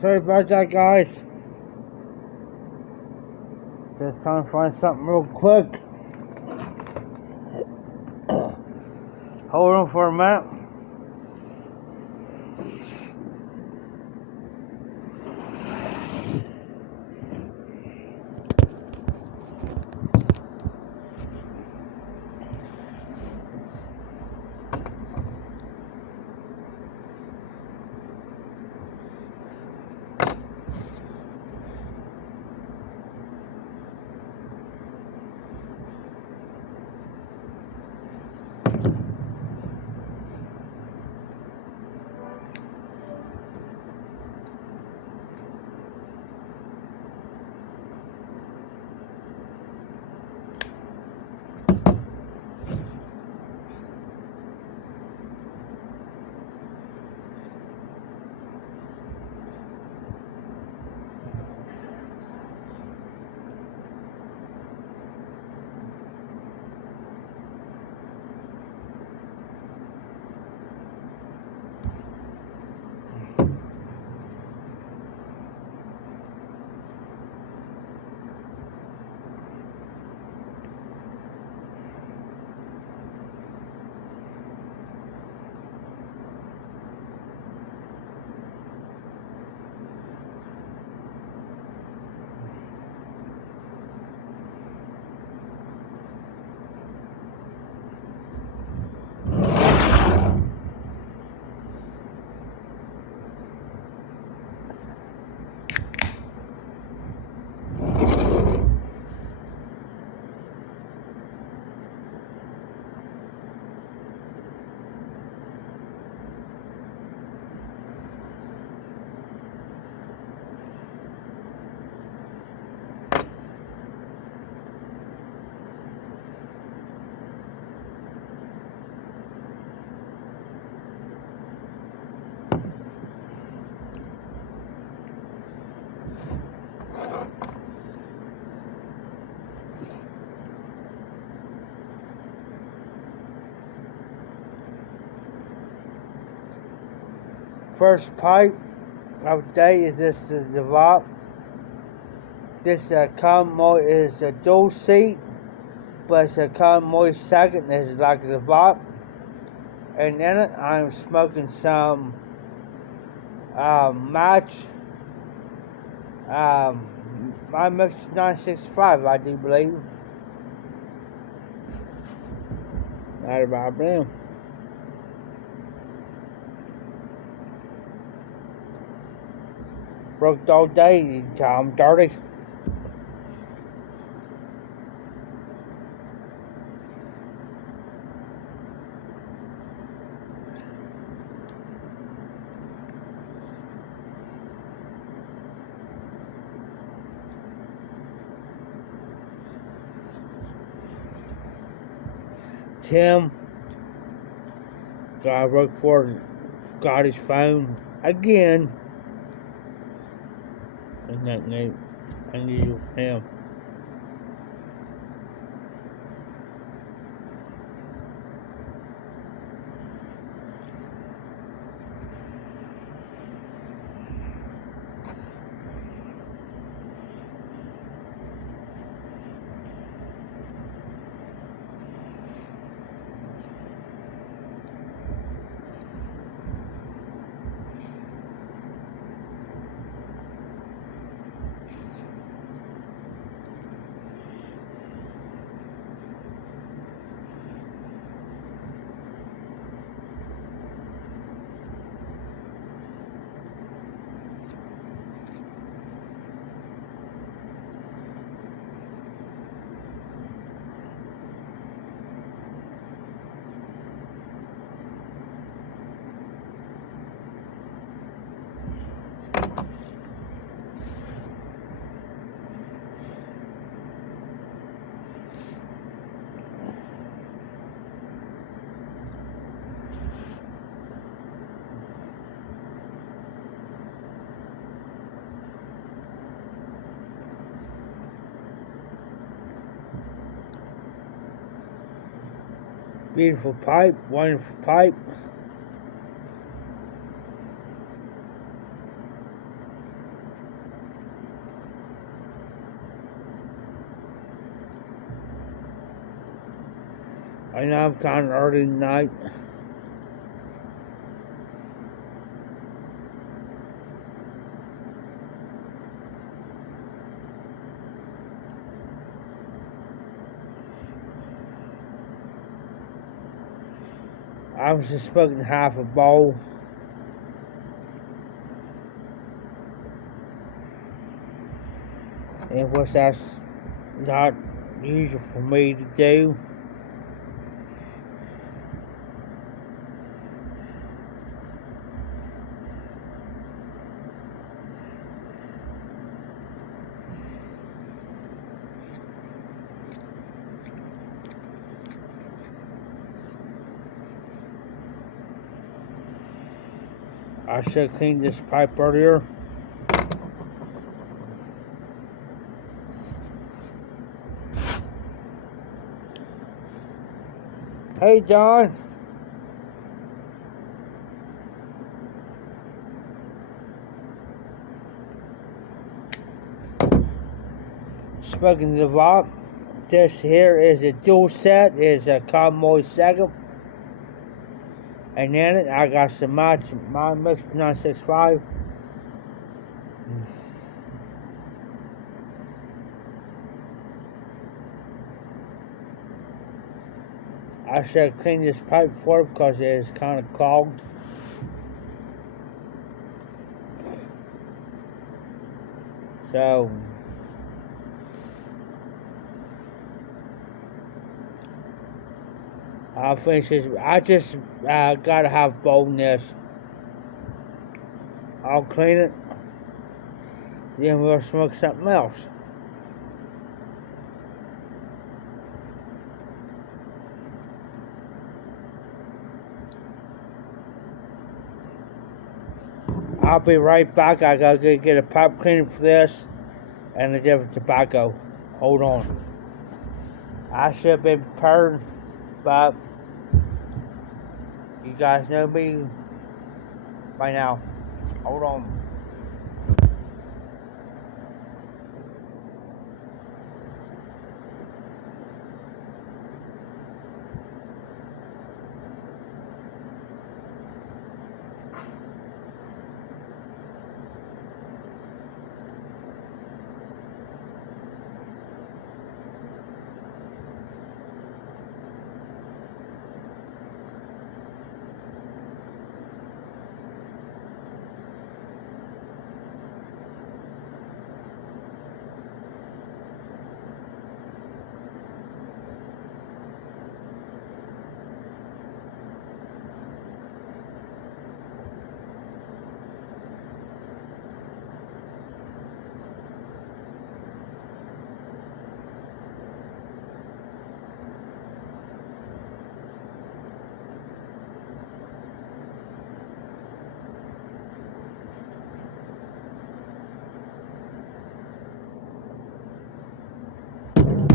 Sorry about that, guys. Just trying to find something real quick. Hold on for a minute. First pipe of the day is this the VOP. This convoy is a dual seat, but it's a convoy second. This is like the VOP. And in it, I'm smoking some match. My mix 965, I do believe. Not about them. Worked all day, I'm dirty. Tim, Guy worked for it, got his phone again. Isn't that neat? Unusual for him. Beautiful pipe, wonderful pipe. I know I'm kind of early tonight. I was just smoking half a bowl. And which that's not usual for me to do. I should have cleaned this pipe earlier. Hey, John. Smoking the vault. This here is a dual set. It's a Convoy second. And in it, I got some my mix 965. I should clean this pipe before because it is kind of clogged. So I'll finish this. I just gotta have boldness. I'll clean it. Then we'll smoke something else. I'll be right back. I gotta get a pipe cleaner for this and a different tobacco. Hold on. I should have been prepared, but you guys know me by now. Hold on.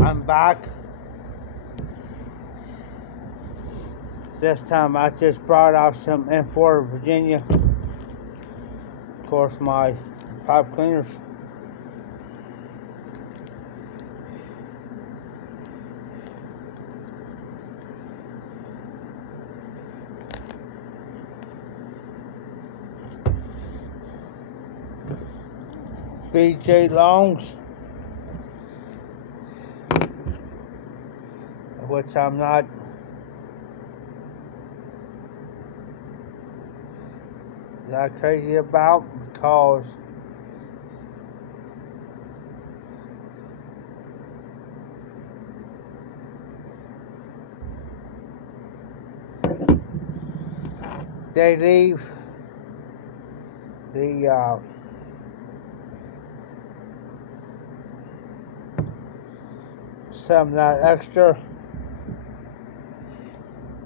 I'm back. This time I just brought out some M4 Virginia. Of course, my pipe cleaners. BJ Longs, which I'm not that crazy about, because they leave the some of that extra.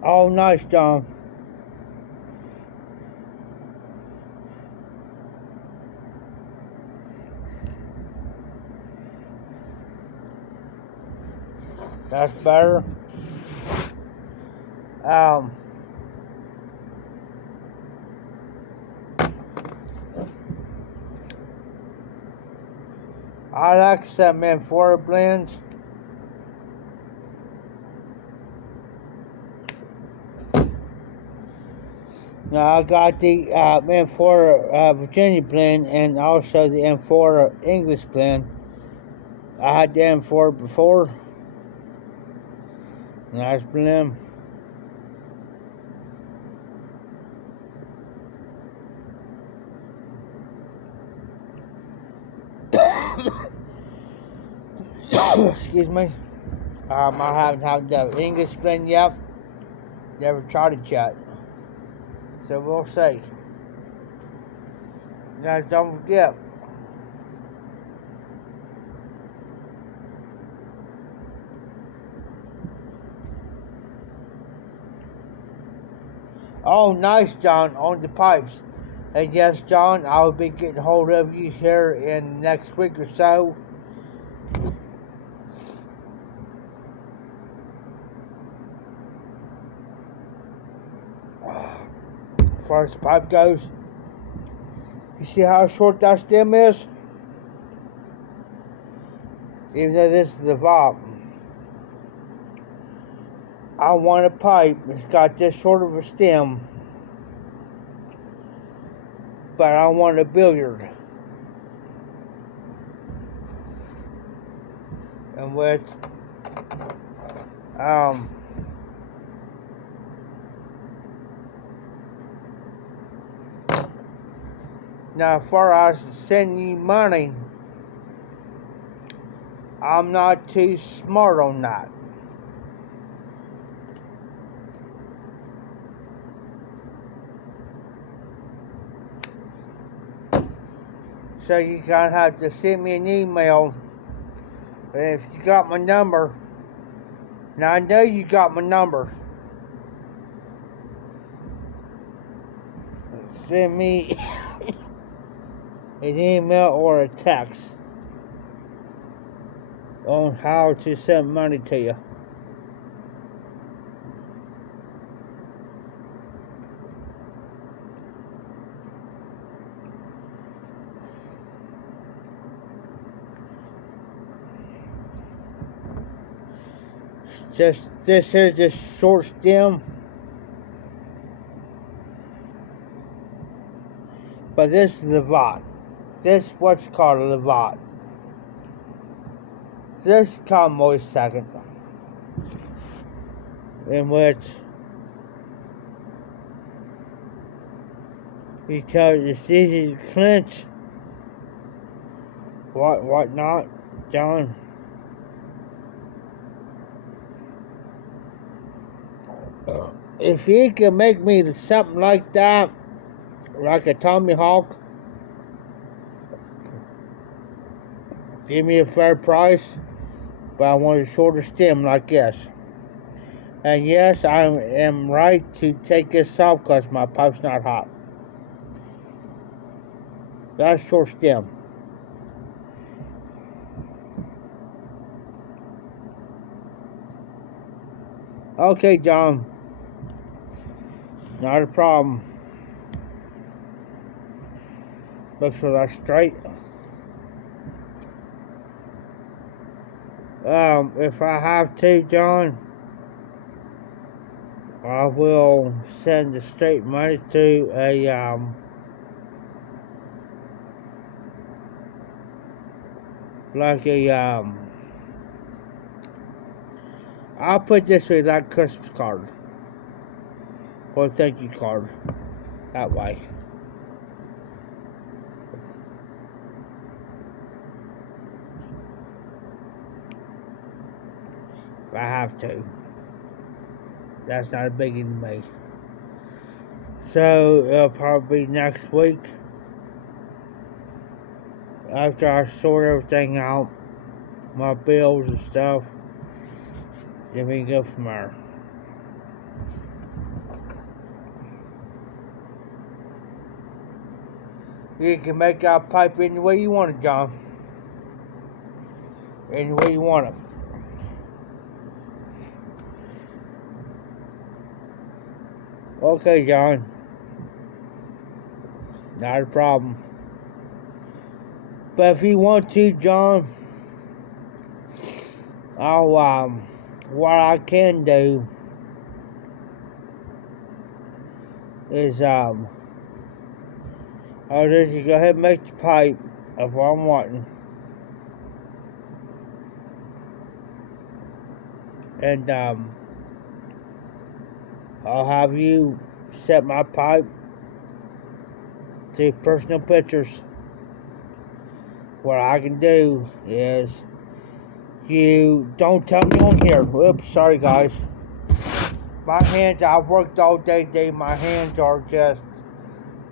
Oh, nice, John. That's better. I like some M4 blends. Now I got the M4 Virginia blend and also the M4 English blend. I had the M4 before. Nice blend. Excuse me. I haven't had the English blend yet. Never tried it yet. So we'll see. Guys, don't forget. Oh, nice, John, on the pipes. And yes, John, I'll be getting hold of you here in the next week or so. As far as the pipe goes, you see how short that stem is? Even though this is the VOP, I want a pipe that's got this short of a stem, but I want a billiard, in which now, as far as sending you money, I'm not too smart on that. So you gonna have to send me an email if you got my number. Now I know you got my number. Send me an email or a text on how to send money to you. This is just short stem, but this is the VOT. This is what's called a Levant. This convoy second, in which because it's easy to clinch, what not, John? If you can make me something like that, like a Tommy Hawk, give me a fair price, but I want a shorter stem like this. And yes, I am right to take this off because my pipe's not hot. That's short stem. Okay, John. Not a problem. Make sure that's straight. If I have to, John, I will send the straight money to I'll put this way, like Christmas card or thank you card. That way. If I have to. That's not a biggie to me. So it'll probably be next week. After I sort everything out, my bills and stuff, then we can go from there. You can make our pipe any way you want it, John. Any way you want it. Okay, John. Not a problem. But if you want to, John, what I can do is, I'll just go ahead and make the pipe of what I'm wanting. And, I'll have you set my pipe to personal pictures. What I can do is, you don't tell me on here. Oops, sorry guys. My hands, I've worked all day today. My hands are just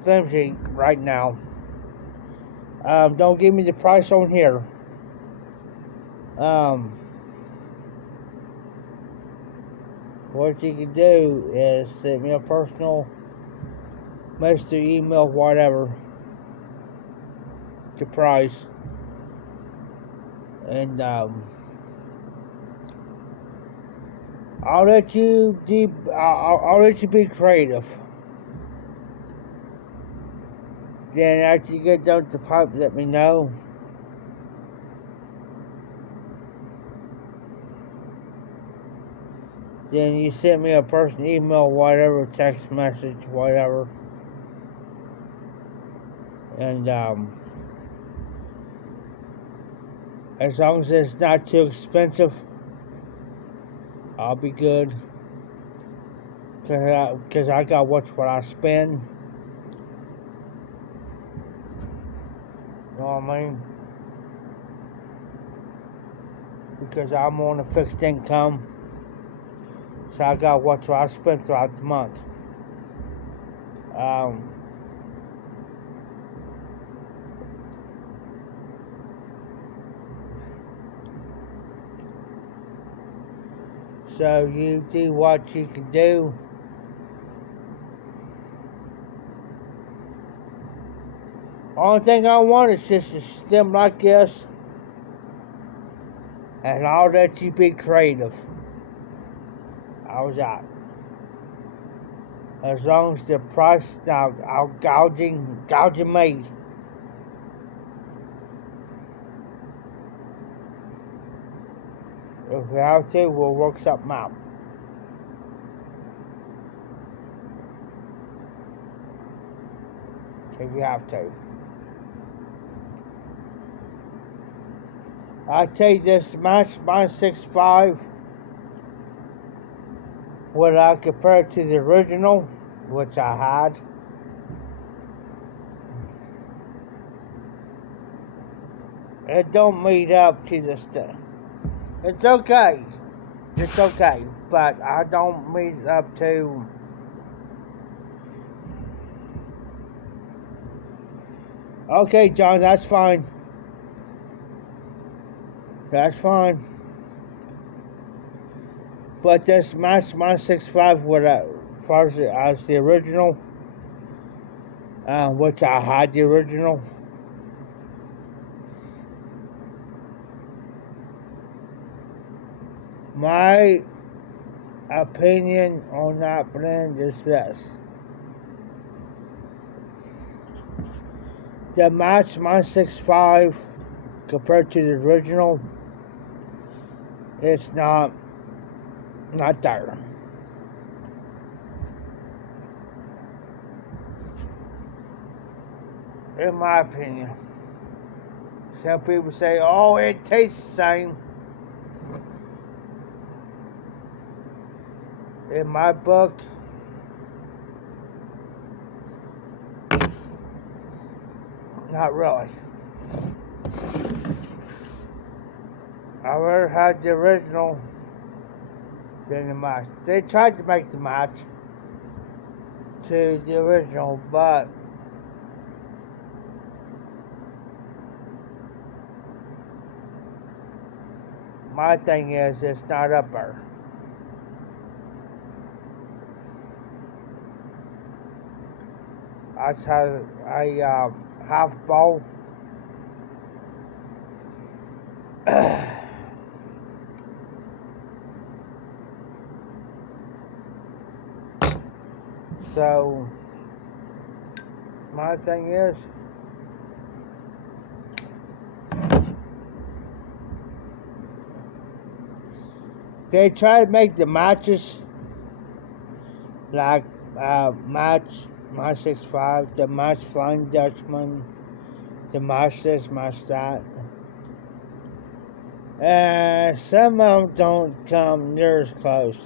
flimsy right now. Don't give me the price on here. What you can do is send me a personal message, email, whatever, the price, and I'll let you I'll let you be creative. Then after you get done with the pipe, let me know. Then you send me a personal email, whatever, text message, whatever. And as long as it's not too expensive, I'll be good. Cause I got what I spend. You know what I mean? Because I'm on a fixed income. So I got what I spend throughout the month. So you do what you can do. Only thing I want is just a stem like this, and I'll let you be creative. How's that? As long as the price now, I'll gouging me. If we have to, we'll work something out. If we have to. I tell you this, my 6.5, when I compare it to the original, which I had, it don't meet up to the stuff. It's okay. It's okay. But I don't meet up to... Okay, John, that's fine. That's fine. But this match my 6.5 with as far as the original, which I had the original. opinion on that blend is this. The match 165 compared to the original, it's not there. In my opinion. Some people say, oh, it tastes the same. In my book, not really. I rather had the original than the match. They tried to make the match to the original, but my thing is, it's not up there. I had a half bowl. So, my thing is, they try to make the matches like match 165, the match Flying Dutchman, the match this, match that. And some of them don't come near as close.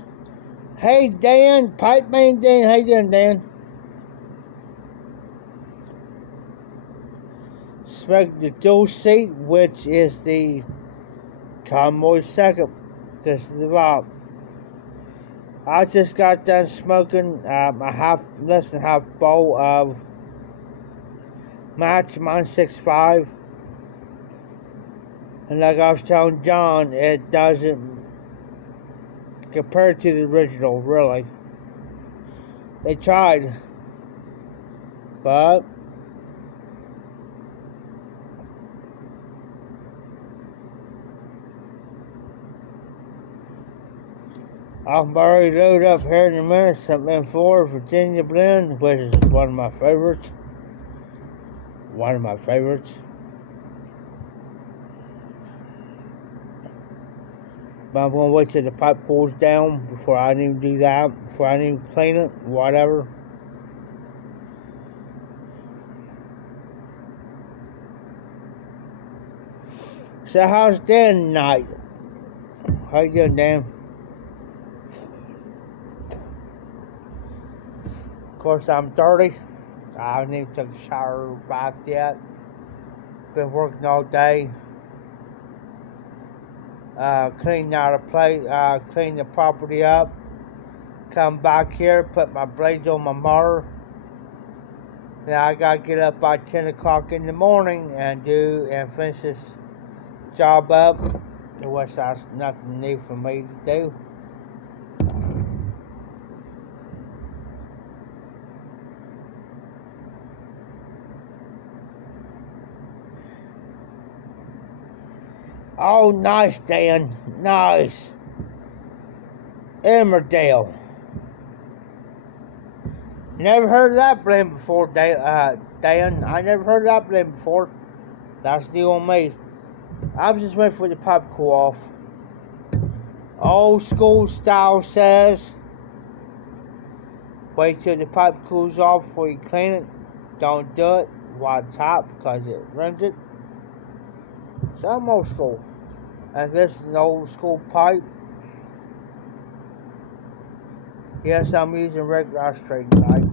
Hey Dan, Pipe Man Dan, how you doing, Dan? Smoke the dual seat, which is the Convoy second. This is the vibe. I just got done smoking less than half bowl of Match 165. And like I was telling John, it doesn't compare to the original, really. They tried, but I'll already load up here in a minute something for Virginia blend, which is one of my favorites. One of my favorites. But I'm going to wait till the pipe cools down before I even do that, before I even clean it, whatever. So how's Dan tonight? How you doing, Dan? Of course, I'm Thurday. I haven't even took a shower or bath yet. Been working all day. Clean out a place, clean the property up. Come back here, put my blades on my mower. Then I gotta get up by 10 o'clock in the morning and finish this job up. Which that's nothing new for me to do. Oh, nice, Dan. Nice. Emmerdale. Never heard of that blend before, Dan. I never heard of that blend before. That's new on me. I'm just waiting for the pipe to cool off. Old school style says, wait till the pipe cools off before you clean it. Don't do it while it's hot because it ruins it. So I'm old school. And this is an old school pipe. Yes, I'm using regular straight tonight.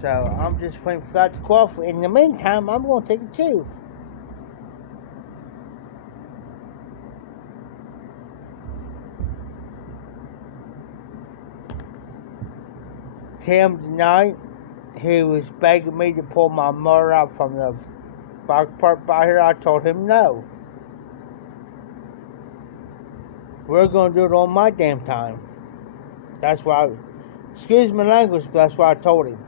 So I'm just waiting for that to cool off. In the meantime, I'm going to take a chew. Tim tonight, he was begging me to pull my motor out from the back part by here. I told him no. We're going to do it on my damn time. That's why, excuse my language, but that's what I told him.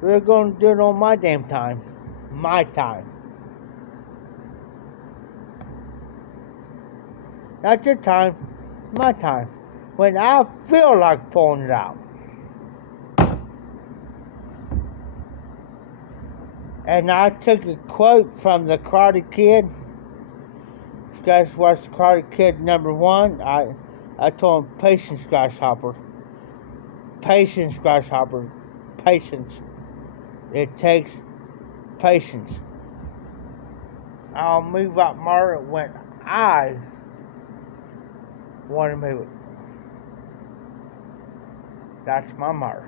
We're going to do it on my damn time. My time. Not your time, my time. When I feel like pulling it out. And I took a quote from the Karate Kid. If you guys watched Karate Kid #1, I told him, patience, grasshopper. Patience, grasshopper. Patience. It takes patience. I'll move up more when I want to move it. That's my mark.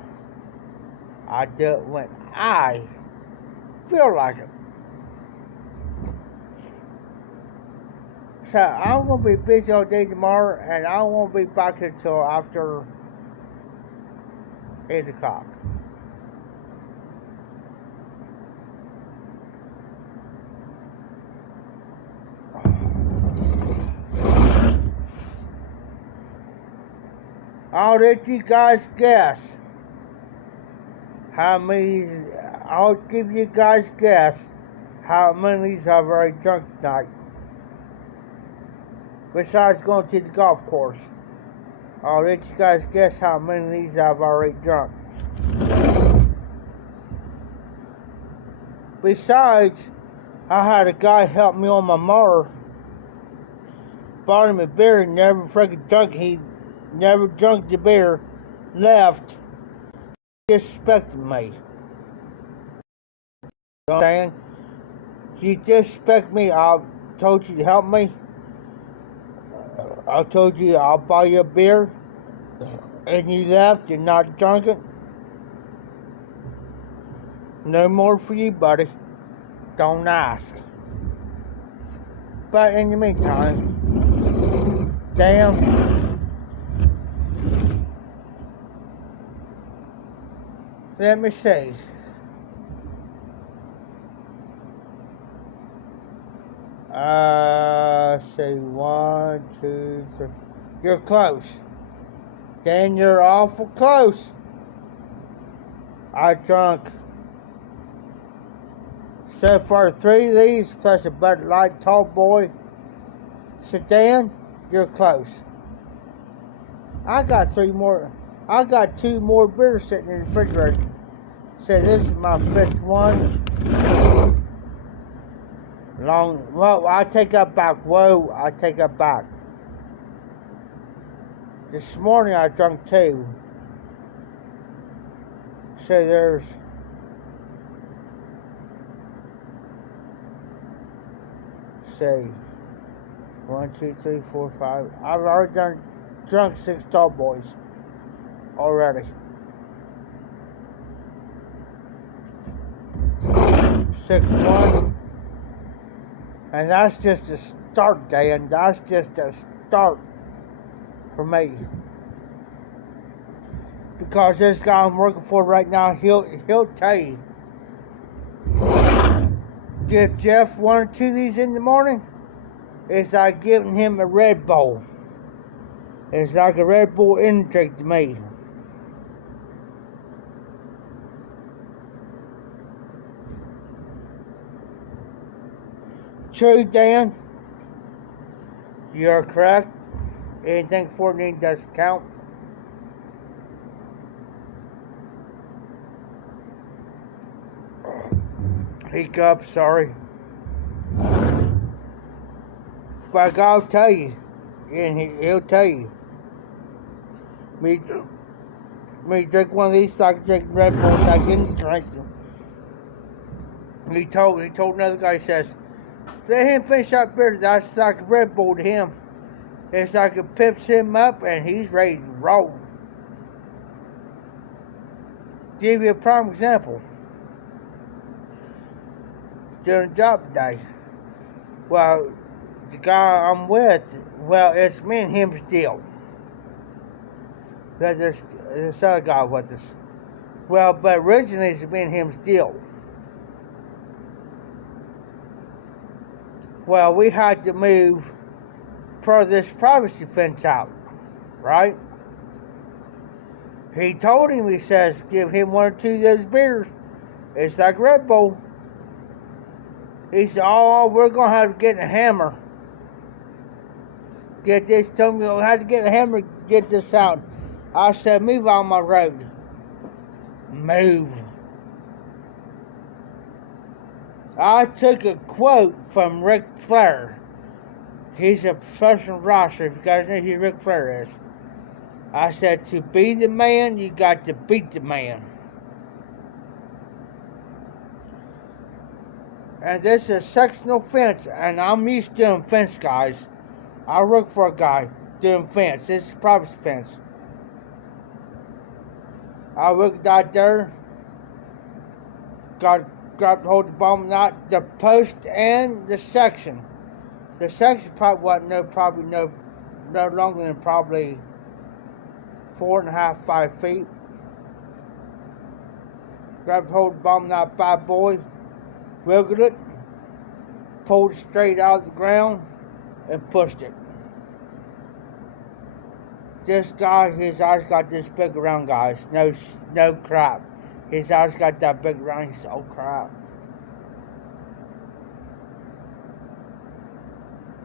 I do it when I feel like it. So I'm going to be busy all day tomorrow, and I won't be back until after 8 o'clock. I'll let you guys guess how many. I'll give you guys guess how many I've already drunk tonight. Besides going to the golf course, I'll let you guys guess how many of these I've already drunk. Besides, I had a guy help me on my mower. Bought him a beer and never freaking drunk. He never drunk the beer. Left. Disrespected me. You know what I'm saying? You disrespect me. I told you to help me. I told you I'll buy you a beer. And you left and not drunk it. No more for you, buddy. Don't ask. But in the meantime, damn. Let me see. Say 1, 2, 3. You're close. Dan, you're awful close. I drunk so far 3 of these plus a Bud Light Tall Boy. So Dan, you're close. I got 2 more beers sitting in the refrigerator. So this is my 5th one. Well, I take that back. Whoa, I take that back. This morning I drank 2. So there's say 1, 2, 3, 4, 5. I've already drunk 6 Tall Boys already. 6 1. And that's just a start, Dan. That's just a start for me. Because this guy I'm working for right now, he'll tell you. If Jeff 1 or 2 of these in the morning, it's like giving him a Red Bull. It's like a Red Bull energy drink to me. True, Dan. You're correct. Anything 14 doesn't count. Hiccup, sorry. But I'll tell you, and he'll tell you. Me drink one of these so I can drink Red Bull so I can drink them. He told another guy, he says, let him finish that beer. That's like a Red Bull to him. It's like it pips him up and he's ready to roll. Give you a prime example. During a job today. Well, the guy I'm with, well, it's me and him's deal. There's this other guy with us. Well, but originally it's me and him's deal. Well, we had to move for this privacy fence out, right? He told him, he says, give him 1 or 2 of those beers. It's like Red Bull. He said, oh, we're going to have to get a hammer. Get this, told me I had to get a hammer to get this out. I said, move on my road. Move. I took a quote from Ric Flair. He's a professional wrestler, if you guys know who Ric Flair is. I said, to be the man, you got to beat the man. And this is a sectional fence, and I'm used to doing fence, guys. I work for a guy doing fence. This is private fence. I worked out there, grabbed hold of the bottom knot, the post and the section. The section probably wasn't no longer than probably 4.5, 5 feet. Grabbed hold of the bottom knot, bad boy, wiggled it, pulled it straight out of the ground, and pushed it. This guy, his eyes got this big around, guys. No crap. His eyes got that big around. He said, oh crap.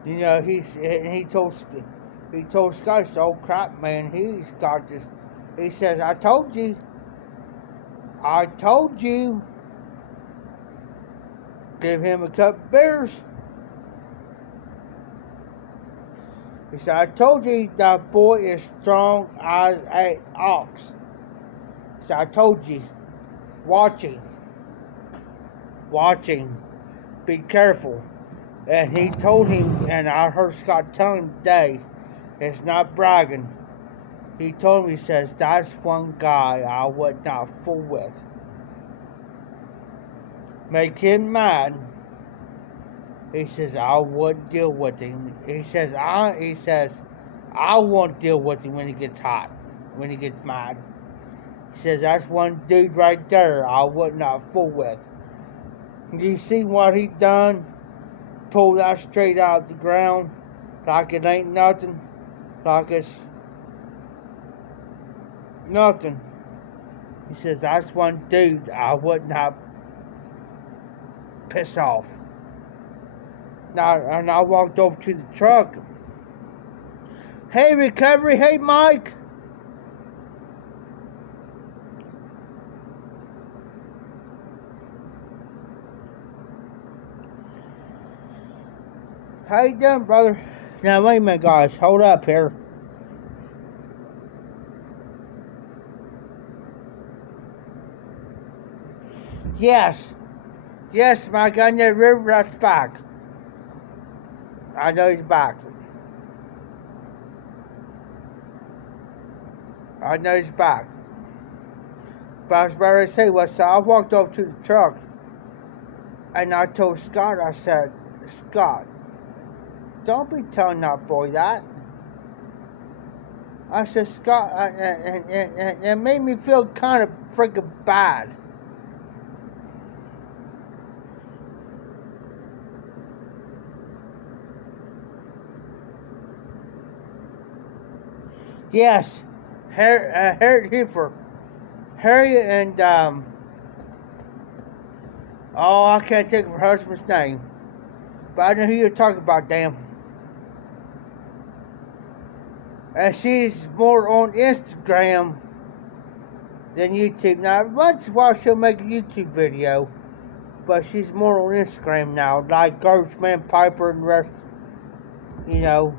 You know, he told Scott, oh crap, man, he's got this. He says, I told you. Give him a cup of beers. He said, I told you that boy is strong as an ox. He said, I told you. Watching. Be careful. And he told him, and I heard Scott tell him today, it's not bragging. He told me, he says, that's one guy I would not fool with. Make him mad. He says, I wouldn't deal with him. He says, I won't deal with him when he gets hot, when he gets mad. He says, that's one dude right there I would not fool with. You see what he done? Pulled that straight out of the ground, like it ain't nothing, like it's nothing. He says, that's one dude I would not piss off. Now, and I walked over to the truck. Hey, Recovery. Hey, Mike. How you doing, brother? Now, wait a minute, guys. Hold up here. Yes, Mike. I know River Rat's back. I know he's back. But I was about to say, so I walked over to the truck, and I told Scott, I said, Scott, don't be telling that boy that. I said, Scott, and it made me feel kind of freaking bad. Yes, Harriet Heifer. Harriet and, I can't think of her husband's name. But I know who you're talking about, damn. And she's more on Instagram than YouTube. Now, once in a while she'll make a YouTube video, but she's more on Instagram now, like Garbage Man Piper and the rest, you know.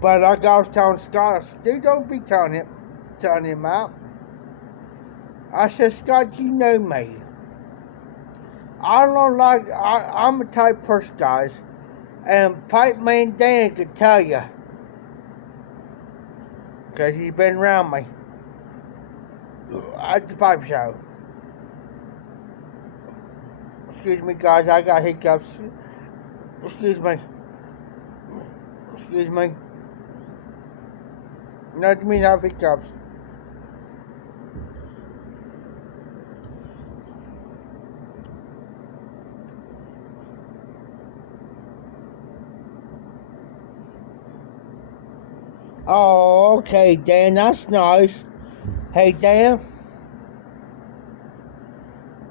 But like I was telling Scott, I said, dude, don't be telling him out. I said, Scott, you know me. I don't like, I'm a type person, guys. And Pipe Man Dan could tell you. Because he's been around me. At the pipe show. Excuse me, guys, I got hiccups. Excuse me. Not me, not hiccups. Oh, okay, Dan, that's nice. Hey, Dan.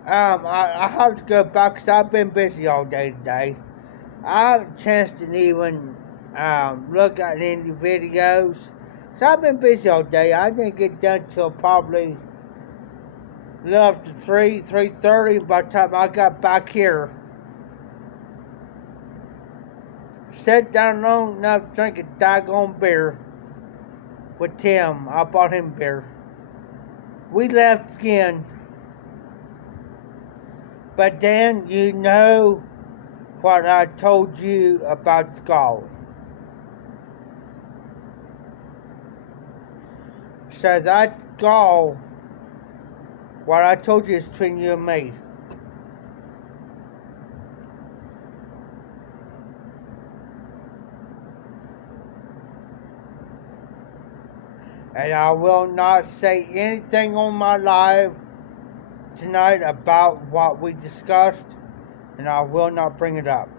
I have to go back because I've been busy all day today. I haven't chanced to even look at any videos. So I've been busy all day. I didn't get done till probably a little after 3:30. By the time I got back here, sat down long enough to drink a daggone beer with Tim. I bought him beer. We left again. But then you know what I told you about the gall. So that gall, what I told you is between you and me. And I will not say anything on my live tonight about what we discussed, and I will not bring it up.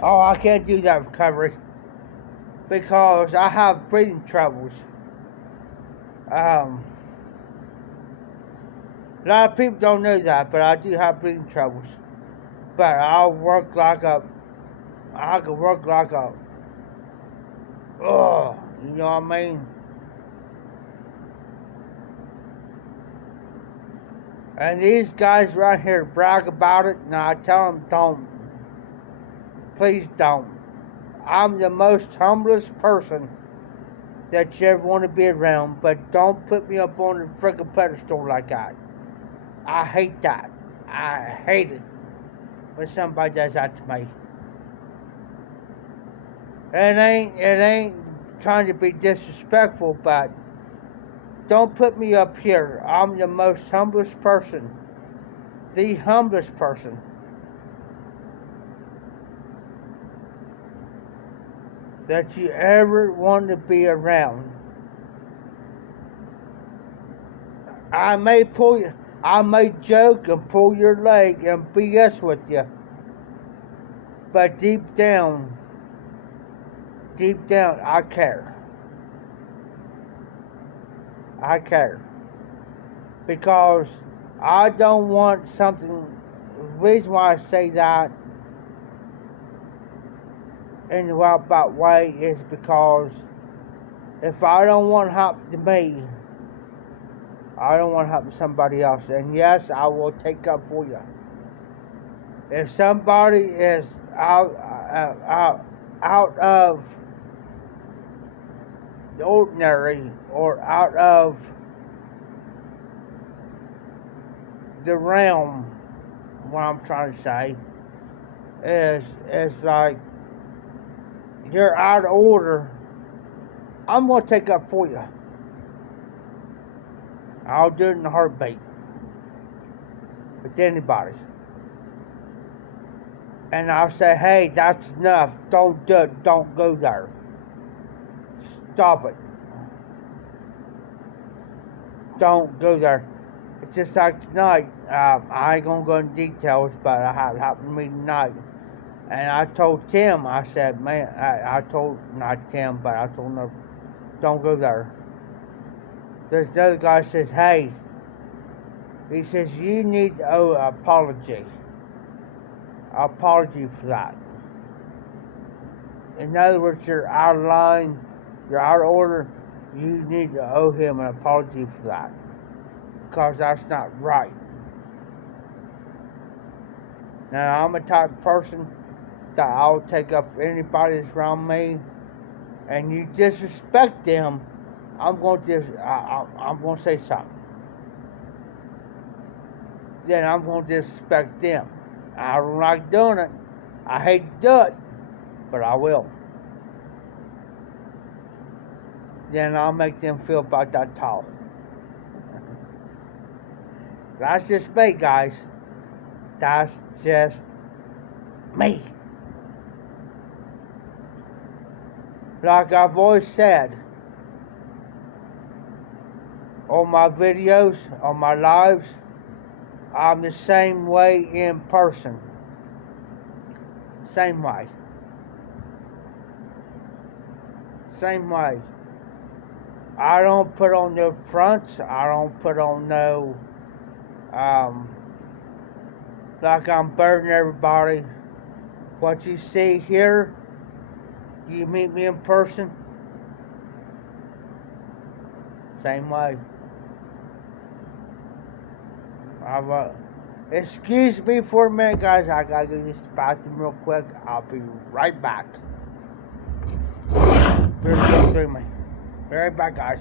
Oh, I can't do that recovery because I have breathing troubles. A lot of people don't know that, but I do have breathing troubles. But I can work like a, you know what I mean? And these guys right here brag about it, and I tell them don't. Please don't. I'm the most humblest person that you ever want to be around, but don't put me up on a freaking pedestal like that. I hate that. I hate it when somebody does that to me. It ain't trying to be disrespectful, but don't put me up here. I'm the most humblest person. The humblest person. That you ever want to be around. I may joke and pull your leg and BS with you, but deep down, I care. I care. Because I don't want something, the reason why I say that in a roundabout way is because if I don't want to happen to me, I don't want to happen to somebody else. And yes, I will take up for you. If somebody is out of the ordinary or out of the realm, what I'm trying to say is like you're out of order, I'm going to take up for you. I'll do it in a heartbeat with anybody. And I'll say, hey, that's enough. Don't do it. Don't go there. Stop it. Don't go there. It's just like tonight. I ain't going to go into details, but it happened to me tonight. And I told Tim, I said, man, I told, not Tim, but I told him, don't go there. There's another guy says, hey, he says, you need to owe an apology. Apology for that. In other words, you're out of line, you're out of order, you need to owe him an apology for that. Because that's not right. Now, I'm a type of person that I'll take up anybody that's around me, and you disrespect them, I'm going to say something. Then I'm going to disrespect them. I don't like doing it. I hate to do it, but I will. Then I'll make them feel about that talk. That's just me, guys. That's just me. Like I've always said, on my videos, on my lives, I'm the same way in person. Same way. same way. I don't put on no fronts. I don't put on no, like I'm burdening everybody. What you see here, you meet me in person, same way. Excuse me for a minute, guys. I gotta go to this bathroom real quick. I'll be right back. Better go through me. Be right back, guys.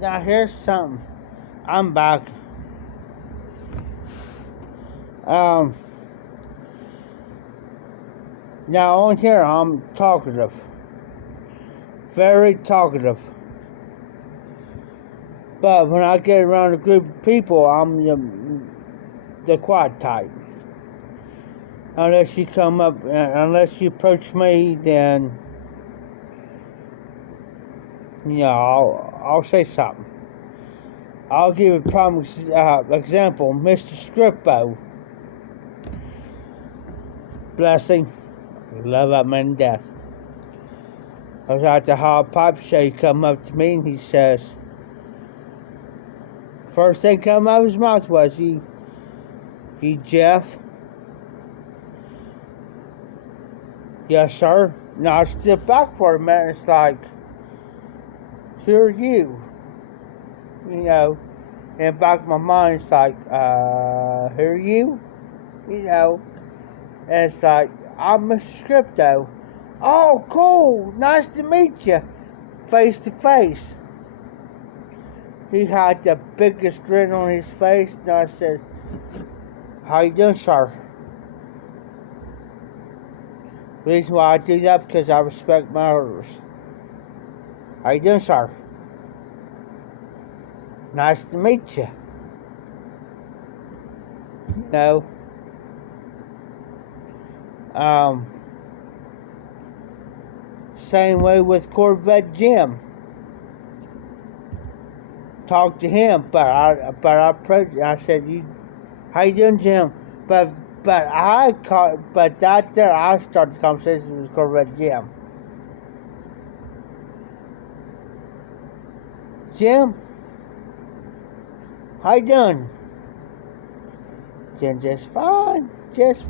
Now here's something. I'm back. Now on here I'm talkative. Very talkative. But when I get around a group of people, I'm the quiet type. Unless you come up, unless you approach me, then I'll say something. I'll give a prime example. Mr. Scrippo, bless him, love that man to death. I was at the Hot Pipe Show. He come up to me and he says, first thing come out of his mouth was, "You Jeff?" "Yes, sir." Now I stepped back for a minute. It's like, who are you? In the back of my mind, it's like, who are you? And it's like, I'm Mr. Scripto. "Oh, cool. Nice to meet you. Face to face." He had the biggest grin on his face, and I said, "How you doing, sir?" The reason why I do that, because I respect my orders. "How you doing, sir?" "Nice to meet you." Same way with Corvette Jim. Talked to him, but I approached. I said, "How you doing, Jim?" But I started the conversation with Corvette Jim. "Jim, how you doing?" "Jim, just fine, just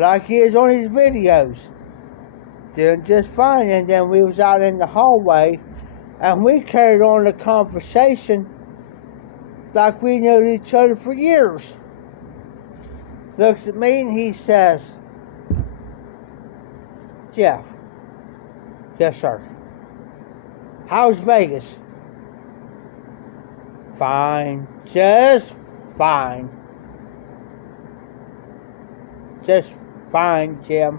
like he is on his videos, doing just fine." And then we was out in the hallway, and we carried on the conversation like we knew each other for years. Looks at me and he says, "Jeff." "Yes, sir." "How's Vegas?" "Fine, just fine. Just fine, Jim,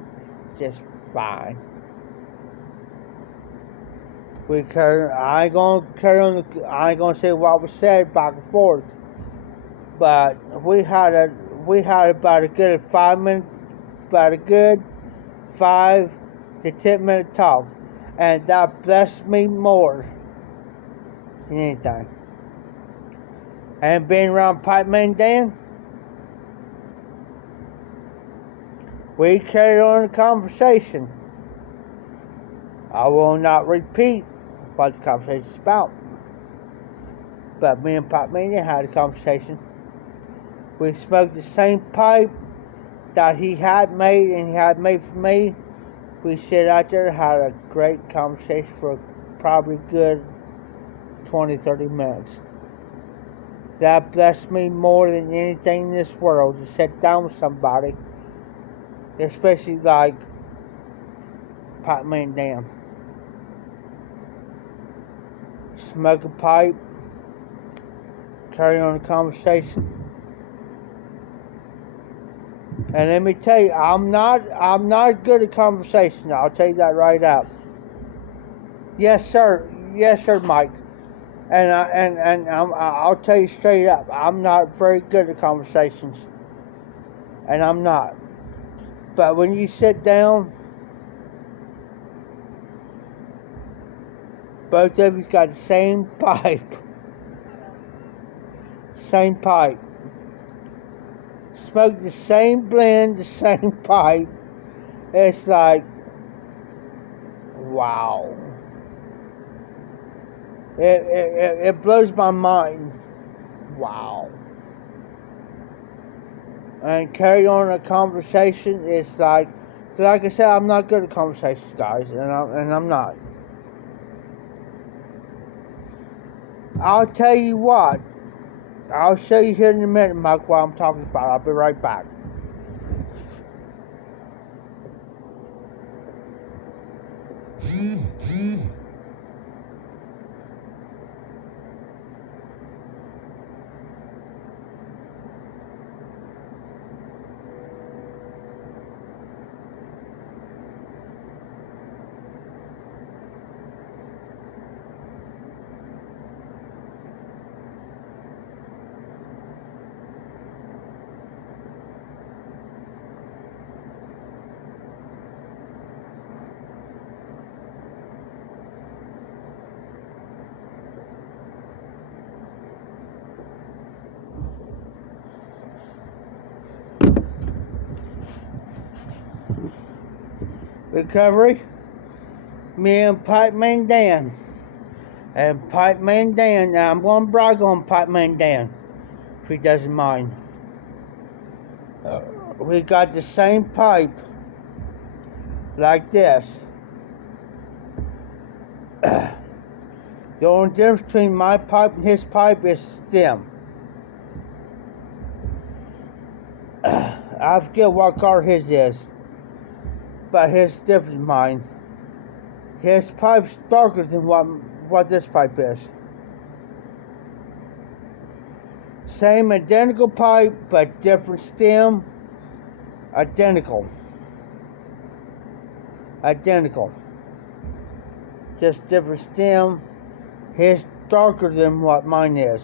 just fine." I ain't gonna say what was said back and forth, but we had about a good 5 to 10 minute talk, and that blessed me more than anything. And being around Pipe Man Dan, we carried on a conversation. I will not repeat what the conversation is about. But me and Pipe Man Dan had a conversation. We smoked the same pipe that he had made and he had made for me. We sat out there and had a great conversation for probably good 20-30 minutes. That blessed me more than anything in this world, to sit down with somebody, especially like Pipe Man Dan. Smoke a pipe, carry on a conversation. And let me tell you, I'm not good at conversation. I'll tell you that right out. Yes, sir, Mike. And I'll tell you straight up, I'm not very good at conversations, and I'm not. But when you sit down, both of you got the same pipe, smoke the same blend, the same pipe. It's like, wow. It blows my mind. Wow. And carry on a conversation. It's like I said, I'm not good at conversations, guys, and I'm not. I'll tell you what. I'll show you here in a minute, Mike, what I'm talking about. I'll be right back. Recovery, me and Pipe Man Dan. And Pipe Man Dan, now I'm going to brag on Pipe Man Dan, if he doesn't mind. We got the same pipe, like this. The only difference between my pipe and his pipe is stem. I forget what color his is, but his different than mine. His pipe's darker than what this pipe is. Same identical pipe, but different stem. Identical. Just different stem. His darker than what mine is.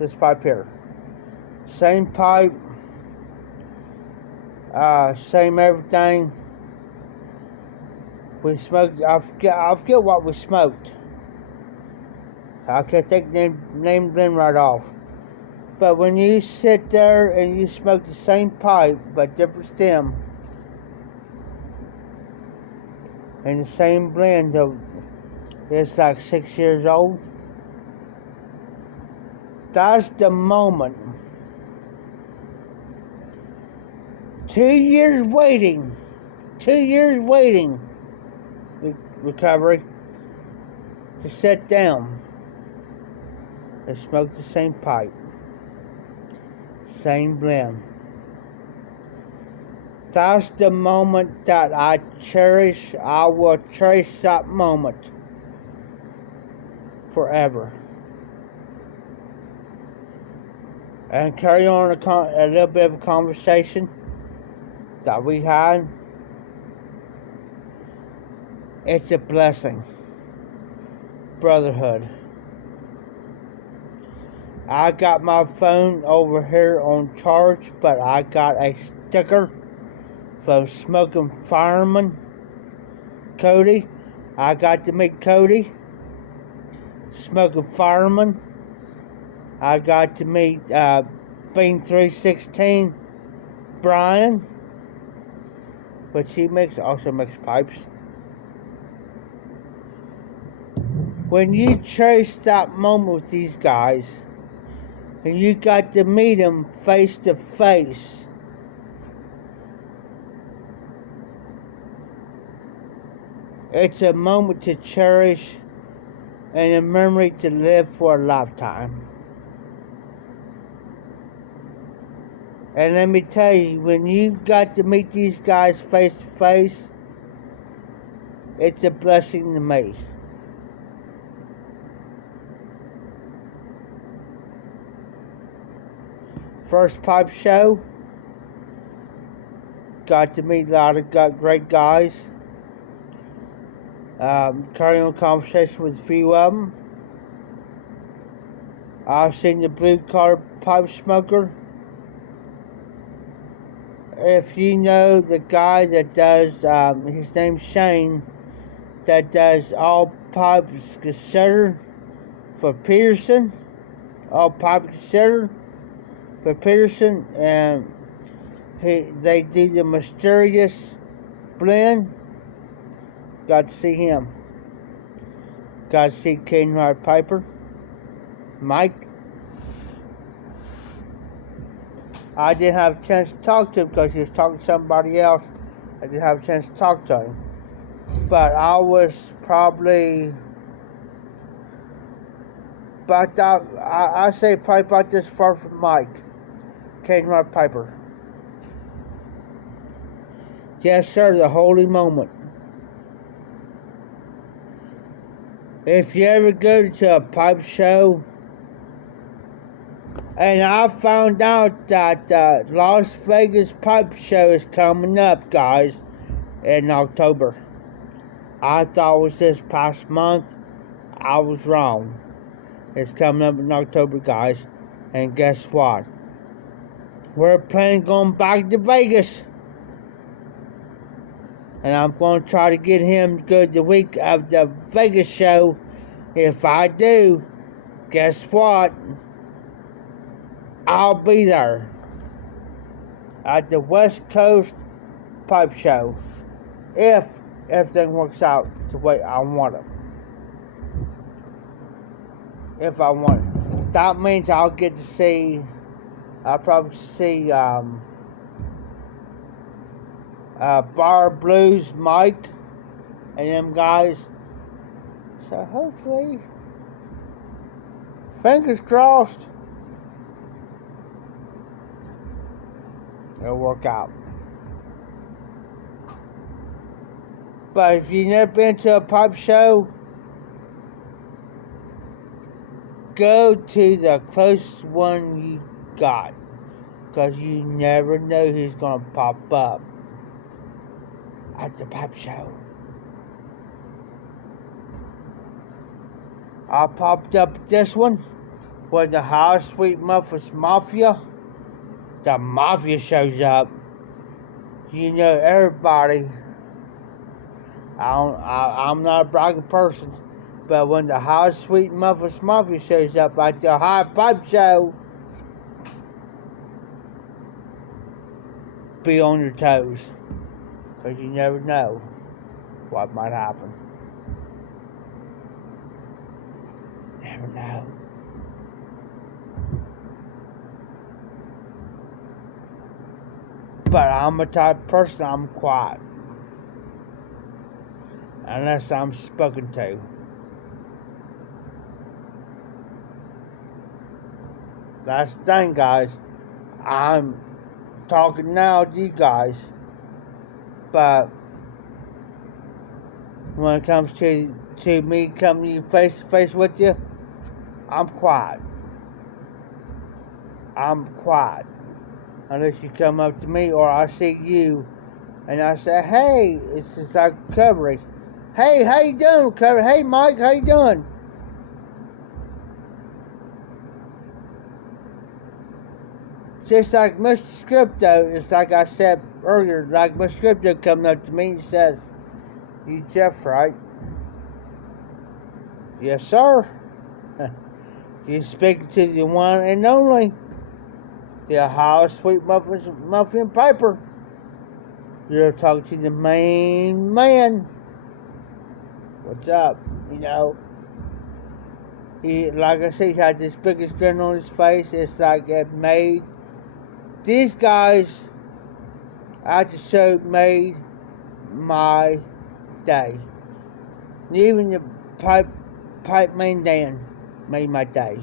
This pipe here. Same pipe. Same everything. We smoked. I forget what we smoked. I can't take name them right off. But when you sit there and you smoke the same pipe but different stem and the same blend of, it's like 6 years old. That's the moment. 2 years waiting. 2 years waiting. Recovery. To sit down and smoke the same pipe. Same blend. That's the moment that I cherish. I will cherish that moment forever. And carry on a little bit of a conversation that we had. It's a blessing. Brotherhood. I got my phone over here on charge, but I got a sticker from Smoking Fireman Cody. I got to meet Cody. smoking fireman. I got to meet Bean 316 Brian, which he also makes pipes. When you chase that moment with these guys, and you got to meet them face to face, it's a moment to cherish and a memory to live for a lifetime. And let me tell you, when you got to meet these guys face to face, it's a blessing to me. First pipe show, got to meet a lot of great guys. Carrying on conversation with a few of them. I've seen the blue collar pipe smoker. If you know the guy that does, his name's Shane, that does all pipes considered for Peterson, all pipe considered for Peterson, and they do the mysterious blend. Got to see him. Got to see King Piper, Mike. I didn't have a chance to talk to him because he was talking to somebody else. I didn't have a chance to talk to him. But I was probably about that, I say probably about this far from Mike, King Piper. Yes, sir, the holy moment. If you ever go to a pipe show, and I found out that Las Vegas Pipe Show is coming up, guys, in October. I thought it was this past month. I was wrong. It's coming up in October, guys. And guess what? We're planning on going back to Vegas. And I'm going to try to get him to go the week of the Vegas show. If I do, guess what? I'll be there at the West Coast Pipe Show if everything works out the way I want it. If I want it. That means I'll get to see, I'll probably see Bar Blues Mike and them guys. So hopefully, fingers crossed, it'll work out. But if you've never been to a pipe show, go to the closest one you got, because you never know who's going to pop up at the pipe show. I popped up at this one where the High Sweet Muffins Mafia. The Mafia shows up. You know everybody. I'm not a bragging person, but when the High Sweet Muffins Mafia shows up at the High Pipe Show, be on your toes, because you never know what might happen. Never know. But I'm a type of person, I'm quiet. Unless I'm spoken to. That's the thing, guys. I'm talking now to you guys. But when it comes to me coming face to face with you, I'm quiet. I'm quiet. Unless you come up to me or I see you and I say, hey, it's just like recovery. Hey, how you doing, recovery? Hey, Mike, how you doing? Just like Mr. Scripto, it's like I said earlier, like Mr. Scripto coming up to me and says, you Jeff, right? Yes, sir. You speak to the one and only, the Ohio Sweet Muffin Piper. You're talking to the main man. What's up? You know, he, like I said, he had this biggest grin on his face. It's like it made these guys at the show made my day. Even the pipe man Dan made my day.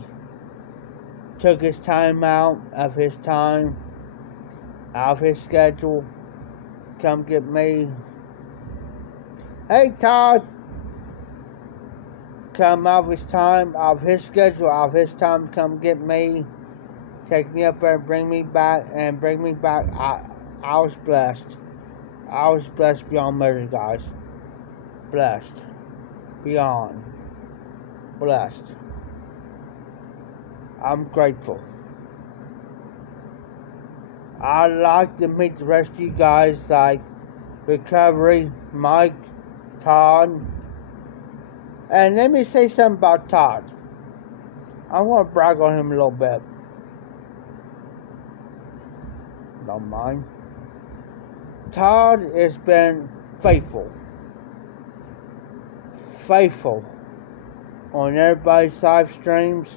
Took his time out of his schedule, come get me. Hey Todd, come out of his time, out of his schedule, out of his time, come get me, take me up there and bring me back. I was blessed. I was blessed beyond measure, guys. Blessed. Beyond. Blessed. I'm grateful. I'd like to meet the rest of you guys, like Recovery, Mike, Todd. And let me say something about Todd. I want to brag on him a little bit. Don't mind. Todd has been faithful. Faithful on everybody's live streams,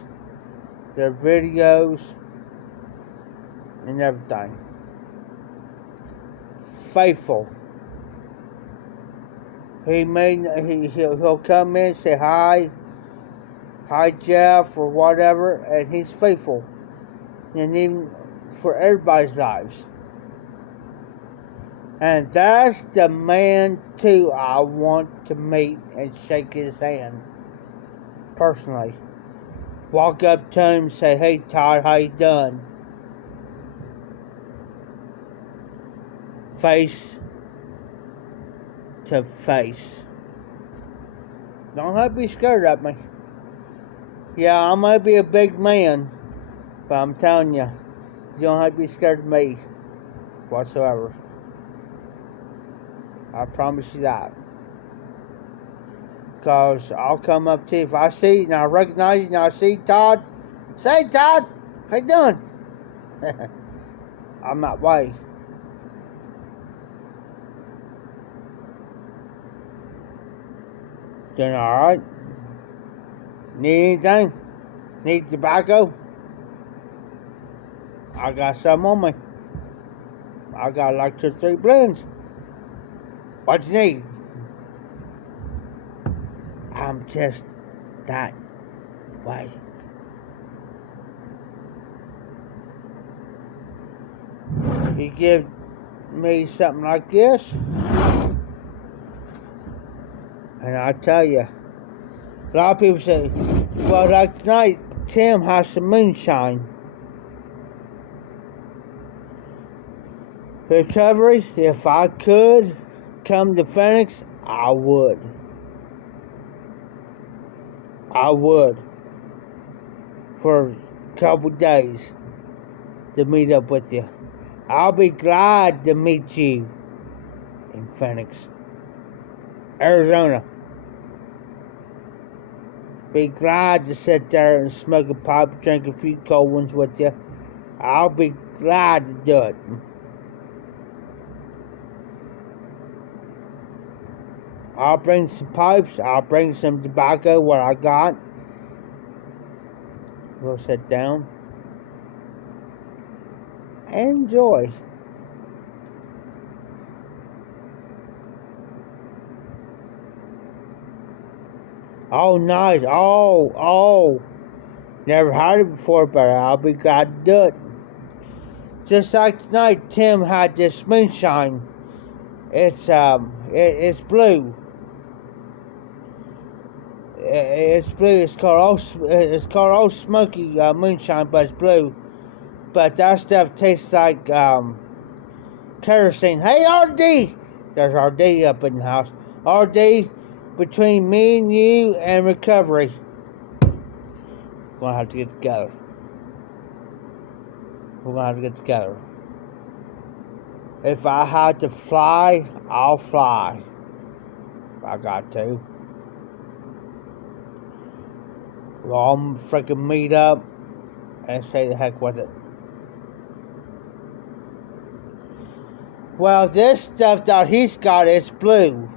their videos, and everything. Faithful. He'll come in, say hi Jeff or whatever, and he's faithful, and even for everybody's lives. And that's the man too I want to meet and shake his hand personally. Walk up to him and say, hey Todd, how you doing? Face to face. Don't have to be scared of me. Yeah, I might be a big man, but I'm telling you, you don't have to be scared of me whatsoever. I promise you that. Because I'll come up to you. If I see you and I recognize you and I see Todd, say, Todd, how you doing? I'm that way. Doing alright? Need anything? Need tobacco? I got some on me. I got like 2 or 3 blends. What you need? I'm just that way. You give me something like this, and I tell you, a lot of people say, well, like tonight, Tim has some moonshine. Recovery, if I could come to Phoenix, I would. I would. For a couple days to meet up with you. I'll be glad to meet you in Phoenix, Arizona. Be glad to sit there and smoke a pipe, drink a few cold ones with you. I'll be glad to do it. I'll bring some pipes, I'll bring some tobacco, what I got. We'll sit down. Enjoy. Oh, nice. Oh. Never had it before, but I'll be glad to do it. Just like tonight, Tim had this moonshine. It's blue. It's blue. It's called Old Smoky moonshine, but it's blue. But that stuff tastes like kerosene. Hey, RD! There's RD up in the house. RD, between me and you and Recovery, we're gonna have to get together. We're gonna have to get together. If I had to fly, I'll fly. If I got to. Well, I'm freaking meet up and say the heck with it. Well, this stuff that he's got is blue.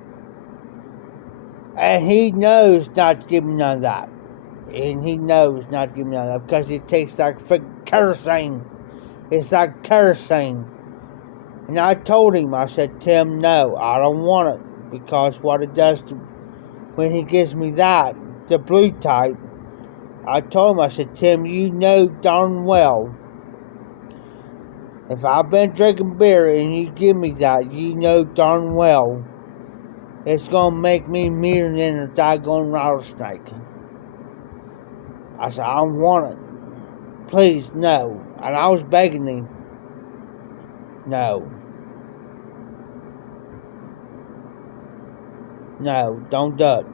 And he knows not to give me none of that. And he knows not to give me none of that because it tastes like freaking kerosene. It's like kerosene. And I told him, I said, Tim, no, I don't want it. Because what it does to, when he gives me that, the blue type, I told him, I said, Tim, you know darn well, if I've been drinking beer and you give me that, you know darn well, it's going to make me meaner than a doggone rattlesnake. I said, I don't want it. Please, no. And I was begging him, no. No, don't do it.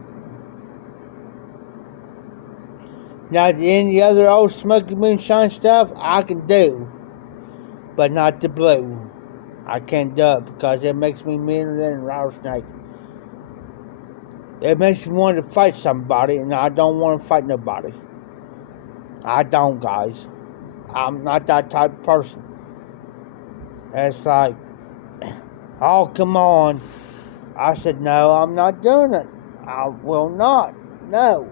Now, any other old smoky moonshine stuff, I can do. But not the blue. I can't do it because it makes me meaner than a rattlesnake. It makes me want to fight somebody, and I don't want to fight nobody. I don't, guys. I'm not that type of person. It's like, oh, come on. I said, no, I'm not doing it. I will not. No.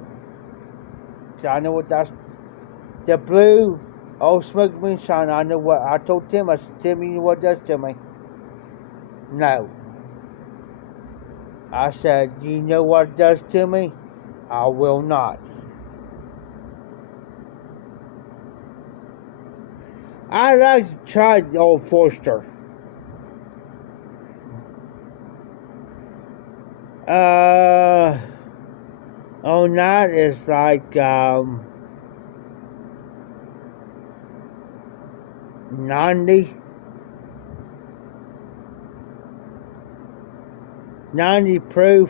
So I know what that's. The blue, old smoky moonshine, I know what. I told Tim, I said, Tim, you know what it does to me? No. I said, you know what it does to me? I will not. I'd like to try the old Forster. On that is like 90 proof,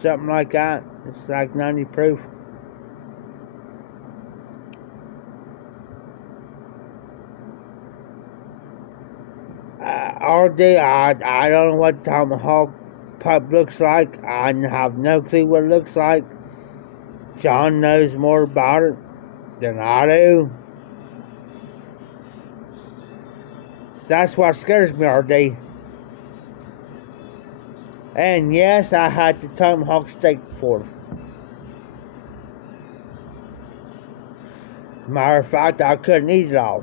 something like that. It's like 90 proof. All day, I don't know what tomahawk pup looks like. I have no clue what it looks like. John knows more about it than I do. That's what scares me all day. And yes, I had the tomahawk steak before. Matter of fact, I couldn't eat it all.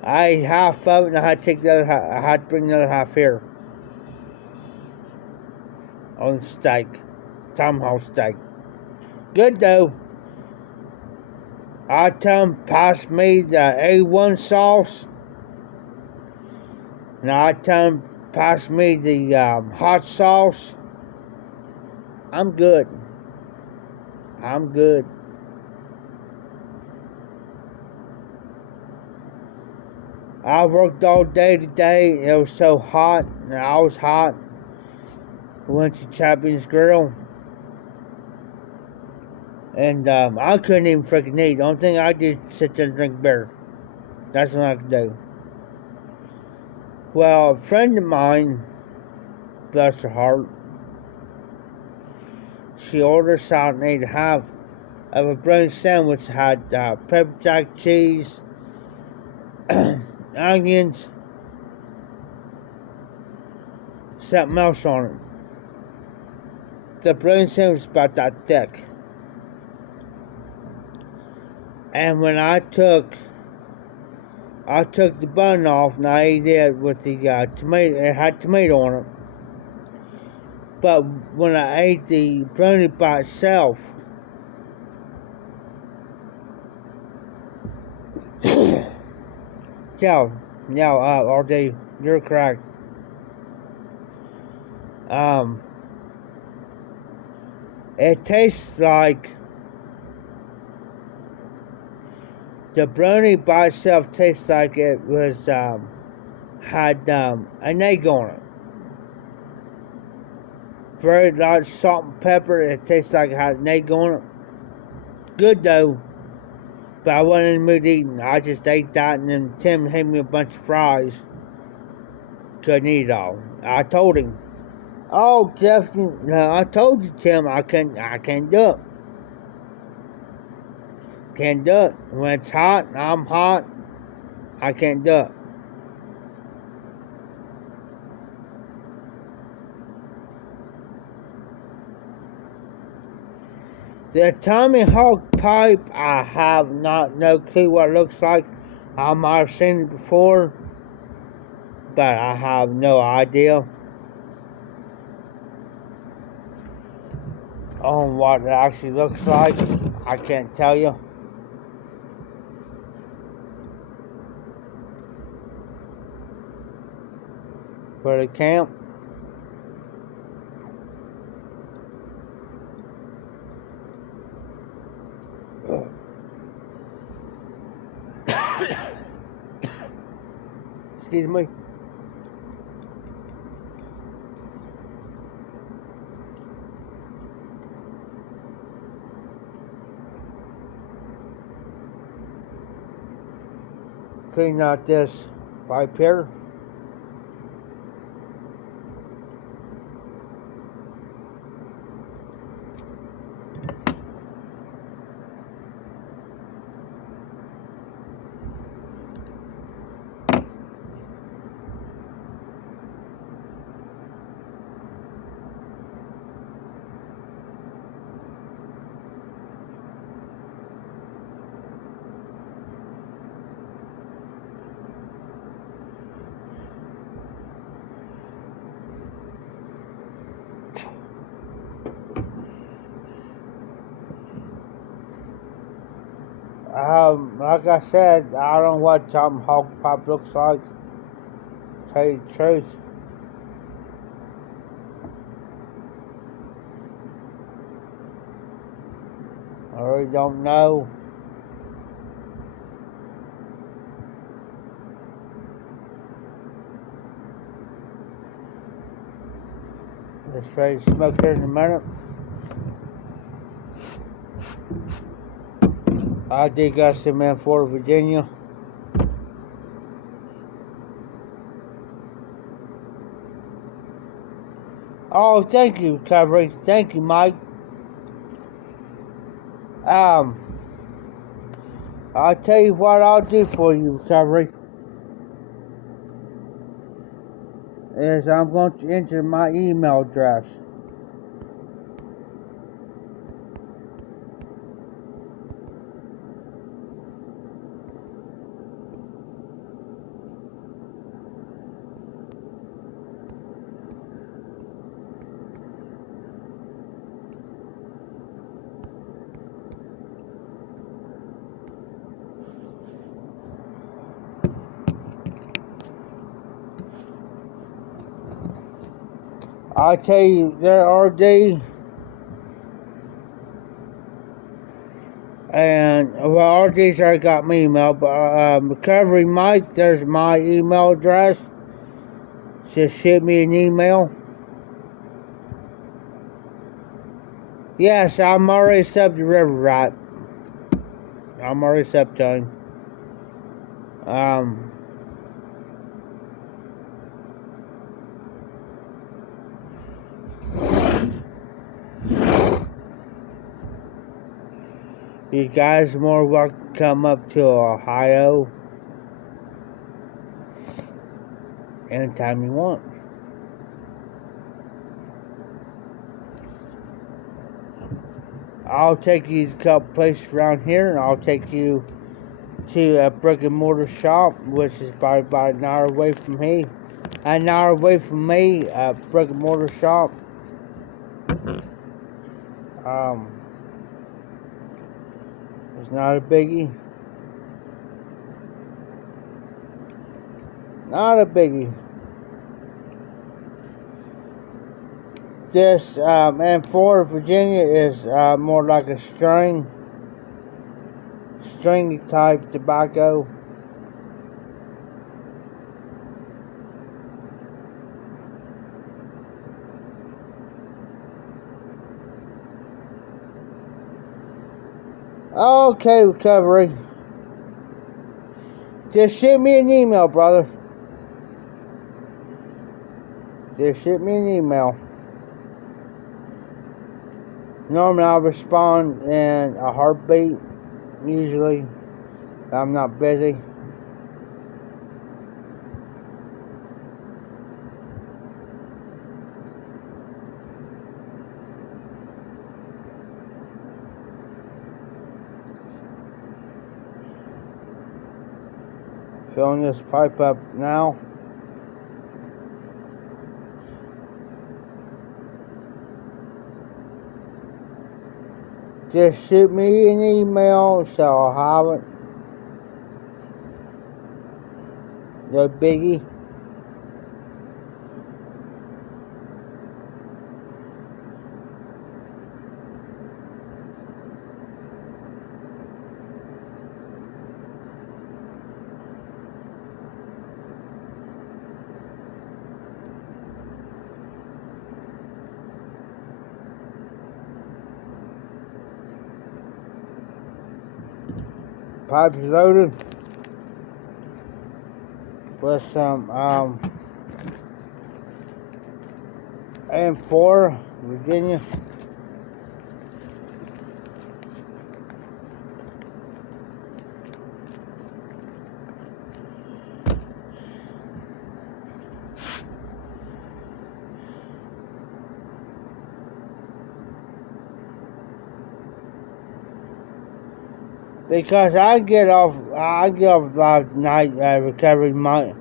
I ate half of it and I had to take the other half. I had to bring the other half here. On the steak. Tomahawk steak. Good though. I tell them, pass me the A1 sauce. And I tell them, pass me the hot sauce. I'm good. I'm good. I worked all day today. It was so hot, and I was hot. We went to Champion's Grill. And I couldn't even freaking eat. The only thing I did was sit there and drink beer. That's what I could do. Well, a friend of mine, bless her heart, she ordered us out and ate half of a brownie sandwich that had pepper jack cheese, onions, something else on it. The brownie sandwich was about that thick. And when I took the bun off and I ate it with the tomato, it had tomato on it. But when I ate the brownie by itself, RD, you're correct. It tastes like the brownie by itself tastes like it was had an egg on it. Very large salt and pepper. It tastes like it had an egg on it. Good though. But I wasn't in the mood eating. I just ate that, and then Tim handed me a bunch of fries. Couldn't eat it all. I told him. Oh, Jeff, no, I told you, Tim, I can't do it. Can't do it. When it's hot, I'm hot, I can't do it. The Tommy Hawk pipe, I have no clue what it looks like. I might have seen it before, but I have no idea on what it actually looks like. I can't tell you. For the camp. Excuse me. Clean out this pipe here. Like I said, I don't know what Tommy Hawk pipe looks like. To tell you the truth. I really don't know. Let's ready to smoke here in a minute. I did got some in Fort Virginia. Oh, thank you, Recovery. Thank you, Mike. I'll tell you what I'll do for you, Recovery. Is I'm going to enter my email address. I'll tell you, there are days, and well, RD's already got my email, but Recovery Mike, there's my email address. Just shoot me an email. Yes, I'm already subbed to River, right? I'm already subbed to him. You guys are more welcome to come up to Ohio anytime you want. I'll take you to a couple places around here, and I'll take you to a brick and mortar shop, which is about an hour away from me. An hour away from me, a brick and mortar shop. It's not a biggie. Not a biggie. This and Fort Virginia is more like a stringy type tobacco. Okay, Recovery. Just shoot me an email, brother. Just shoot me an email. Normally I respond in a heartbeat, usually. I'm not busy. Filling this pipe up now. Just shoot me an email so I'll have it. No biggie. Pipe's loaded with some M4 Virginia. Because I get off last night recovery mic.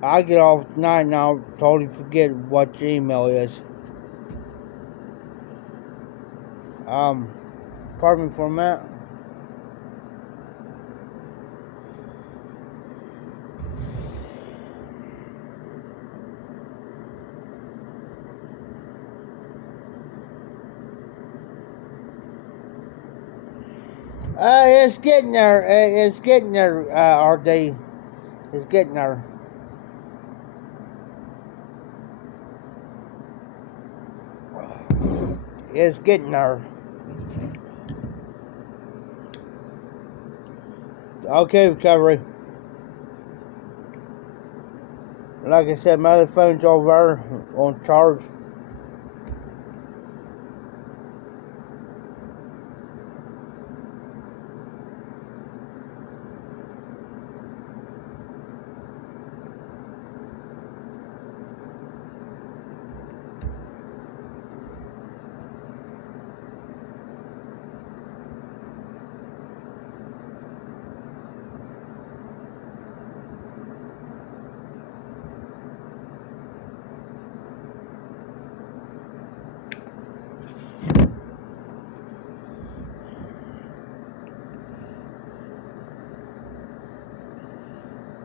I get off tonight and I'll totally forget what your email is. Pardon me for a minute. It's getting there. It's getting there, RD. It's getting there. It's getting there. Okay, recovery. Like I said, my other phone's over there on charge.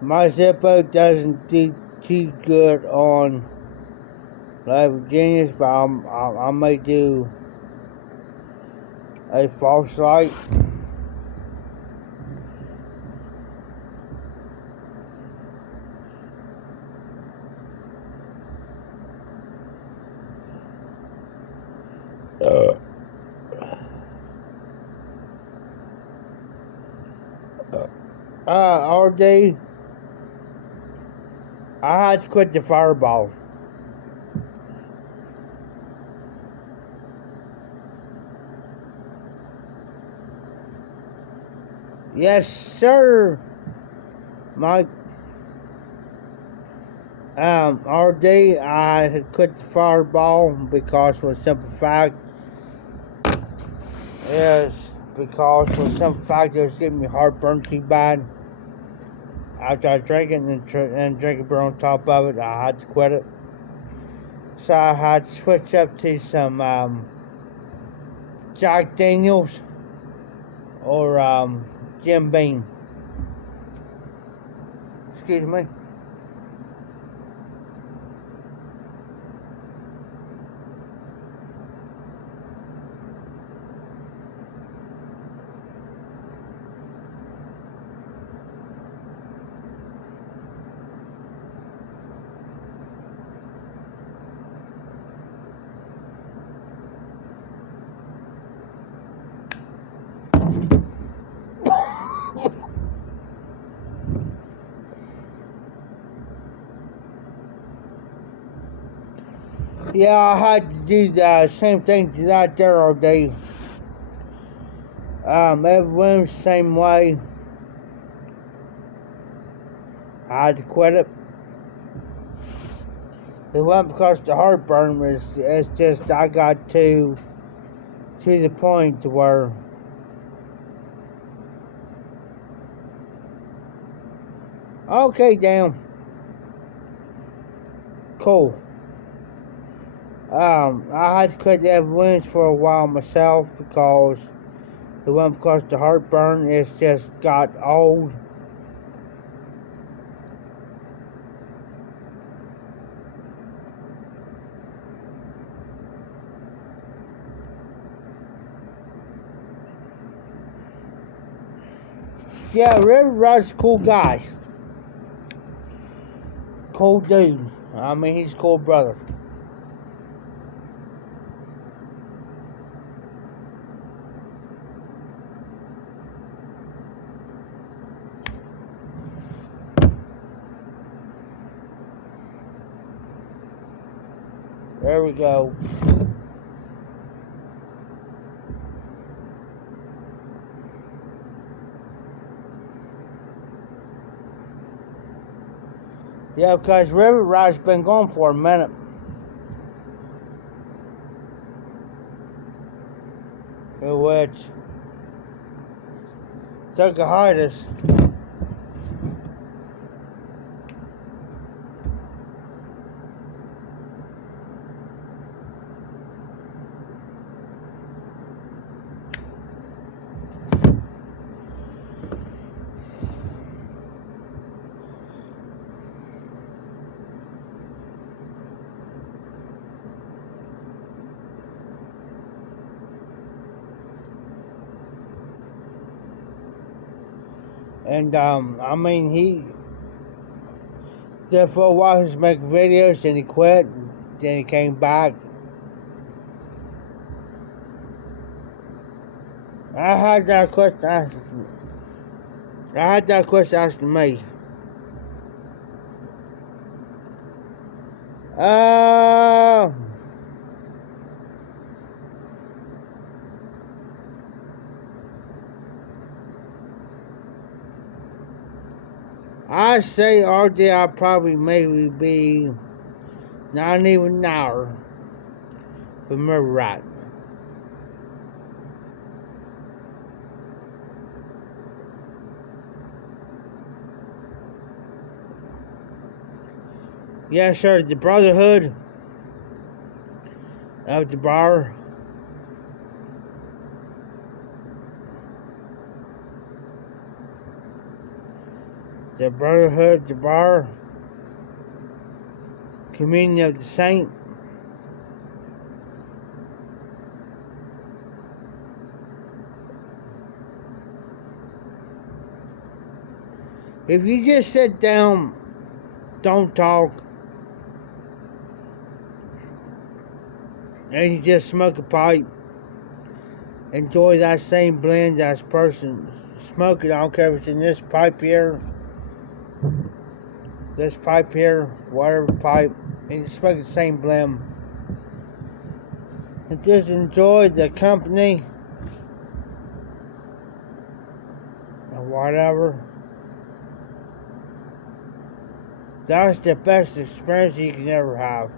My Zippo doesn't do too good on Virginia's, but I may do a false light. RD, I had to quit the fireball. Yes, sir, Mike. RD, I had quit the fireball because for a simple fact it was giving me heartburn too bad. After I drank it and drinking beer on top of it, I had to quit it. So I had to switch up to some Jack Daniels or Jim Beam. Excuse me. Yeah, I had to do the same thing to that there all day. Everyone's the same way. I had to quit it. It wasn't because the heartburn was. It's just I got to the point to where okay, damn, cool. I had to quit the wings for a while myself because it wasn't because the heartburn. It's just got old. Yeah, River Rod's a cool guy. Cool dude. I mean, he's a cool brother. There we go. Yeah, because River Rod's been gone for a minute. Which took a hiatus. And I mean, he there for a while. He was making videos, then he quit. Then he came back. I had that question asked. I had that question asked to me. I say RD, I'll probably maybe be not even an hour from River Rod. Yes, sir, the Brotherhood of the Bar. The Brotherhood, the Bar, Communion of the Saint. If you just sit down, don't talk, and you just smoke a pipe, enjoy that same blend as person smoking. I don't care if it's in this pipe here, whatever pipe, and you smoke the same blend. And just enjoy the company or whatever. That's the best experience you can ever have.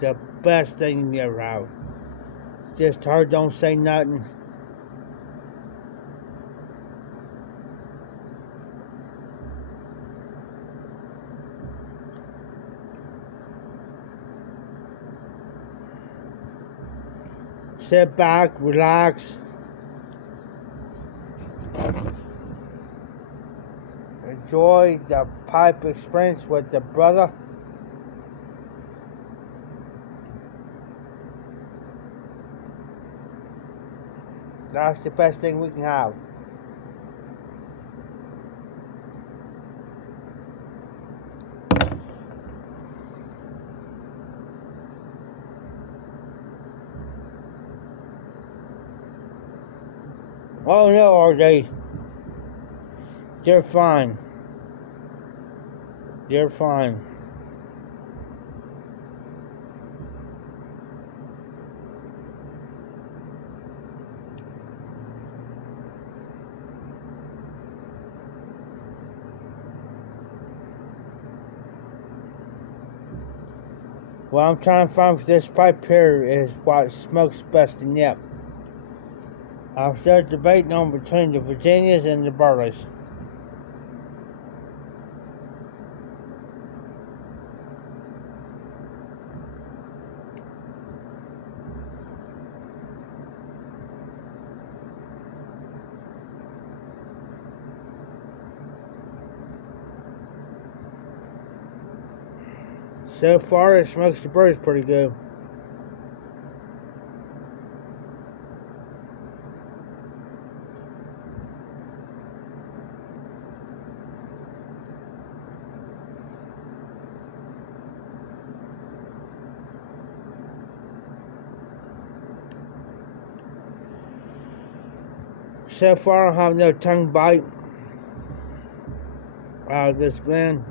The best thing you can ever have. Just her don't say nothing. Sit back, relax. Enjoy the pipe experience with the brother. That's the best thing we can have. Oh no, RJ. You're fine. You're fine. What I'm trying to find for this pipe here is what smokes best in yep. I'm still debating on between the Virginias and the Burleys. So far, it smokes the Burleys pretty good. So far, I don't have no tongue bite out of this blend.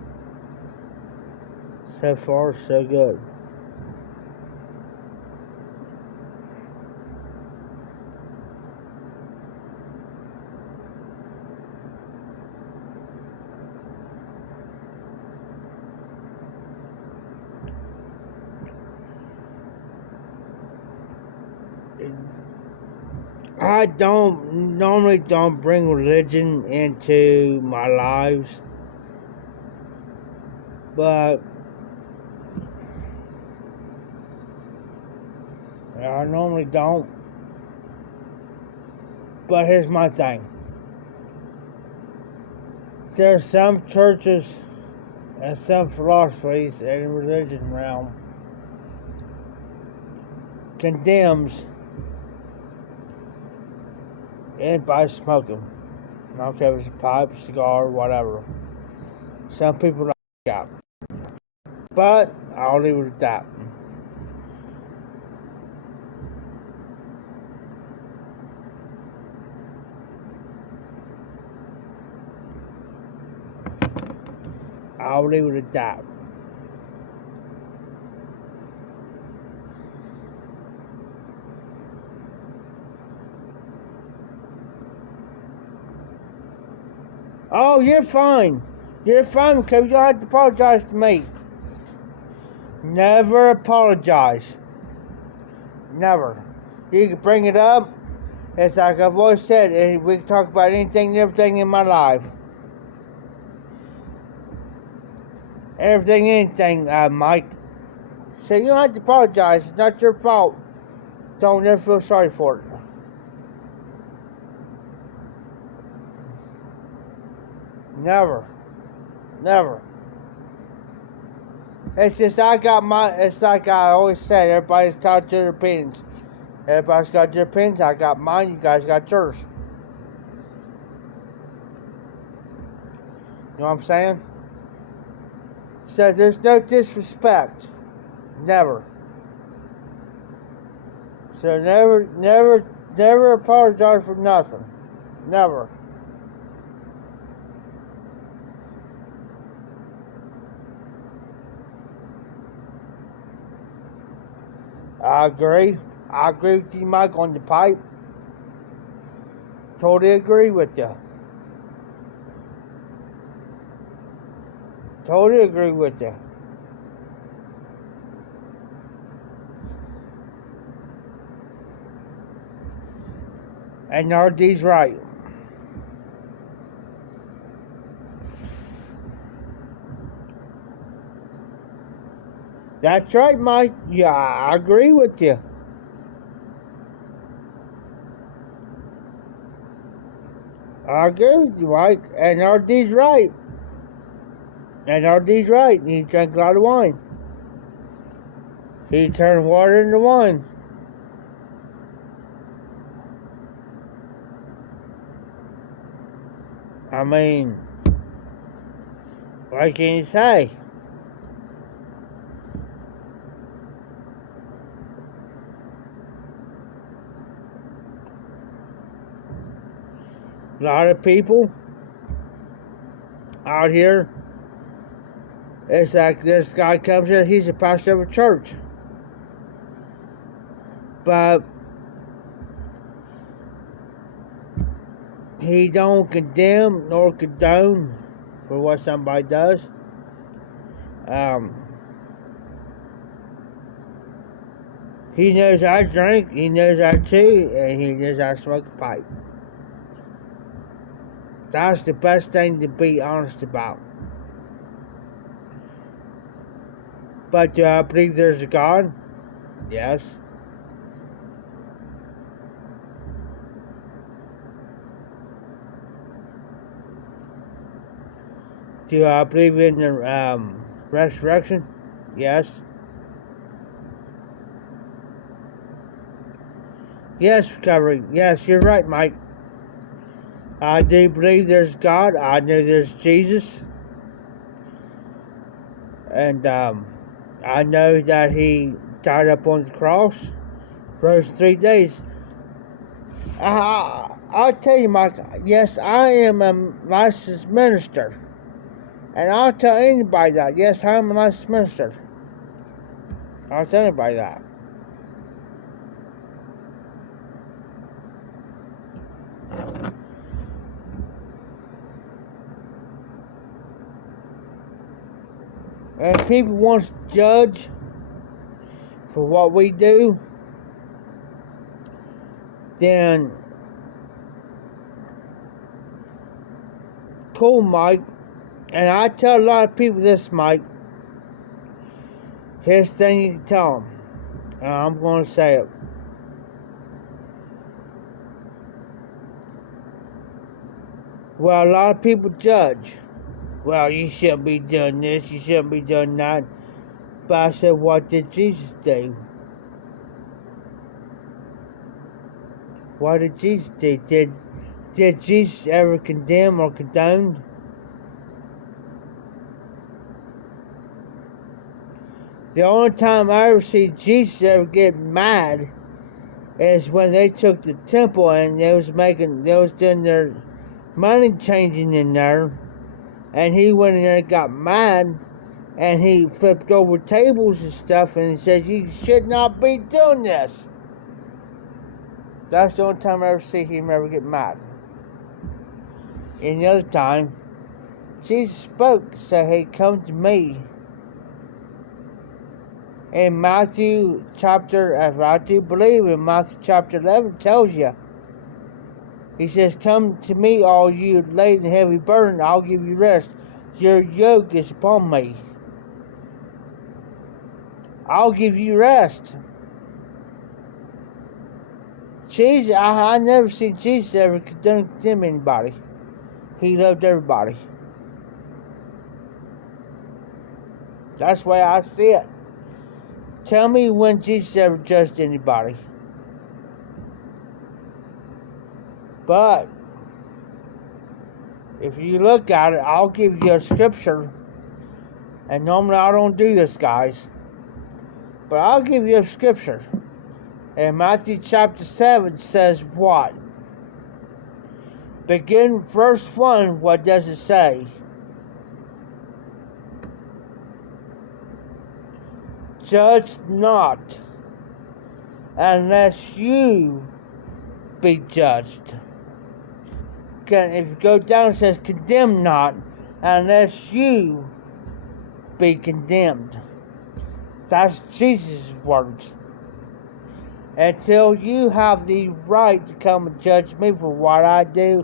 So far, so good. I normally don't bring religion into my lives, but I normally don't. But here's my thing. There's some churches and some philosophies in the religion realm condemns anybody smoking. I don't care if it's a pipe, cigar, whatever. Some people don't like that. But I'll leave it at that. I'll leave it at that. Oh, you're fine. You're fine because you don't have to apologize to me. Never apologize. Never. You can bring it up. It's like I've always said, we can talk about anything and everything in my life. Anything, Mike. So you don't have to apologize. It's not your fault. Don't ever feel sorry for it. Never. Never. It's just it's like I always said, everybody's entitled to their opinions. Everybody's got their opinions. I got mine, you guys got yours. You know what I'm saying? So there's no disrespect. Never. So never apologize for nothing. Never. I agree. I agree with you, Mike, on the pipe. Totally agree with you. Totally agree with you. And RD's right. That's right, Mike. Yeah, I agree with you. I agree with you, Mike. And RD's right. And RD's right. He drank a lot of wine. He turned water into wine. I mean, what can you say? A lot of people out here, it's like this guy comes in, he's a pastor of a church. But he don't condemn nor condone for what somebody does. He knows I drink, he knows I chew, and he knows I smoke a pipe. That's the best thing to be honest about. But do I believe there's a God? Yes. Do I believe in the resurrection? Yes. Yes, recovery. Yes, you're right, Mike. I do believe there's God. I know there's Jesus. And I know that he died up on the cross, rose 3 days. I'll tell you, Mike, yes, I am a licensed minister. And I'll tell anybody that. Yes, I'm a licensed minister. I'll tell anybody that. And if people want to judge for what we do, then cool, Mike. And I tell a lot of people this, Mike. Here's the thing you can tell them. And I'm going to say it. Well, a lot of people judge. Well, you shouldn't be doing this, you shouldn't be doing that. But I said, what did Jesus do? What did Jesus do? Did Jesus ever condemn or condone? The only time I ever see Jesus ever get mad is when they took the temple and they was doing their money changing in there. And he went in there and got mad, and he flipped over tables and stuff, and he says, you should not be doing this. That's the only time I ever see him ever get mad. Any other time, Jesus spoke, said, hey, come to me. In Matthew chapter, I do believe in Matthew chapter 11, tells you, he says, come to me, all you laden and heavy burden, I'll give you rest. Your yoke is upon me. I'll give you rest. Jesus, I never seen Jesus ever condemn anybody. He loved everybody. That's the way I see it. Tell me when Jesus ever judged anybody. But if you look at it, I'll give you a scripture. And normally I don't do this, guys. But I'll give you a scripture. And Matthew chapter 7 says what? Begin verse 1, what does it say? Judge not, unless you be judged. If you go down, it says, condemn not, unless you be condemned. That's Jesus' words. Until you have the right to come and judge me for what I do,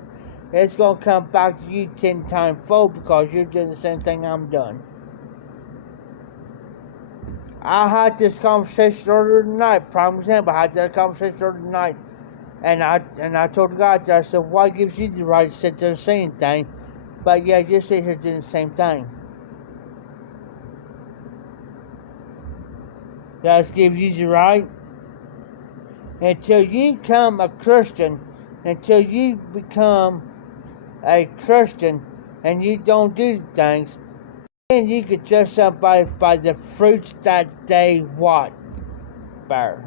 it's going to come back to you 10 times fold, because you're doing the same thing I'm doing. I had this conversation earlier tonight. Prime example, I had that conversation earlier tonight. And I told God, I said, what gives you the right to sit there and say anything? But yeah, you're sitting here doing the same thing. That gives you the right. Until you become a Christian, until you become a Christian and you don't do things, then you could judge somebody by the fruits that they what? Bear.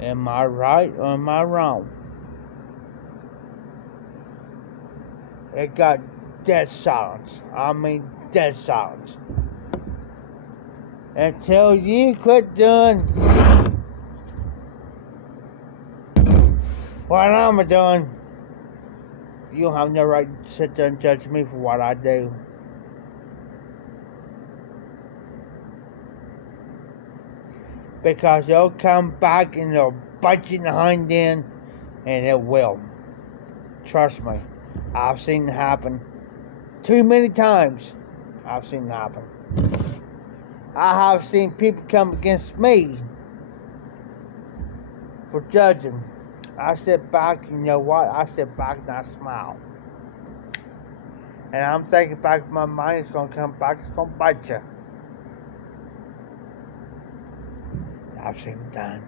Am I right or am I wrong? It got dead silence. I mean dead silence. Until you quit doing what I'm doing, you don't have no right to sit there and judge me for what I do. Because it'll come back and it'll bite you in the hind end, and it will. Trust me. I've seen it happen too many times. I've seen it happen. I have seen people come against me for judging. I sit back, you know what? I sit back and I smile. And I'm thinking back in my mind, it's going to come back, it's going to bite you. I've seen it done.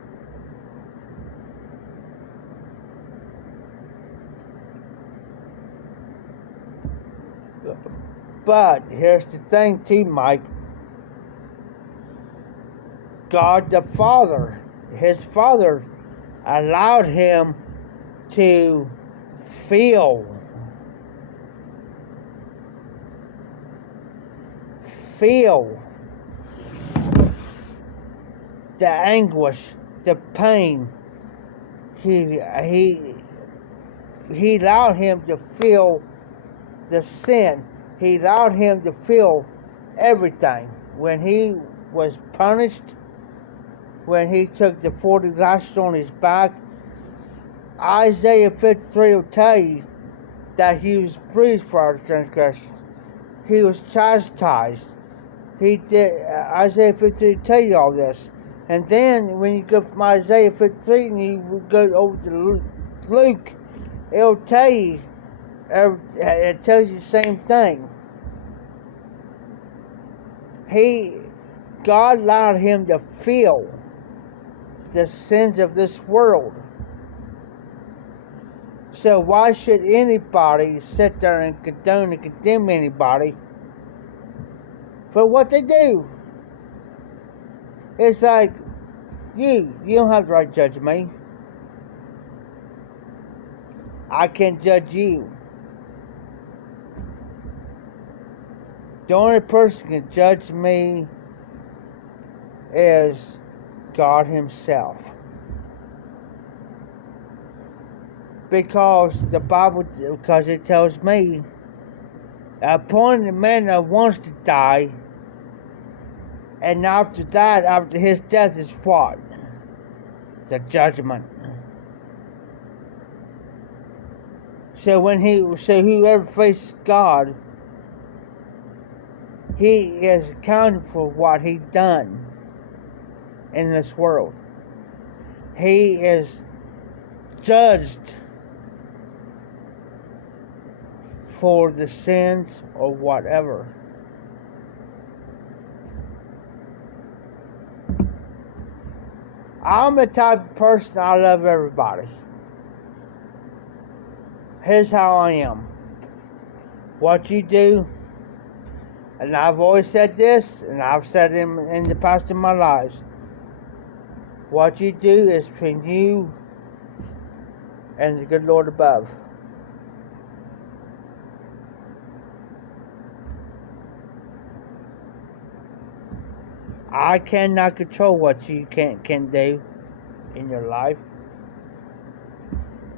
But here's the thing too, Mike. God the Father, his Father, allowed him to feel the anguish, the pain. He allowed him to feel the sin. He allowed him to feel everything. When he was punished, when he took the 40 lashes on his back, Isaiah 53 will tell you that he was bruised for our transgressions. He was chastised. He did. Isaiah 53 will tell you all this. And then when you go from Isaiah 53 and you go over to Luke, it'll tell you, it tells you the same thing. God allowed him to feel the sins of this world. So why should anybody sit there and condone and condemn anybody for what they do? It's like, you don't have the right to judge me. I can't judge you. The only person who can judge me is God himself. Because it tells me, upon the man that wants to die, and after that, after his death is what? The judgment. So whoever faces God, he is accounted for what he done in this world. He is judged for the sins or whatever. I'm the type of person, I love everybody. Here's how I am. What you do, and I've always said this, and I've said it in the past of my lives. What you do is between you and the good Lord above. I cannot control what you can do in your life.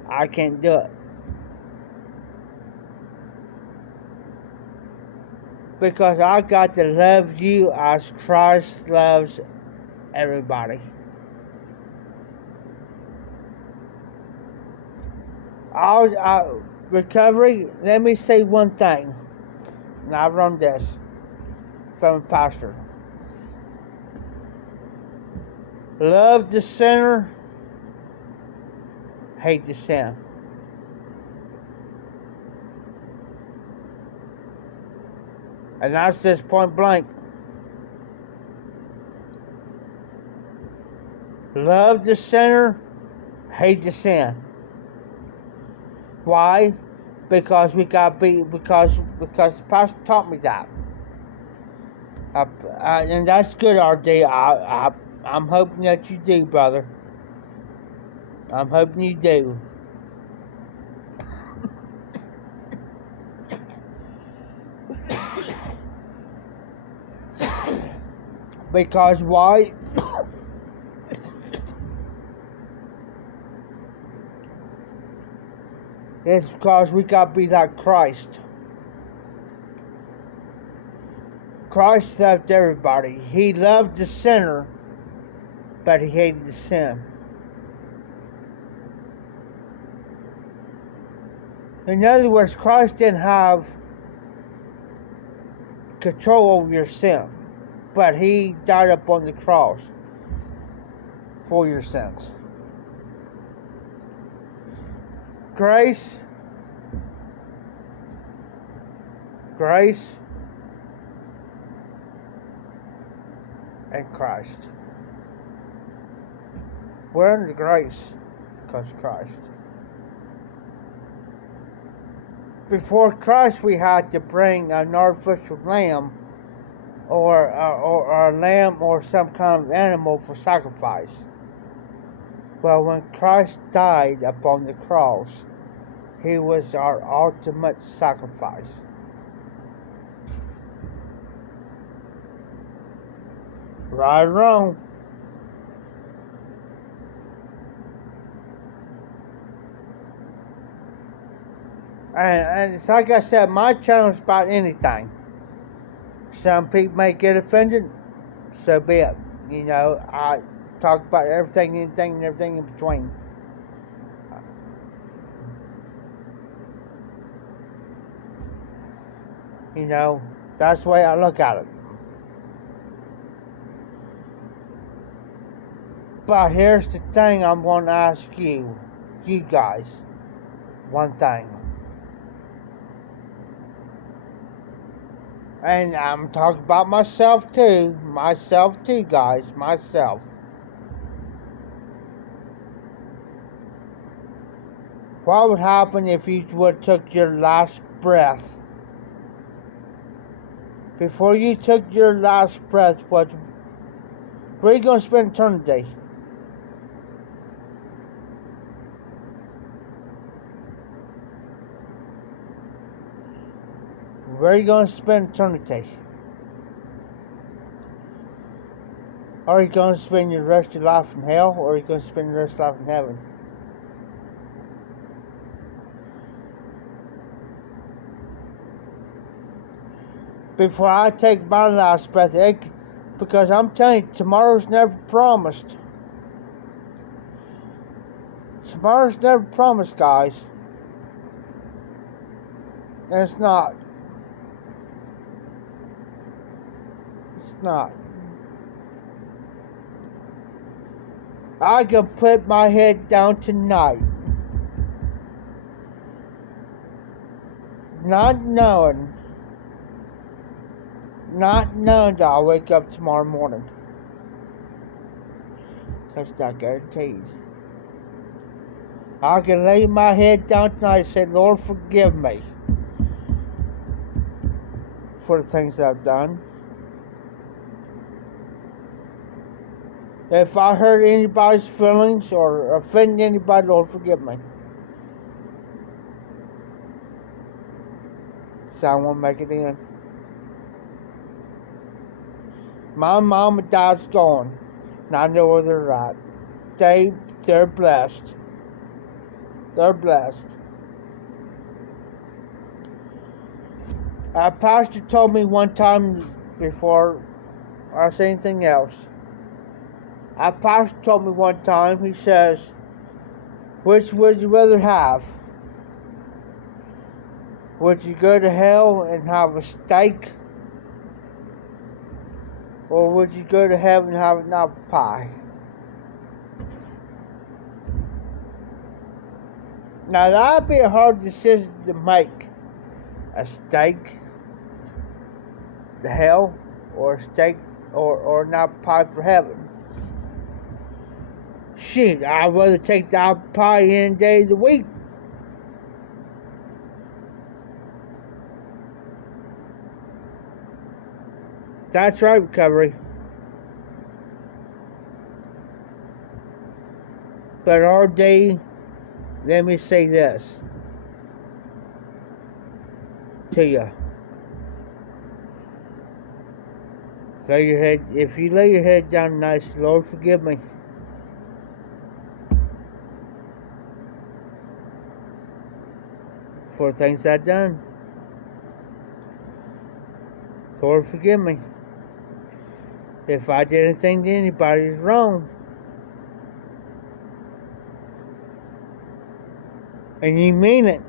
I can't do it. Because I got to love you as Christ loves everybody. Recovery, let me say one thing. And I've learned this from a pastor. Love the sinner, hate the sin. And that's just point blank. Love the sinner, hate the sin. Why? Because because the pastor taught me that. And that's good, RD. I'm hoping that you do, brother. I'm hoping you do. Because why? It's because we got to be like Christ. Christ loved everybody. He loved the sinner, but he hated the sin. In other words, Christ didn't have control over your sin, but he died upon the cross for your sins. Grace and Christ. We're under grace because of Christ. Before Christ, we had to bring an artificial lamb or a lamb or some kind of animal for sacrifice. Well, when Christ died upon the cross, he was our ultimate sacrifice. Right or wrong. And it's like I said, my channel is about anything. Some people may get offended, so be it. You know, I talk about everything, anything, and everything in between. You know, that's the way I look at it. But here's the thing I'm going to ask you guys, one thing. And I'm talking about myself too, guys, myself. What would happen if you would have took your last breath? Before you took your last breath, where are you going to spend eternity? Where are you going to spend eternity? Are you going to spend the rest of your life in hell, or are you going to spend the rest of your life in heaven? Before I take my last breath, because I'm telling you, tomorrow's never promised. Tomorrow's never promised, guys. And it's not. Not. I can put my head down tonight, not knowing that I'll wake up tomorrow morning. That's not guaranteed. I can lay my head down tonight and say, Lord, forgive me for the things that I've done. If I hurt anybody's feelings or offended anybody, Lord, forgive me. So I won't make it in. My mom and dad's gone, and I know where they're at. They're blessed. They're blessed. A pastor told me one time before I say anything else. A pastor told me one time, he says, which would you rather have? Would you go to hell and have a steak? Or would you go to heaven and have an apple pie? Now that'd be a hard decision to make. A steak to hell, or a steak or an apple pie for heaven. Shit, I'd rather take the apple pie any day of the week. That's right, recovery. But RD, let me say this to you. Lay your head, if you lay your head down nice, Lord forgive me. For things I've done. Lord forgive me. If I did anything to anybody is wrong. And you mean it.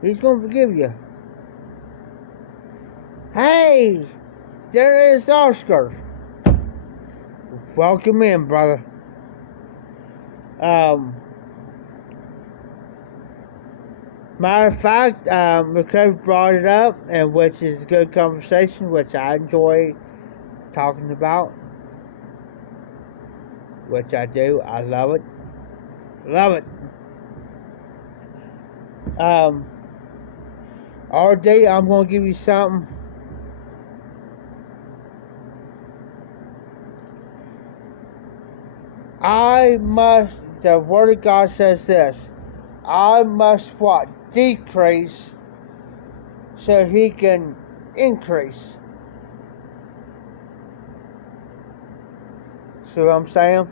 He's going to forgive you. Hey, there is Oscar. Welcome in, brother. Matter of fact, because brought it up, and which is a good conversation, which I enjoy talking about. Which I do. I love it. Love it. RD, I'm going to give you something. The Word of God says this. I must what? Decrease so He can increase. See what I'm saying?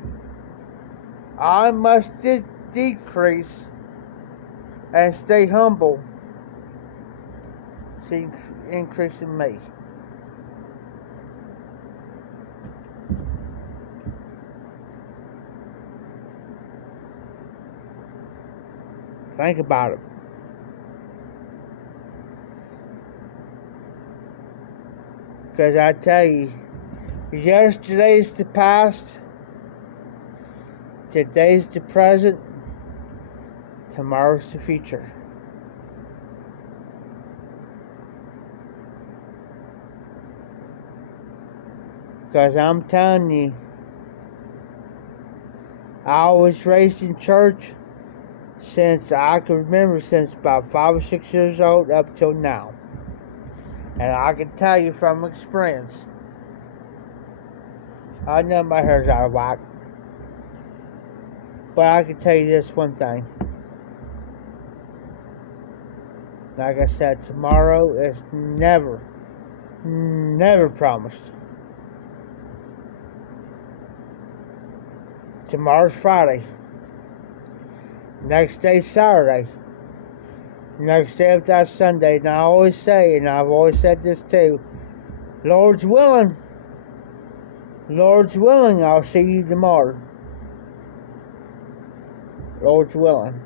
I must decrease and stay humble. See, increase in me. Think about it. Because I tell you, yesterday's the past, today's the present, tomorrow's the future. Because I'm telling you, I was raised in church since I can remember, since about 5 or 6 years old up till now. And I can tell you from experience, I know my hair's out of whack. But I can tell you this one thing. Like I said, tomorrow is never promised. Tomorrow's Friday. Next day's Saturday. Next day after that's Sunday. And I always say, and I've always said this too, Lord's willing, I'll see you tomorrow. Lord's willing.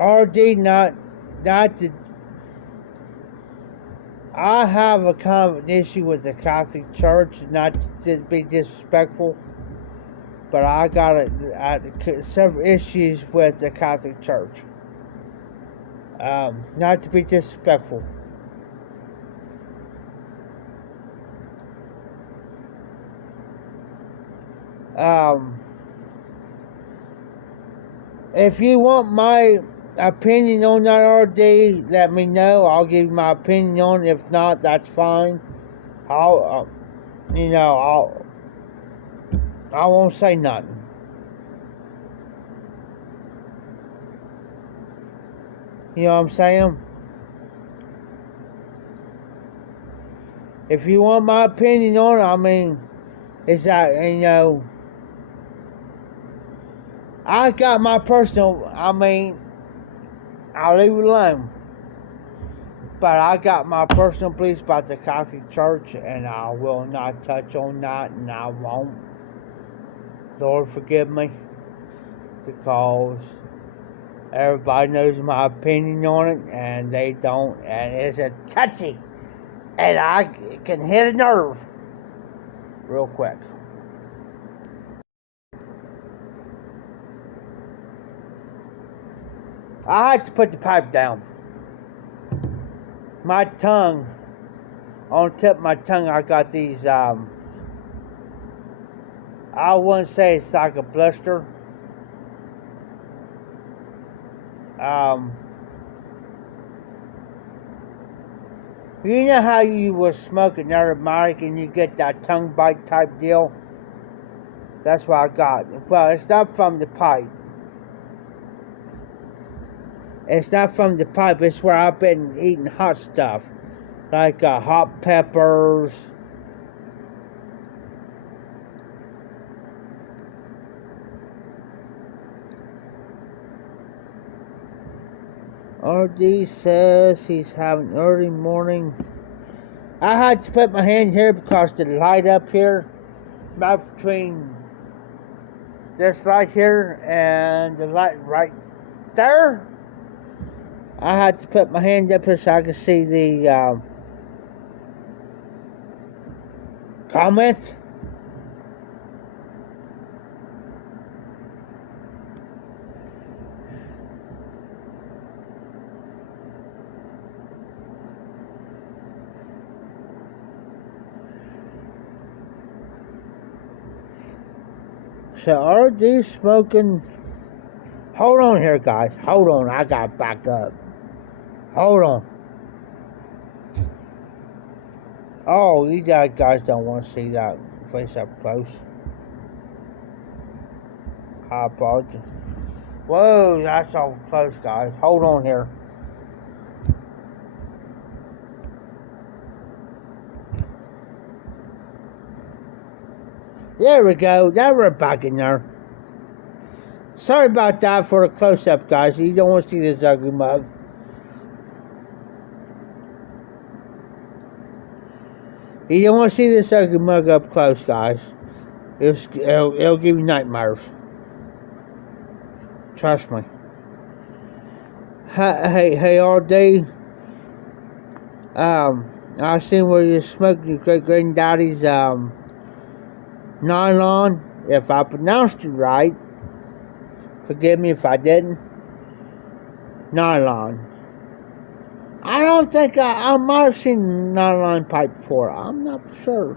RD, not the. I have a kind of an issue with the Catholic Church, not to be disrespectful, but I got several issues with the Catholic Church. Not to be disrespectful. If you want my opinion on that RD, let me know. I'll give you my opinion on it. If not, that's fine. I won't say nothing. You know what I'm saying? If you want my opinion on it, I mean, it's that, I got my personal, I'll leave it alone. But I got my personal beliefs about the Catholic Church, and I will not touch on that, and I won't. Lord forgive me, because everybody knows my opinion on it, and they don't, and it's a touchy, and I can hit a nerve real quick. I had to put the pipe down. My tongue, on the tip of my tongue, I got these, I wouldn't say it's like a blister, Um, you know how you was smoking aromatic and you get that tongue bite type deal? That's what I got. Well, it's not from the pipe. It's not from the pipe. It's where I've been eating hot stuff. Like hot peppers. RD says he's having early morning. I had to put my hand here because the light up here, about between this light here and the light right there, I had to put my hand up here so I could see the comments. So RD smoking. Hold on here, guys. Hold on. I gotta back up. Hold on. Oh, you guys don't want to see that face up close. I apologize. Whoa, that's all close, guys. Hold on here. There we go. Now we're back in there. Sorry about that for the close-up, guys. You don't want to see this ugly mug. You don't want to see this ugly mug up close, guys. It'll give you nightmares. Trust me. Hey, RD. I seen where you smoked your great-granddaddy's, nylon, if I pronounced it right. Forgive me if I didn't. Nylon. I don't think I might have seen a nylon pipe before. I'm not sure.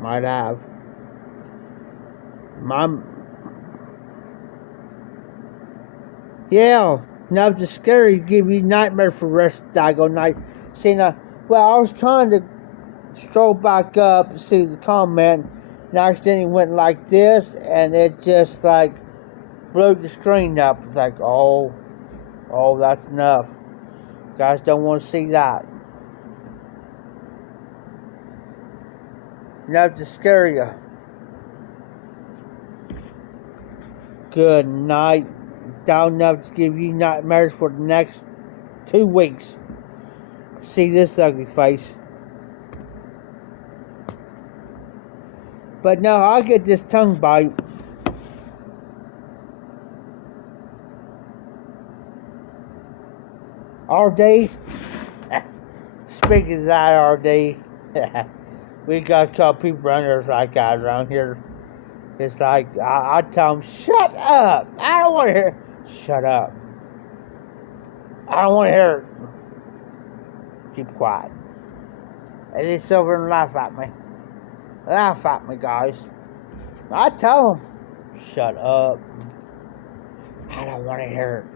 Might have. Yeah, nothing scary. Give you nightmare for the rest of the daggone night. See now, well, I was trying to stroll back up and see the comment, and I accidentally went like this, and it just like blew the screen up. It's like, oh, that's enough. Guys don't want to see that. Enough to scare you. Good night. Down enough to give you nightmares for the next 2 weeks. See this ugly face. But no, I get this tongue bite. RD. Speaking of that, RD. We got a couple people runners like that around here. It's like, I tell them, shut up. I don't want to hear. Shut up. I don't want to hear it. Keep quiet. And they sit over and laugh at me. Laugh at me, guys. I tell them, shut up. I don't want to hear it.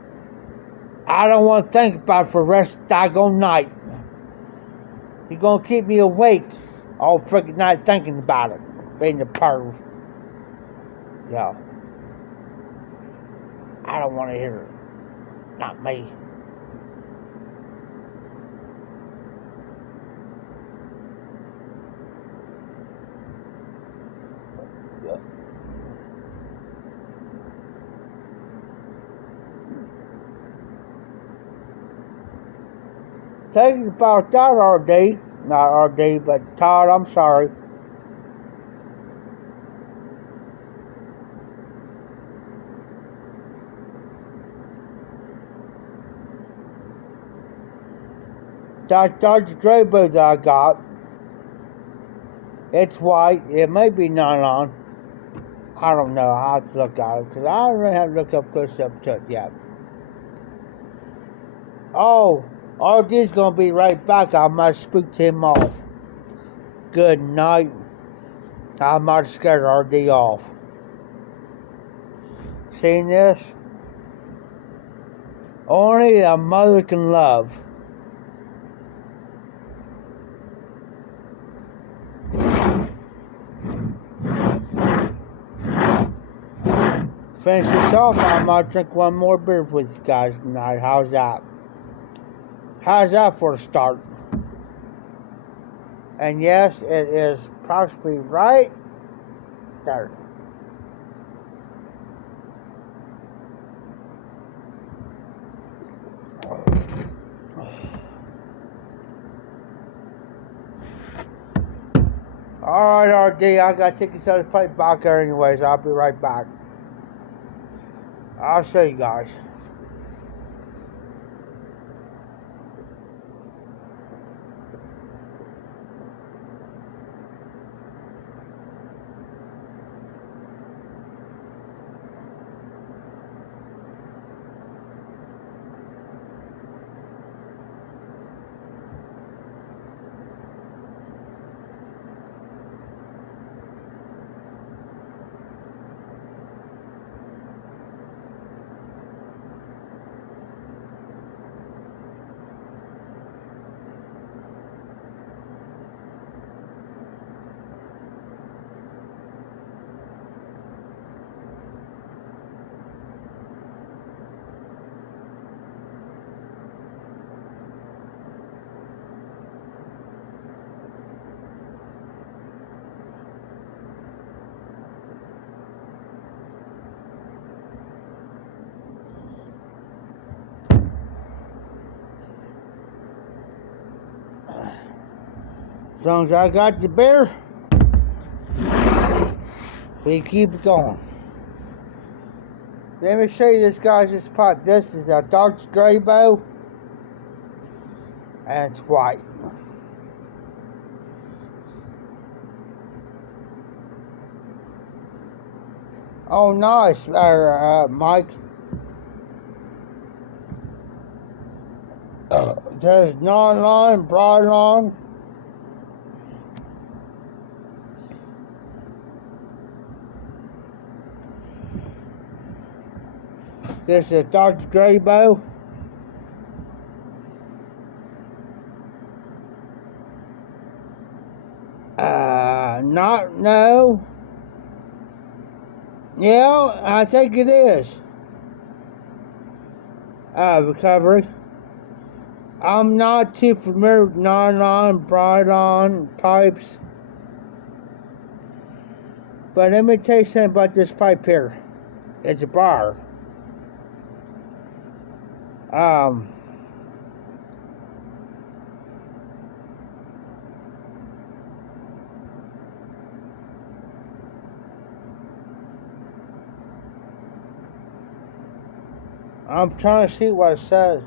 I don't want to think about it for the rest of the daggone night. You're going to keep me awake all freaking night thinking about it. Being a perv. Yeah. I don't want to hear it. Not me. Thinking about that, RD. Not RD, but Todd, I'm sorry. That's the gray booth I got. It's white. It may be nylon. I don't know. I have to look at it because I don't really have to look up close up to it yet. Oh, RD's gonna be right back. I might spook him off. Good night. I might scare RD off. Seeing this? Only a mother can love. Finish this off, I might drink one more beer with you guys tonight. How's that? How's that for a start? And yes, it is possibly right there. Alright, RD, I gotta take this other plate back there anyways. I'll be right back. I'll show you guys. As long as I got the beer, we keep it going. Let me show you this, guys. This pipe. This is a dark gray bow, and it's white. Oh, nice, Mike. There's non-line, broad line. This is a dark gray bow. No. Yeah, I think it is. Recovery. I'm not too familiar with nylon, broad-on pipes. But let me tell you something about this pipe here. It's a bar. I'm trying to see what it says.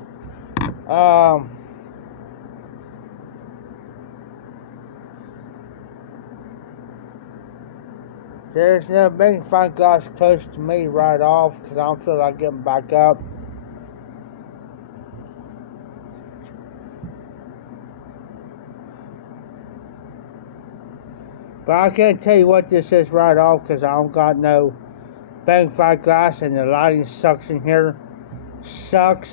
There's no magnifying glass close to me right off because I don't feel like getting back up. But I can't tell you what this is right off because I don't got no magnifying glass and the lighting sucks in here. Sucks.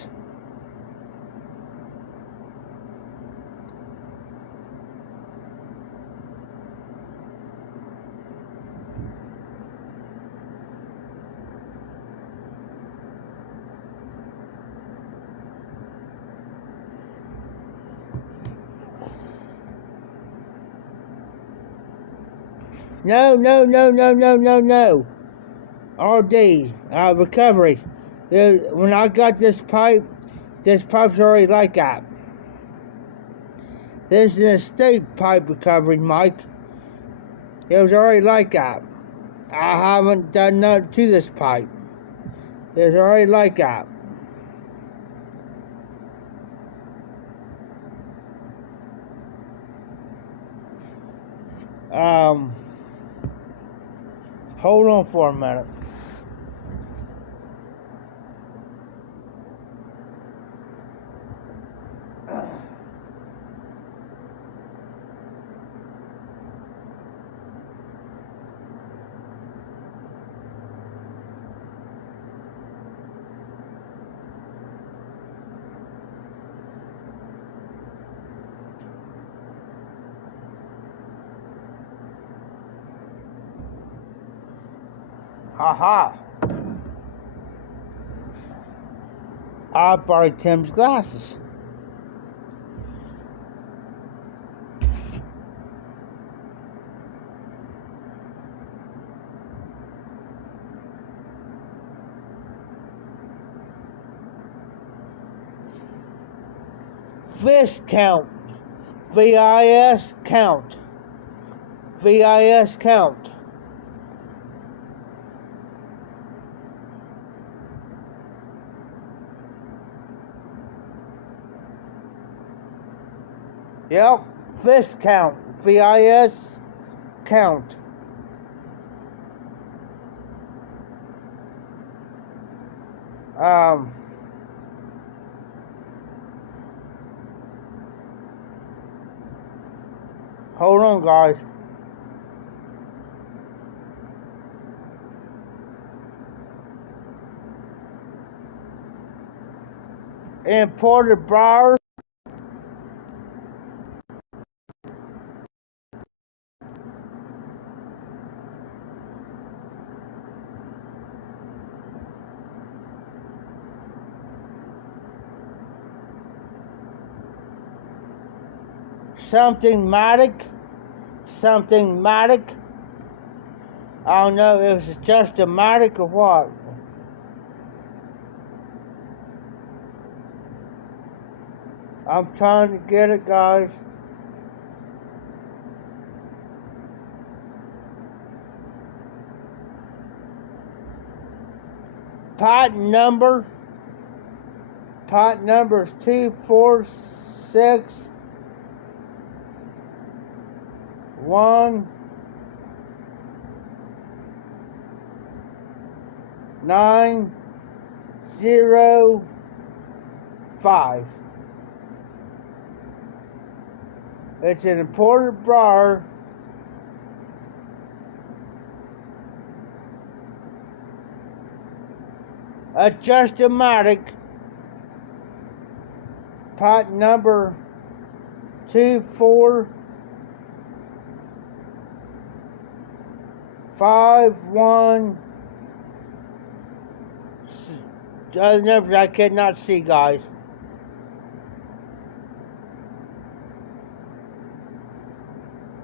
No. RD, recovery. When I got this pipe's already like that. This is an estate pipe recovery, Mike. It was already like that. I haven't done nothing to this pipe. It was already like that. Hold on for a minute. Aha! I borrowed Tim's glasses. Vis count. VIS count. VIS count. Yep, vis count. VIS count. Hold on, guys. Imported briar. Something matic. Something matic. I don't know if it's just a matic or what. I'm trying to get it, guys. Patent number is 246 1 9 0 5. It's an imported briar. Adjustomatic. Patent number 2451. Other numbers I cannot see, guys.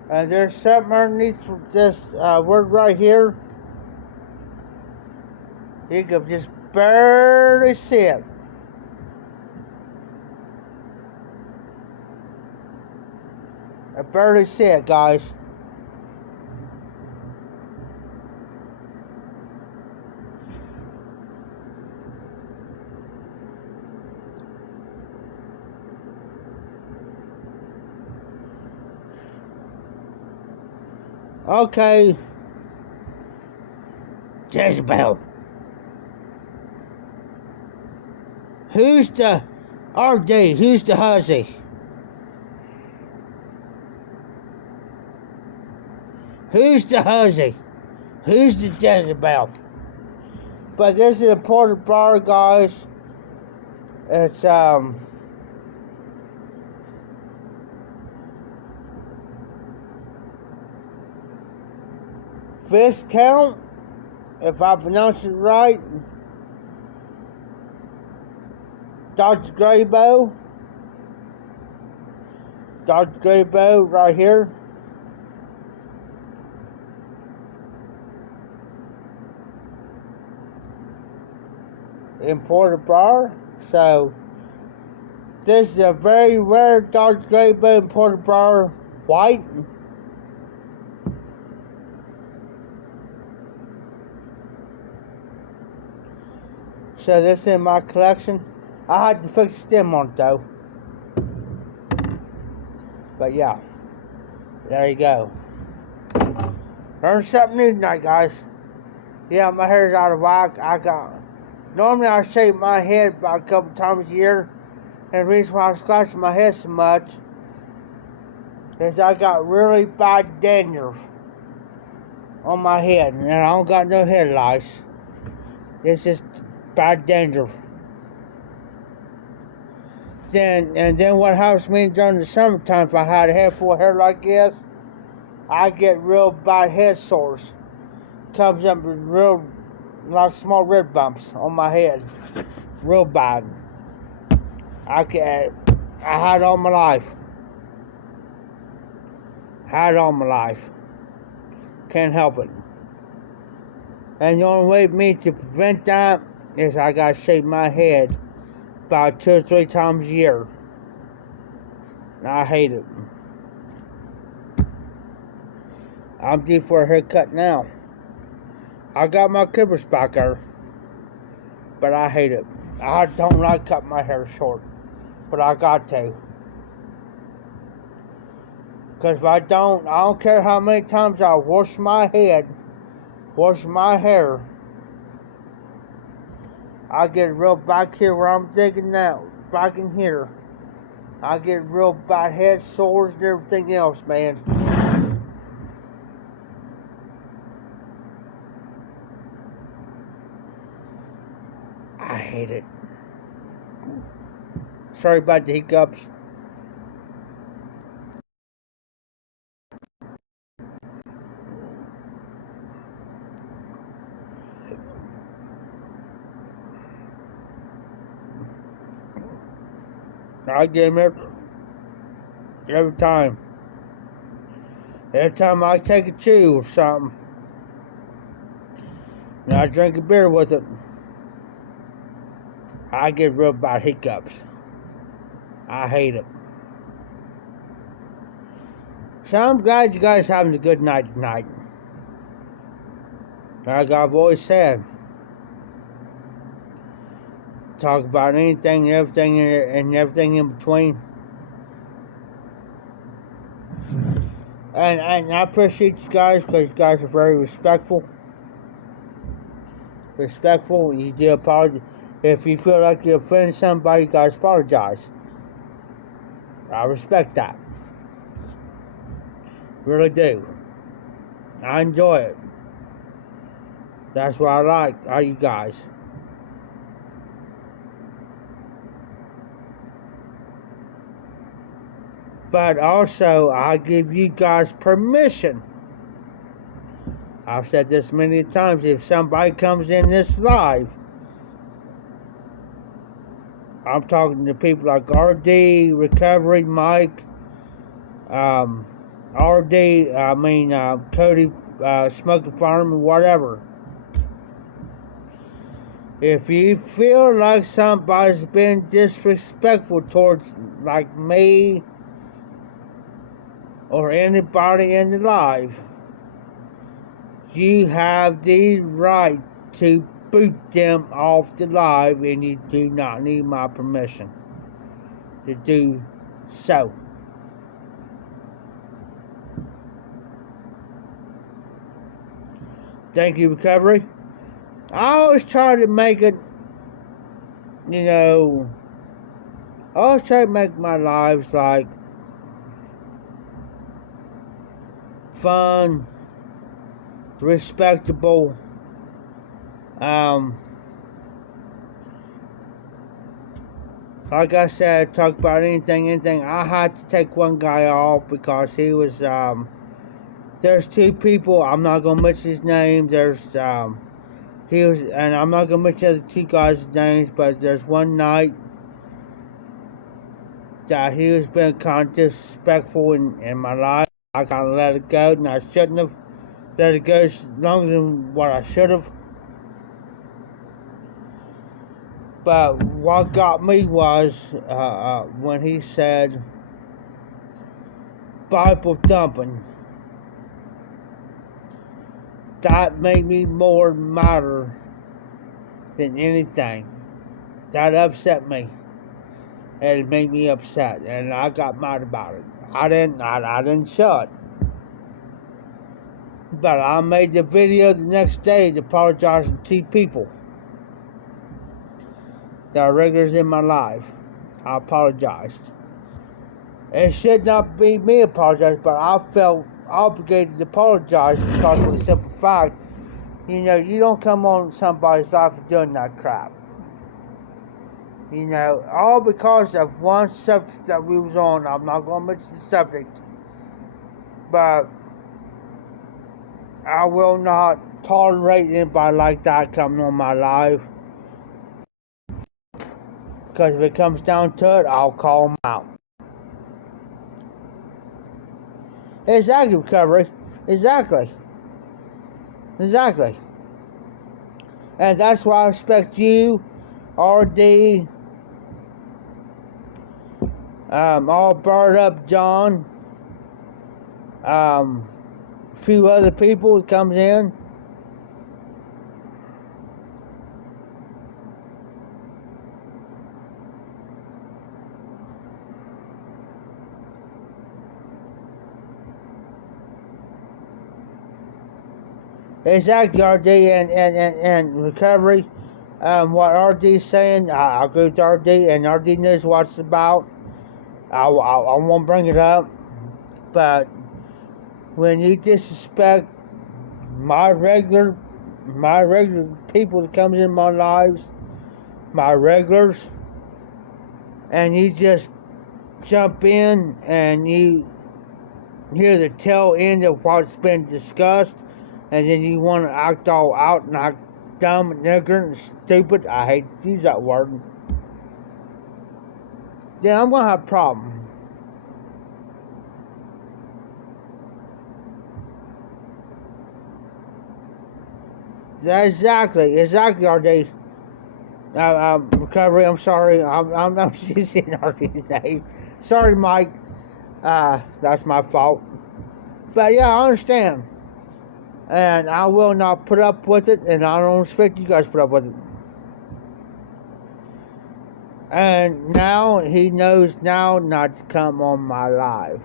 And there's something underneath this word right here. You can just barely see it. I barely see it, guys. Okay. Jezebel. Who's the RD? Who's the hussy? Who's the hussy? Who's the Jezebel? But this is an important bar, guys. It's Viscount, if I pronounce it right. Dr. Graybow. Dr. Graybow right here. Imported bar. So this is a very rare Dr. Graybow imported bar, white. So this is in my collection. I had to fix the stem on it though. But yeah, there you go. Learn something new tonight, guys. Yeah, my hair's out of whack. Normally I shave my head about a couple times a year. And the reason why I'm scratching my head so much is I got really bad dandruff on my head. And I don't got no head lice. It's just bad dandruff. And then what happens to me during the summertime, if I had a head full of hair like this, I get real bad head sores. Comes up with real like small red bumps on my head, real bad. I had it all my life. Had it all my life. Can't help it. And the only way for me to prevent that is I gotta shave my head about 2 or 3 times a year. And I hate it. I'm due for a haircut now. I got my clippers back there, but I hate it. I don't like cutting my hair short, but I got to. Because if I don't care how many times I wash my head, wash my hair, I get real back here where I'm digging now, back in here. I get real bad head sores and everything else, man. I hate it. Sorry about the hiccups. I get them every time. Every time I take a chew or something, and I drink a beer with it, I get real bad hiccups. I hate it. So I'm glad you guys having a good night tonight. Like I've always said, talk about anything and everything in between. And I appreciate you guys because you guys are very respectful. You do apologize. If you feel like you offended somebody, you guys apologize. I respect that. Really do. I enjoy it. That's what I like, are you guys. But also, I give you guys permission. I've said this many times. If somebody comes in this live, I'm talking to people like RD, Recovery, Mike, RD, Cody, Smoking Farm, whatever. If you feel like somebody's been disrespectful towards, like me, or anybody in the live, you have the right to boot them off the live, and you do not need my permission to do so. Thank you, Recovery. I always try to make it, I always try to make my lives like fun, respectable, like I said, talk about anything. I had to take one guy off because he was, there's 2 people, I'm not going to mention his name, and I'm not going to mention the other 2 guys' names, but there's one night that he was being kind of disrespectful in my life. I kind of let it go, and I shouldn't have let it go longer than what I should have. But what got me was when he said Bible thumping. That made me more madder than anything. That upset me. And it made me upset, and I got mad about it. I didn't show it. But I made the video the next day to apologize to 2 people that are regulars in my life. I apologized. It should not be me apologizing, but I felt obligated to apologize because of the simple fact, you don't come on somebody's life for doing that crap. All because of one subject that we was on. I'm not going to mention the subject, but I will not tolerate anybody like that coming on my live. Because if it comes down to it, I'll call them out. Exactly, Recovery. Exactly. Exactly. And that's why I expect you, RD, all burned up John, a few other people that comes in. Exactly, RD and Recovery. What RD's saying, I agree with RD, and RD knows what it's about. I won't bring it up, but when you disrespect my regular people that comes in my lives, my regulars, and you just jump in and you hear the tail end of what's been discussed, and then you want to act all out and act dumb and ignorant and stupid, I hate to use that word, then I'm going to have a problem. Exactly, RD. Recovery, I'm sorry, I'm using RD's name. Sorry, Mike. That's my fault. But yeah, I understand. And I will not put up with it, and I don't expect you guys to put up with it. And now he knows now not to come on my live,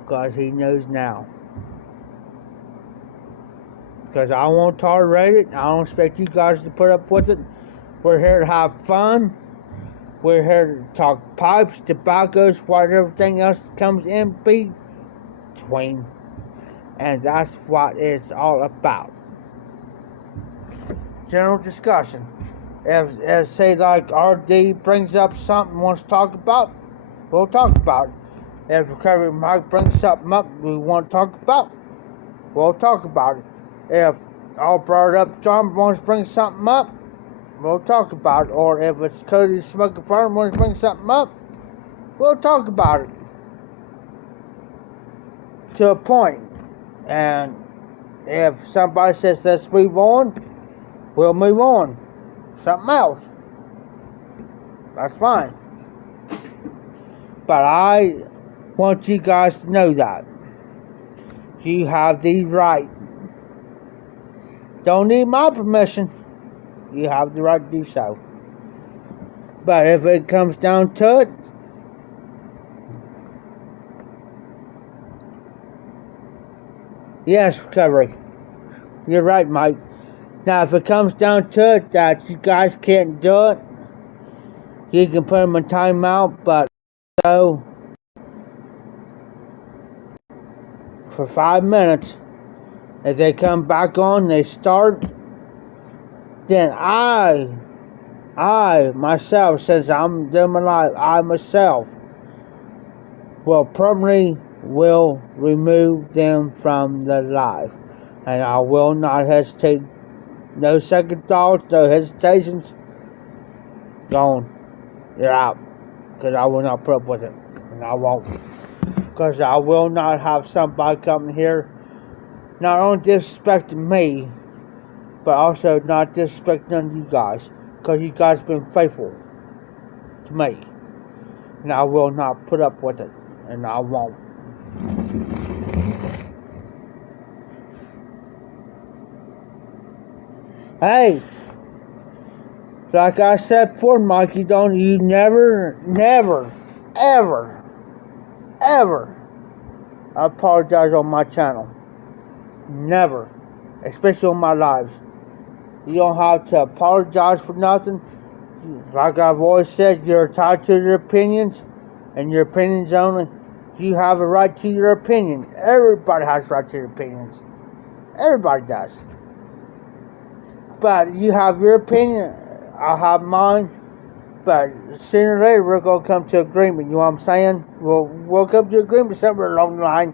because he knows now. Because I won't tolerate it. I don't expect you guys to put up with it. We're here to have fun. We're here to talk pipes, tobaccos, whatever everything else comes in between. And that's what it's all about. General discussion. If say like RD brings up something wants to talk about, we'll talk about it. If Recovery Mike brings something up we want to talk about, we'll talk about it. If all brought up John wants to bring something up, we'll talk about it. Or if it's Cody Smoking Farm wants to bring something up, we'll talk about it. To a point. And if somebody says let's move on, we'll move on. Something else. That's fine. But I want you guys to know that. You have the right. Don't need my permission. You have the right to do so. But if it comes down to it, yes, Recovery. You're right, Mike. Now, if it comes down to it that you guys can't do it, you can put them in timeout, but so for 5 minutes, if they come back on, they start, then I myself, since I'm doing my life, I myself will permanently remove them from the live. And I will not hesitate. No second thoughts, no hesitations. Gone. You're out. Because I will not put up with it. And I won't. Because I will not have somebody coming here not only disrespecting me, but also not disrespecting you guys. Because you guys have been faithful to me. And I will not put up with it. And I won't. Hey, like I said before, Mike, you never, ever apologize on my channel. Never. Especially on my lives. You don't have to apologize for nothing. Like I've always said, you're entitled to your opinions, and your opinions only. You have a right to your opinion. Everybody has a right to their opinions. Everybody does. But you have your opinion, I'll have mine. But sooner or later, we're going to come to agreement. You know what I'm saying? We'll come to agreement somewhere along the line.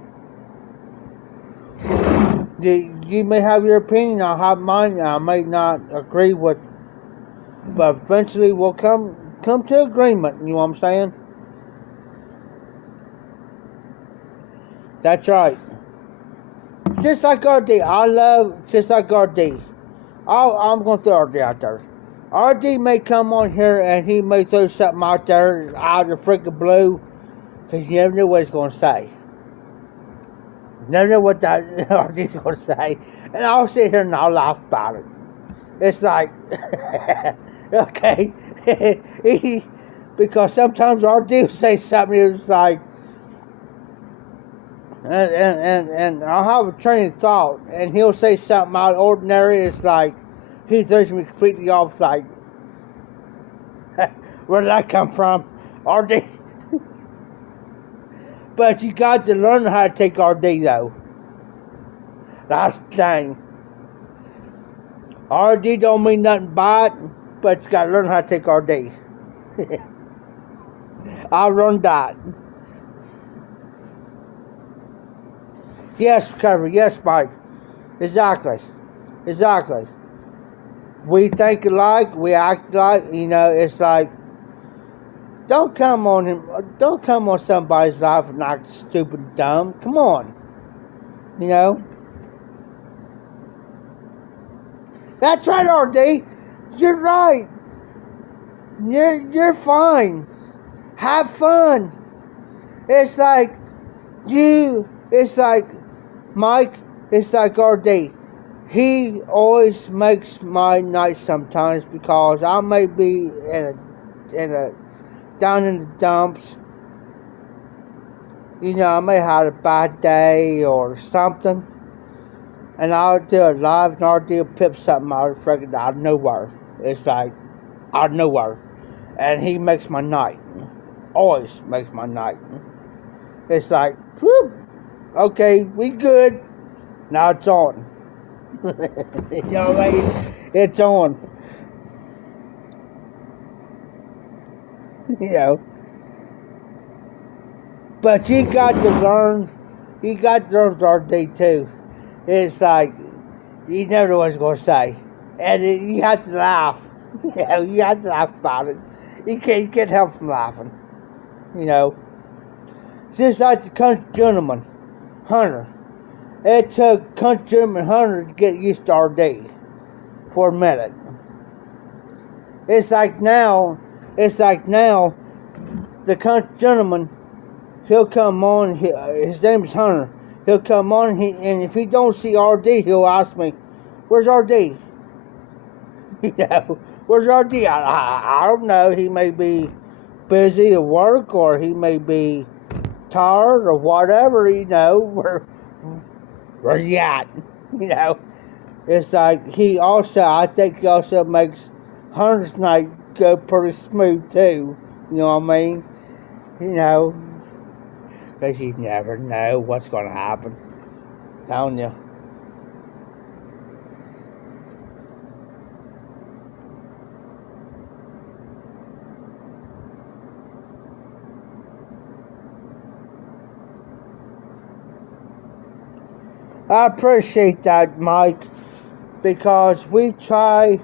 You may have your opinion, I'll have mine, I may not agree with, but eventually we'll come to agreement, you know what I'm saying? That's right. Just like RD, just like RD. I'm going to throw RD out there. RD may come on here and he may throw something out there out of the freaking blue, because you never know what he's going to say. Never know what that RD's going to say. And I'll sit here and I'll laugh about it. It's like, okay. Because sometimes RD will say something that's like, and I'll have a train of thought, and he'll say something out of ordinary. It's like, he throws me completely off, like, where did that come from? RD. But you got to learn how to take RD, though. That's the thing. RD don't mean nothing by it, but you got to learn how to take RD. I'll run that. Yes, Trevor. Yes, Mike. Exactly. We think alike. We act alike. You know, it's like, don't come on somebody's life and act stupid and dumb. Come on. You know? That's right, RD. You're right. You're fine. Have fun. It's like Mike, it's like RD. He always makes my night sometimes, because I may be down in the dumps. You know, I may have a bad day or something, and I'll do it live, and RD will pip something out of nowhere. It's like out of nowhere, and he makes my night. Always makes my night. It's like, whoop. Okay, we good. Now it's on. You know what I mean? It's on. You know. But you got to learn with RD too. It's like, you never know what he's going to say. And you have to laugh. You know, you have to laugh about it. You can't help from laughing. You know. Just like the country gentleman. Hunter. It took country gentleman Hunter to get used to RD for a minute. It's like now, the country gentleman, he'll come on, his name is Hunter, he'll come on, and if he don't see RD, he'll ask me, where's RD? You know, where's RD? I don't know, he may be busy at work, or he may be tired, or whatever, you know, where's he at? You know, it's like I think he also makes Hunter's night go pretty smooth too, you know what I mean? You know, because you never know what's going to happen, I'm telling you. I appreciate that, Mike, because we try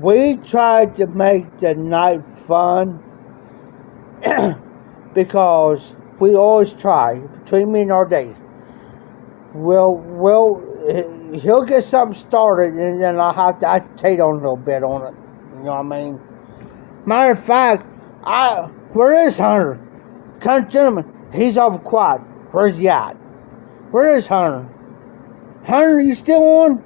to make the night fun, because we always try, between me and RD. He'll get something started, and then I'll have to agitate on a little bit on it, you know what I mean? Matter of fact, where is Hunter? Country gentleman, he's off the quad. Where's he at? Where is Hunter? Hunter, you still on?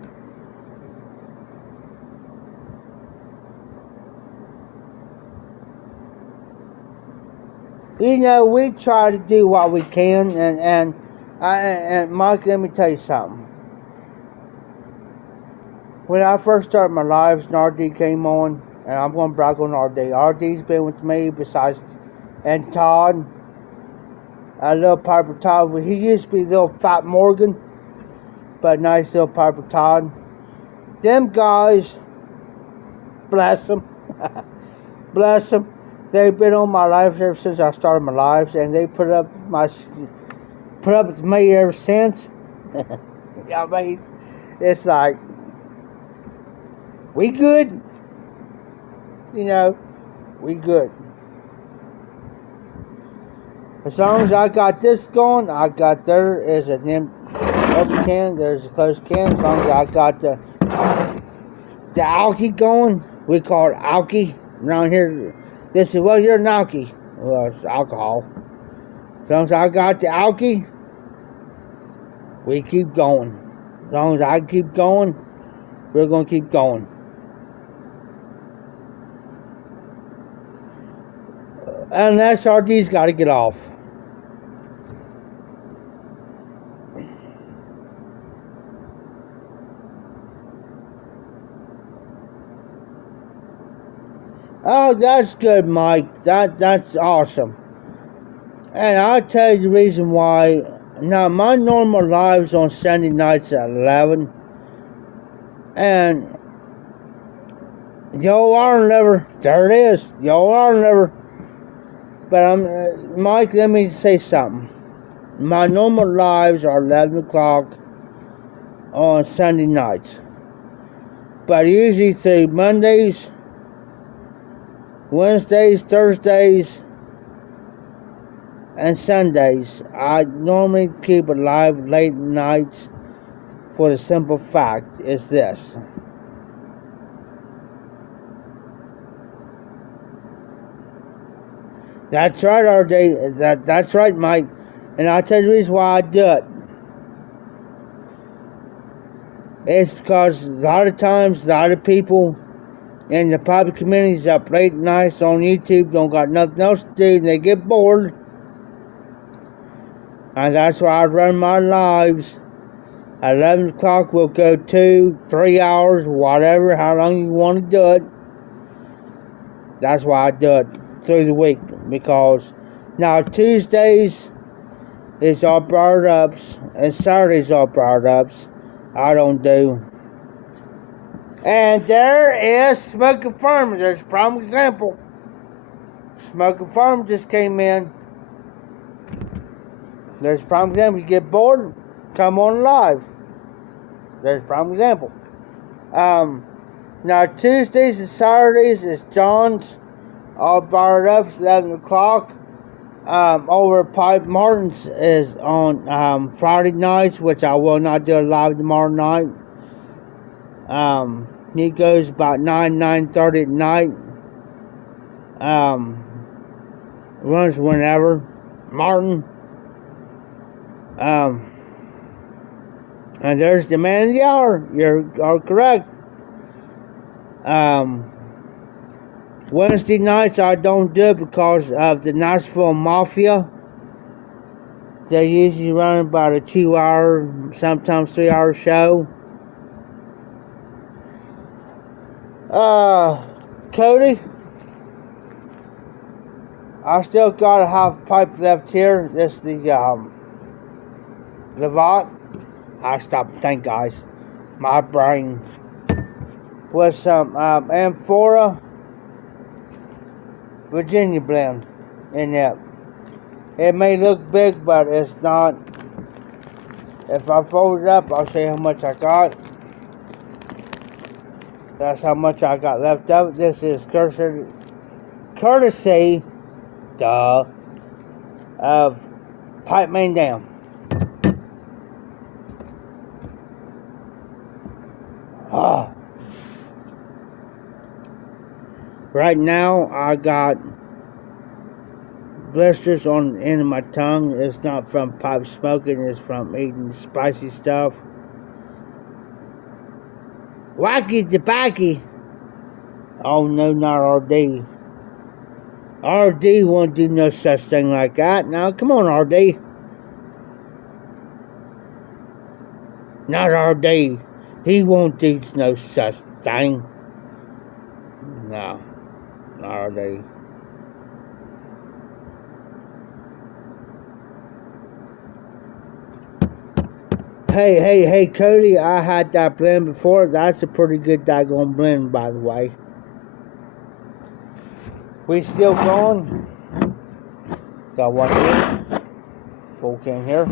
You know, we try to do what we can, and Mike, let me tell you something. When I first started my lives and RD came on, and I'm going to brag on RD. RD's been with me besides, and Todd, little Piper Todd. He used to be little Fat Morgan, but nice little Piper Todd. Them guys, bless them, bless them. They've been on my life ever since I started my lives, and they put up with me ever since. You know what I mean? It's like, we good. You know, we good. As long as I got this going, there is an open can, there's a closed can. As long as I got the alky going, we call it alky around here. They say, well, you're an alky. Well, it's alcohol. As long as I got the alky, we keep going. As long as I keep going, we're going to keep going. And that SRD's got to get off. Oh, that's good, Mike. That's awesome. And I'll tell you the reason why. Now, my normal live's on Sunday nights at 11. And the old iron lever, there it is. The old iron lever. But Mike, let me say something. My normal lives are 11 o'clock on Sunday nights. But usually through Mondays, Wednesdays, Thursdays, and Sundays, I normally keep it live late nights for the simple fact is this. That's right, RJ. That's right, Mike. And I'll tell you the reason why I do it. It's because a lot of times, a lot of people in the private communities up late nights on YouTube don't got nothing else to do and they get bored. And that's why I run my lives. At 11 o'clock, we'll go 2, 3 hours, whatever, how long you want to do it. That's why I do it through the week. Because now Tuesdays is all brought ups and Saturdays all brought ups. I don't do. And there is Smoking Farm. There's a prime example. Smoking Farm just came in. There's a prime example. You get bored, come on live. There's a prime example. Now Tuesdays and Saturdays is John's. All brought up 11 o'clock. Over at Pipe Martin's is on Friday nights, which I will not do live tomorrow night. He goes about 9:30 at night. Runs whenever. Martin. And there's the man of the hour. You are correct. Wednesday nights I don't do it because of the Nashville Mafia. They usually run about a 2-hour, sometimes 3-hour show. Cody, I still got a half pipe left here. This is the Vought. I stopped to think, guys. My brain. With some Amphora Virginia blend in that. It may look big, but it's not. If I fold it up, I'll show you how much I got. That's how much I got left of it. This is courtesy of Pipe Main Dam. Right now, I got blisters on the end of my tongue. It's not from pipe smoking, it's from eating spicy stuff. Wacky tobacco. Oh no, not RD. RD won't do no such thing like that. Now, come on, RD. Not RD. He won't do no such thing. No. Not RD. Hey, Cody, I had that blend before. That's a pretty good daggone blend, by the way. We still going? Got one here. Full can here.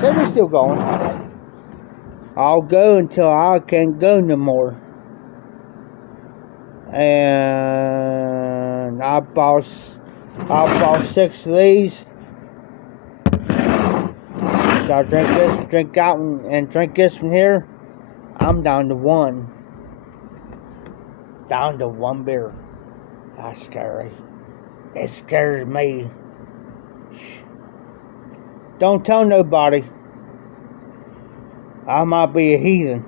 So we still going. I'll go until I can't go no more. And I bought 6 of these. So I drink this, drink out, and drink this from here. I'm down to 1. Down to 1 beer. That's scary. It scares me. Shh. Don't tell nobody. I might be a heathen.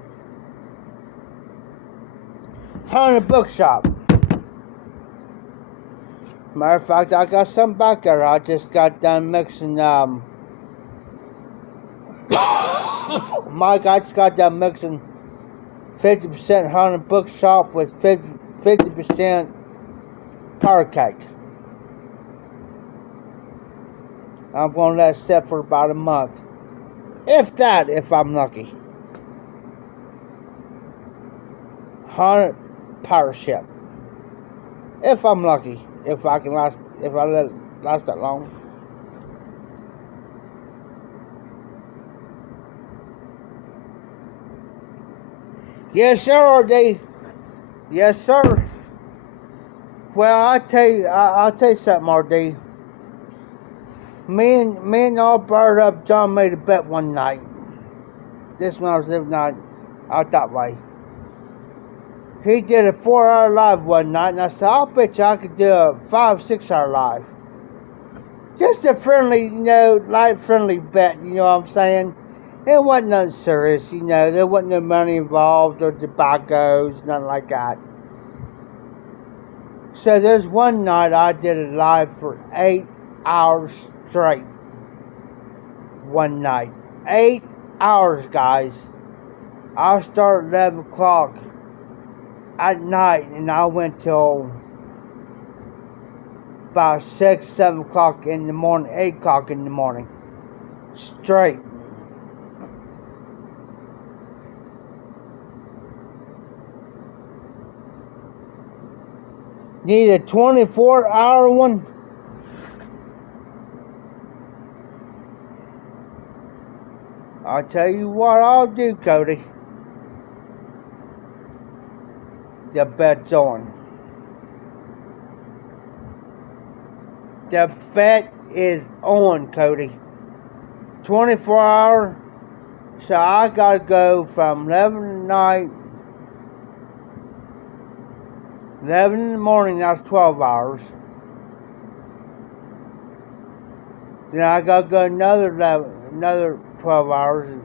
Haunted bookshop. Matter of fact, I got some back there. I just got done mixing. Mike, I just got done mixing 50% haunted bookshop with 50% powder cake. I'm gonna let it sit for about a month, if that, if I'm lucky. Haunted powder ship. If I'm lucky, if I can last, if I let it last that long. Yes, sir, RD. Yes, sir. Well, I'll tell you something, RD. Me and all brought up. John made a bet one night. This when I was living out that way. He did a 4-hour live one night, and I said, I'll bet you I could do a 5-6-hour live. Just a friendly, light friendly bet, you know what I'm saying? It wasn't nothing serious, there wasn't no money involved or tobaccos, nothing like that. So there's one night I did it live for 8 hours straight. One night. 8 hours, guys. I started 11 o'clock at night, and I went till about 6, 7 o'clock in the morning, 8 o'clock in the morning. Straight. Need a 24-hour one? I'll tell you what I'll do, Cody. The bet's on. The bet is on, Cody. 24 hour. So I gotta go from 11 at night. 11 in the morning, that's 12 hours. Then I gotta go another 12 hours.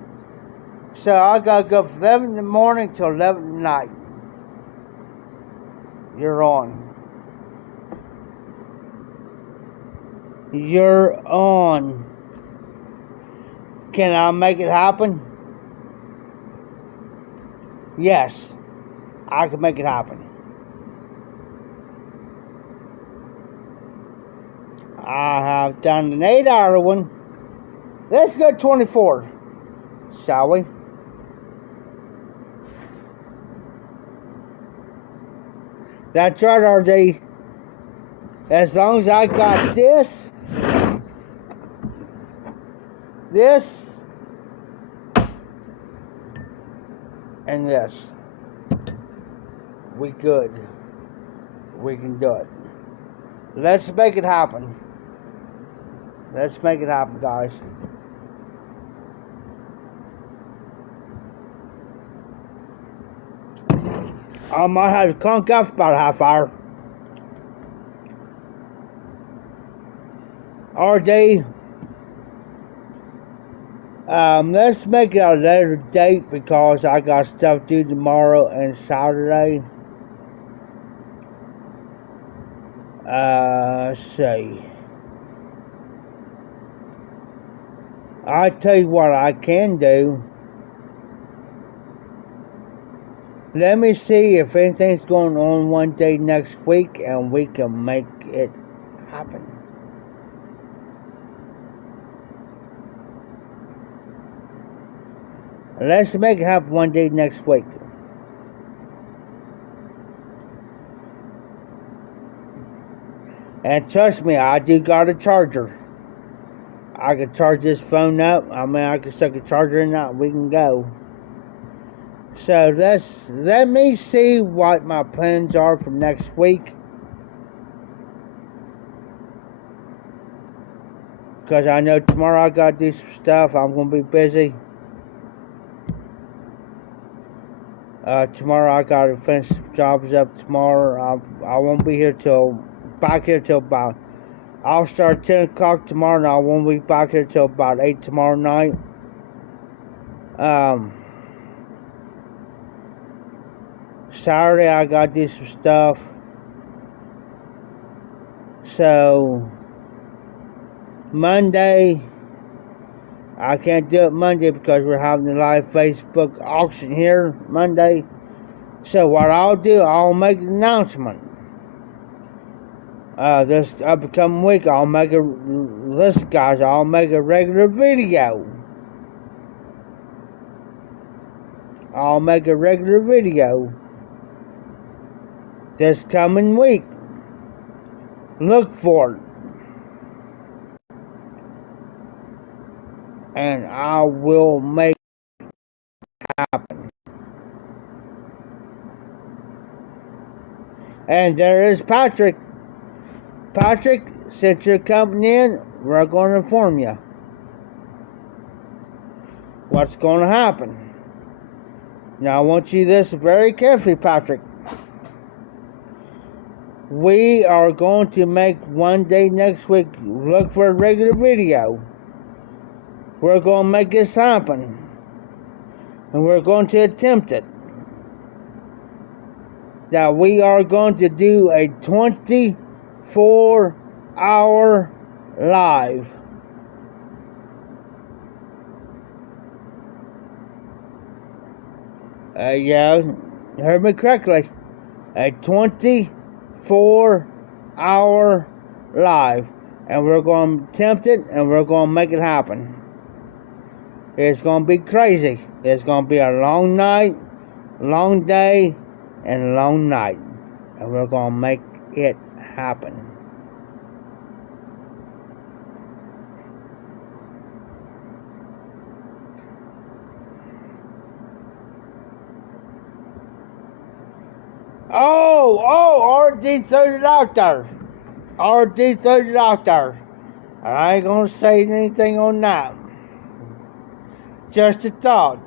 So I gotta go from 11 in the morning till 11 at night. You're on. You're on. Can I make it happen? Yes, I can make it happen. I have done an 8-hour one. Let's go 24, shall we? That's right, RJ. As long as I got this, and this, we good. We can do it. Let's make it happen. Let's make it happen, guys. I might have to conk off about a half hour. RD, let's make it a later date because I got stuff due tomorrow and Saturday. Let's see. I tell you what I can do. Let me see if anything's going on one day next week and we can make it happen. Let's make it happen one day next week. And trust me, I do got a charger. I can charge this phone up. I can stick a charger in that and we can go. So let me see what my plans are for next week. Because I know tomorrow I got to do some stuff. I'm going to be busy. Tomorrow I got to finish jobs up tomorrow. I won't be here back here till about, I'll start 10 o'clock tomorrow and I won't be back here till about 8 tomorrow night. Saturday I got to do some stuff. So Monday, I can't do it Monday because we're having the live Facebook auction here Monday. So what I'll do, I'll make an announcement. This upcoming week, listen guys, I'll make a regular video. I'll make a regular video this coming week. Look for it. And I will make it happen. And there is Patrick. Patrick, since you're coming in, we're going to inform you what's going to happen. Now I want you to listen very carefully, Patrick. We are going to make one day next week, look for a regular video. We're going to make this happen. And we're going to attempt it. Now we are going to do a 24-hour live. Yeah, you heard me correctly. A 24-hour live. And we're going to attempt it and we're going to make it happen. It's going to be crazy. It's going to be a long night, long day, and a long night. And we're going to make it happen. RD threw it out there. RD threw it out there. I ain't going to say anything on that. Just a thought.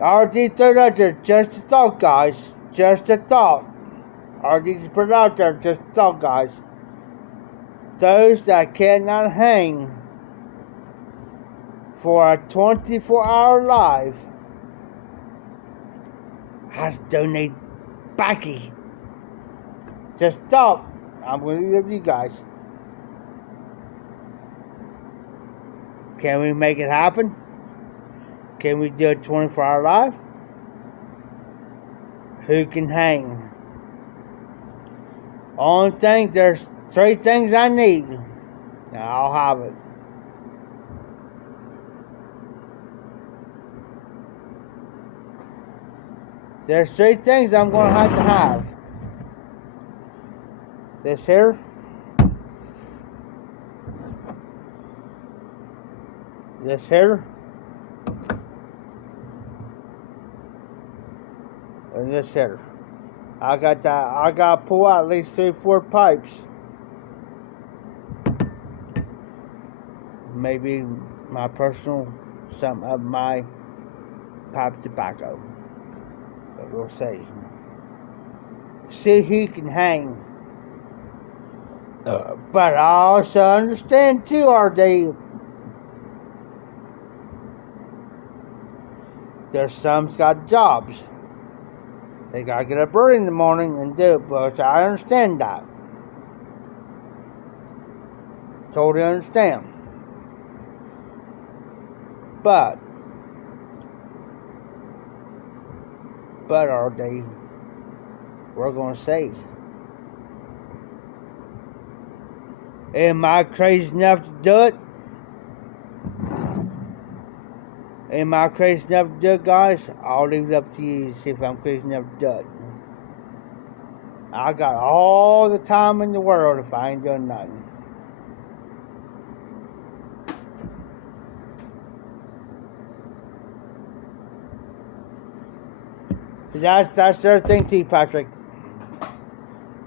RD threw it out there. Just a thought, guys. Just a thought. RD just put it out there. Just a thought, guys. Those that cannot hang for a 24-hour live has to donate backy. Just thought. I'm going to leave you guys. Can we make it happen? Can we do a 24-hour live? Who can hang? Only thing, there's 3 things I need. Now I'll have it. There's 3 things I'm going to have. This here. This here. And this here. I got to pull out at least 3-4 pipes. Maybe my personal, some of my pipe tobacco. But we'll see. See who can hang. But I also understand too, RD. There's some's got jobs. They gotta get up early in the morning and do it, but I understand that. Totally understand. But RD, we're gonna see. Am I crazy enough to do it? Am I crazy enough to do it, guys? I'll leave it up to you to see if I'm crazy enough to do it. I got all the time in the world if I ain't doing nothing. That's their thing too, Patrick.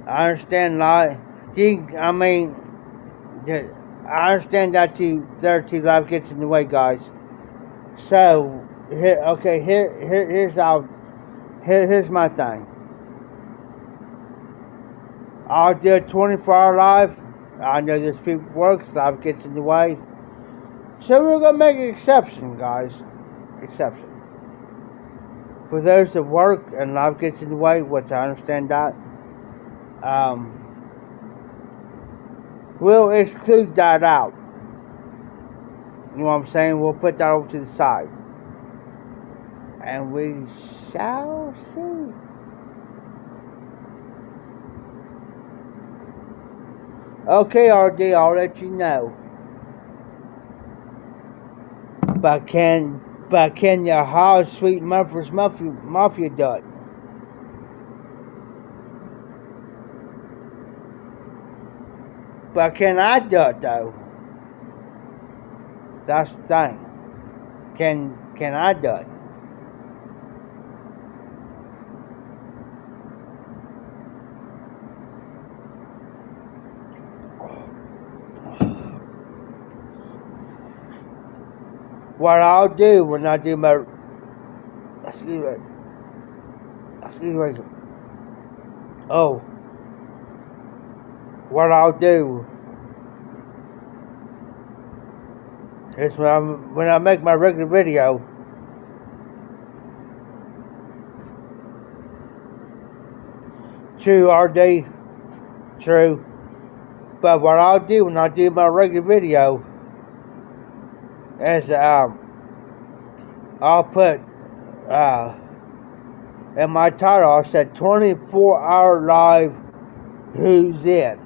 I understand I mean, I understand that too. Their too. Life gets in the way, guys. So here's my thing. I'll do a 24-hour live. I know this people works. Life gets in the way. So we're gonna make an exception, guys. Exception. For those that work and life gets in the way, which I understand that, we'll exclude that out. You know what I'm saying? We'll put that over to the side. And we shall see. Okay, RD, I'll let you know. But can your High Sweet Memphis Mafia do it? But can I do it though? That's the thing. Can I do it? What I'll do when I do my excuse me. Oh. What I'll do is when I make my regular video, true RD, true. But what I'll do when I do my regular video is I'll put in my title I said 24-hour live. Who's it?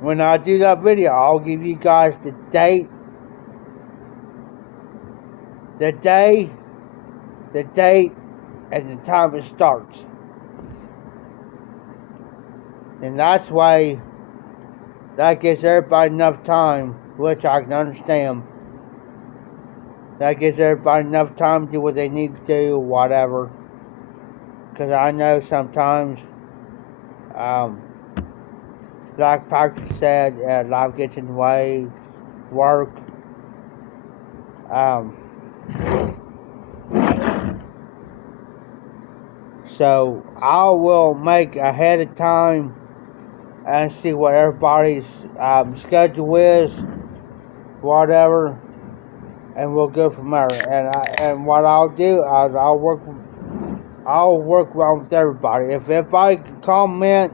When I do that video, I'll give you guys the date, the day, and the time it starts. And that's why that gives everybody enough time, which I can understand. That gives everybody enough time to do what they need to do, or whatever. Because I know sometimes, like Patrick said, life gets in the way, work. So I will make ahead of time and see what everybody's schedule is, whatever, and we'll go from there. And what I'll do is I'll work well with everybody. If everybody can comment,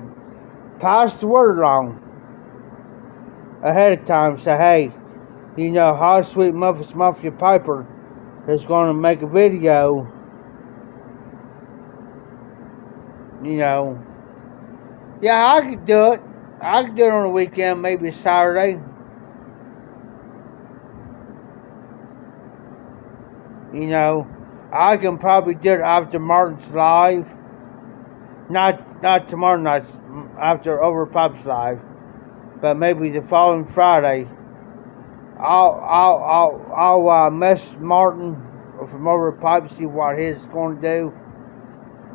pass the word along ahead of time. Say, hey, you know, High Sweet Memphis Mafia Piper is going to make a video. You know, yeah, I could do it. I could do it on the weekend, maybe Saturday. You know, I can probably do it after Martin's live. Not tomorrow night, after Over Pop's live, but maybe the following Friday. I'll message Martin from Over Pop, see what he's going to do.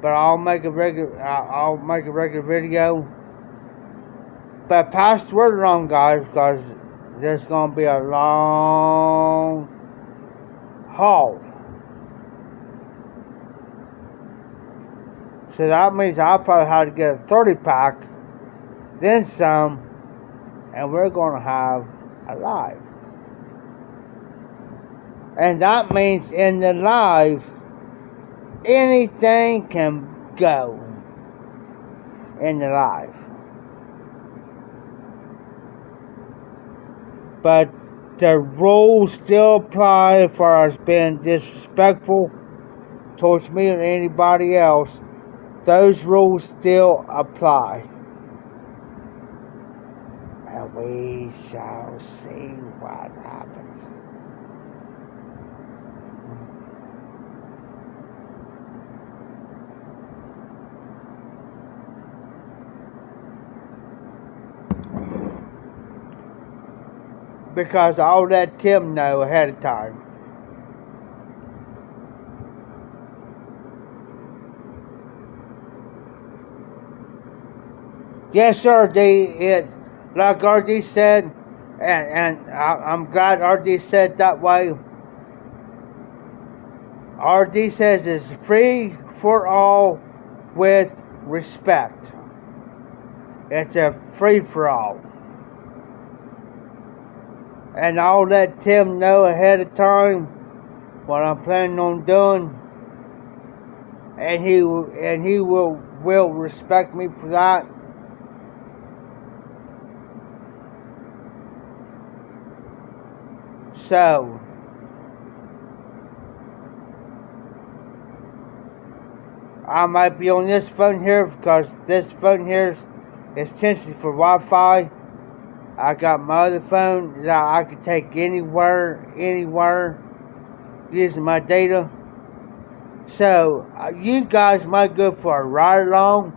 But I'll make a regular video. But pass the word along, guys, because there's going to be a long haul. So that means I'll probably have to get a 30-pack, then some, and we're going to have a live. And that means in the live, anything can go in the live. But the rules still apply for us being disrespectful towards me or anybody else. Those rules still apply. And we shall see what happens. Because I'll let Tim know ahead of time. Yes, sir, D. It, like RD said, and I'm glad RD said that way. RD says it's free for all with respect. It's a free for all. And I'll let Tim know ahead of time what I'm planning on doing. And he will respect me for that. So I might be on this phone here because this phone here is sensitive for Wi-Fi. I got my other phone that I can take anywhere, using my data. So you guys might go for a ride along.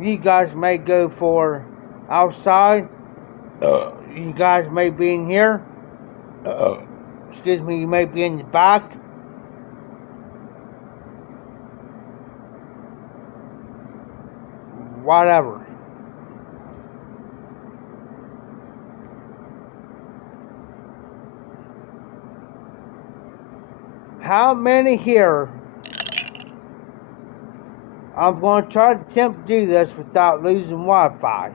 You guys may go for outside. You guys may be in here. Excuse me, you may be in the back. Whatever. How many here? I'm going to try to attempt to do this without losing Wi-Fi.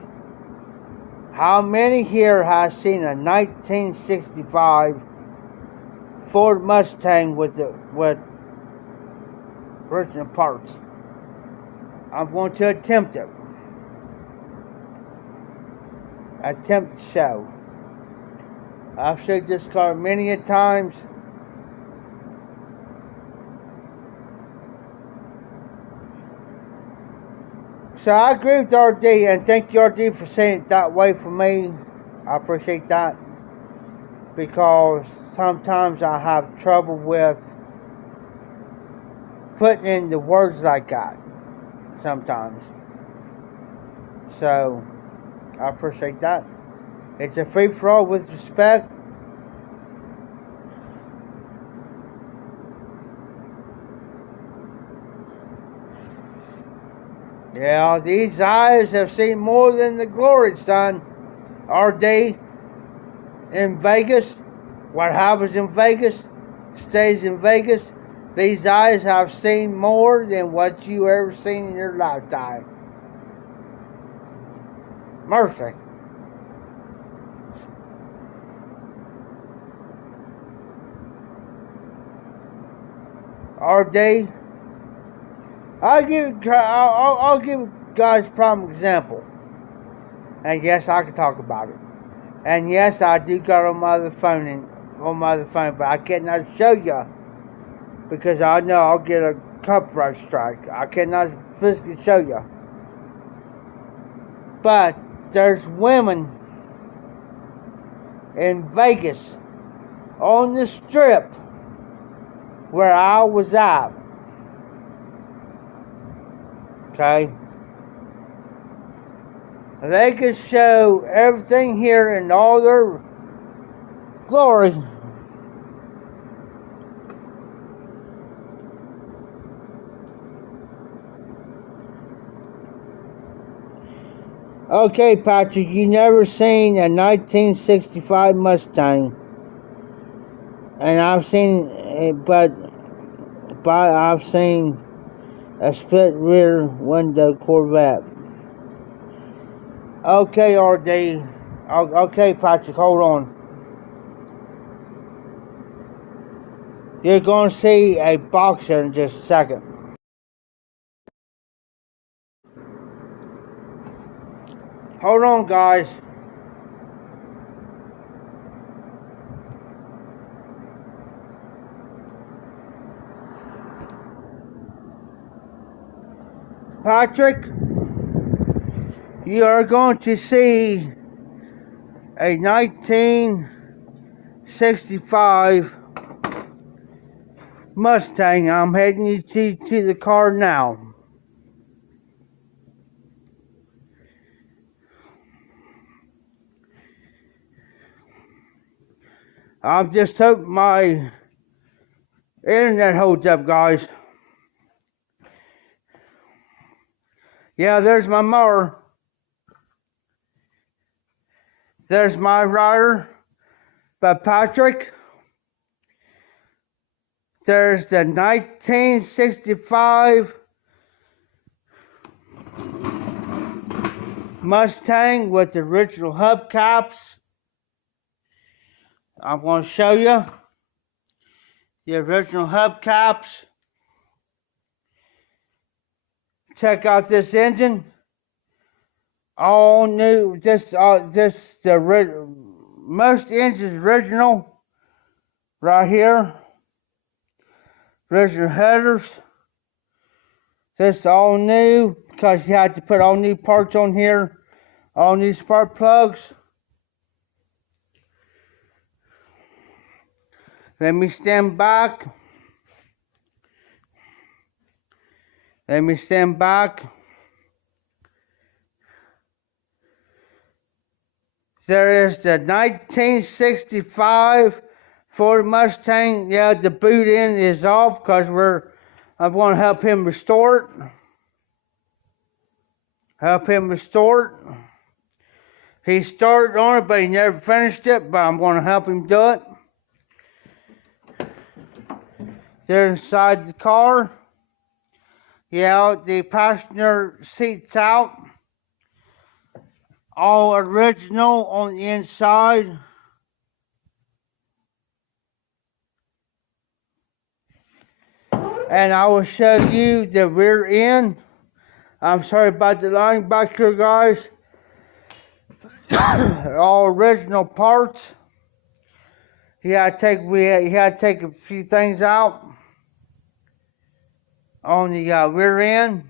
How many here has seen a 1965 Ford Mustang with original parts? I'm going to attempt it. Attempt to show. I've showed this car many a times. So I agree with RD, and thank you, RD, for saying it that way for me. I appreciate that, because sometimes I have trouble with putting in the words I got sometimes. So I appreciate that. It's a free for all with respect. Yeah, these eyes have seen more than the glory, son. RD in Vegas. What happens in Vegas stays in Vegas. These eyes have seen more than what you ever seen in your lifetime. Mercy. RD, I'll give guys a prime example. And yes, I can talk about it. And yes, I do got on my other phone, but I cannot show you because I know I'll get a copyright strike. I cannot physically show you. But there's women in Vegas on the strip where I was at. Okay? They could show everything here in all their glory. Okay, Patrick, you never seen a 1965 Mustang. And I've seen it, but I've seen a split rear window Corvette. Okay, RD. Okay, Patrick, hold on. You're going to see a boxer in just a second. Hold on, guys. Patrick, you are going to see a 1965 Mustang. I'm heading you to the car now. I'm just hoping my internet holds up, guys. Yeah, there's my mower. There's my rider by Patrick. There's the 1965 Mustang with the original hubcaps. I'm going to show you the original hubcaps. Check out this engine. All new. Most engines original. Right here. Original headers. This all new because you had to put all new parts on here. All new spark plugs. Let me stand back. Let me stand back. There is the 1965 Ford Mustang. Yeah, the boot end is off because I'm going to help him restore it. He started on it, but he never finished it. But I'm going to help him do it. They're inside the car. Yeah, the passenger seat's out. All original on the inside. And I will show you the rear end. I'm sorry about the line back here, guys. All original parts. He had to take a few things out on the rear end.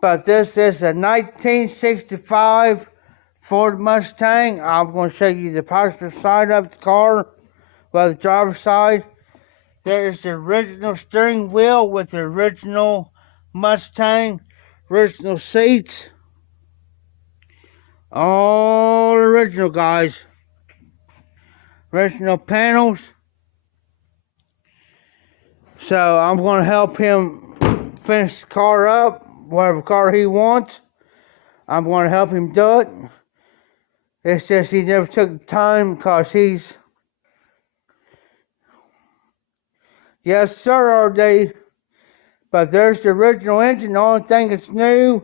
But this is a 1965 Ford Mustang. I'm going to show you the passenger side of the car. Well, the driver's side. There is the original steering wheel with the original Mustang. Original seats. All original, guys. Original panels. So I'm going to help him finish the car up. Whatever car he wants, I'm going to help him do it. It's just he never took the time because he's... Yes, sir, Thurday. But there's the original engine. The only thing that's new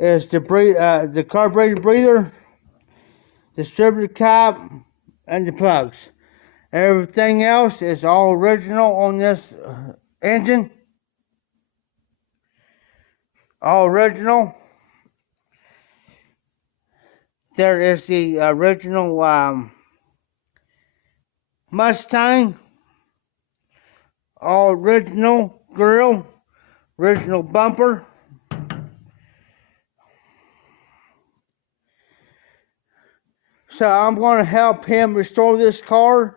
is the carburetor breather, distributor cap, and the plugs. Everything else is all original on this engine. All original. There is the original Mustang. All original grill. Original bumper. So I'm going to help him restore this car.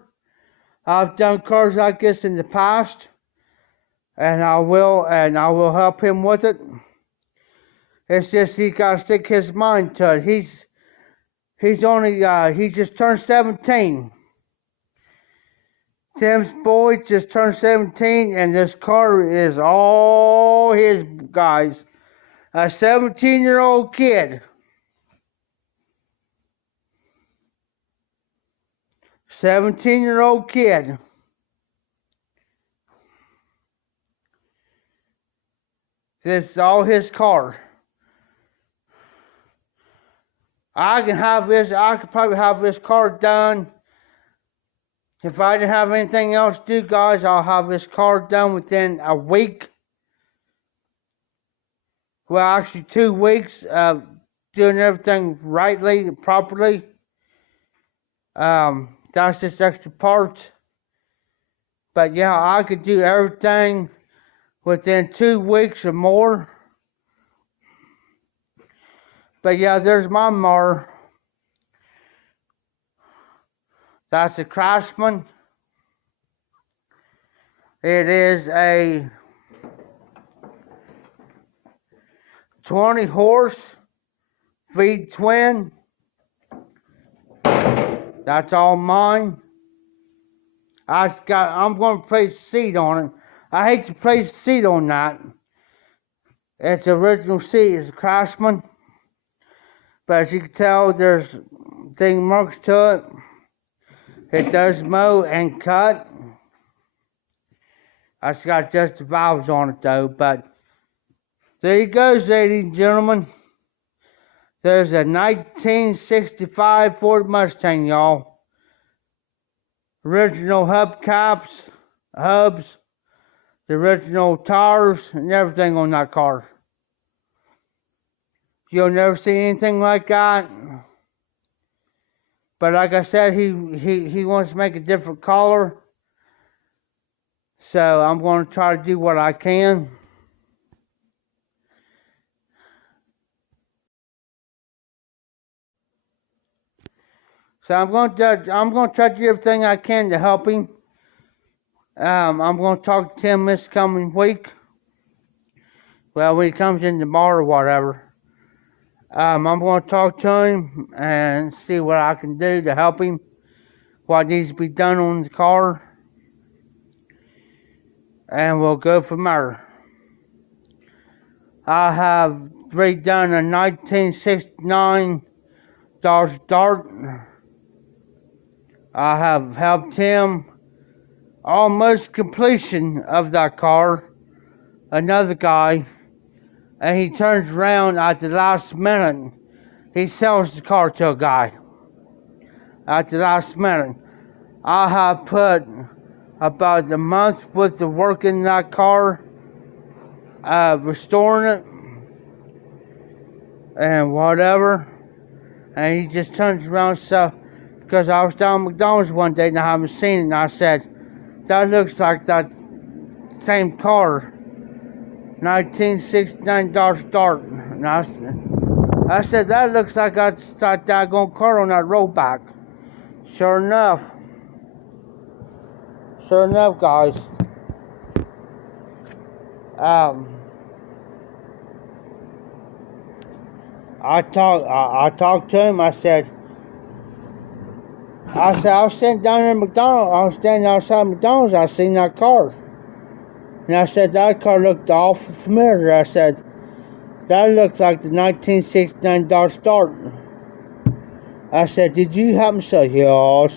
I've done cars like this in the past. And I will help him with it. It's just he got to stick his mind to it. He just turned 17. Tim's boy just turned 17, and this car is all his, guys. A 17-year-old kid. 17-year-old kid. This is all his car. I could probably have this car done. If I didn't have anything else to do, guys, I'll have this car done within a week. Well, actually 2 weeks of doing everything rightly, properly. That's just extra parts. But yeah, I could do everything within 2 weeks or more. But yeah, there's my mower. That's a Craftsman. It is a 20 horse feed twin. That's all mine. I'm going to place a seat on it. I hate to place a seat on that. It's the original seat. It's a Craftsman. But as you can tell, there's thing marks to it. It does mow and cut. It's got just the valves on it though, but there you go, ladies and gentlemen. There's a 1965 Ford Mustang, y'all. Original hubcaps, hubs, the original tires, and everything on that car. You'll never see anything like that. But like I said, he wants to make a different color. So I'm going to try to do what I can. So I'm going to try to do everything I can to help him. I'm going to talk to him this coming week. Well, when he comes in tomorrow or whatever. I'm going to talk to him and see what I can do to help him. What needs to be done on the car. And we'll go from there. I have redone a 1969 Dodge Dart. I have helped him almost completion of that car. Another guy, and he turns around at the last minute. He sells the car to a guy at the last minute. I have put about a month worth of work in that car, restoring it and whatever, and he just turns around. So because I was down at McDonald's one day and I haven't seen it, and I said, that looks like that same car, 1969 Dodge Dart. And I said, that looks like that daggone car on that rollback. Sure enough, guys. I talked to him. I said, I was sitting down at McDonald's. I was standing outside McDonald's. I seen that car. And I said, that car looked awful familiar. I said, that looks like the 1969 Dodge Dart. I said, did you happen to say, yeah, I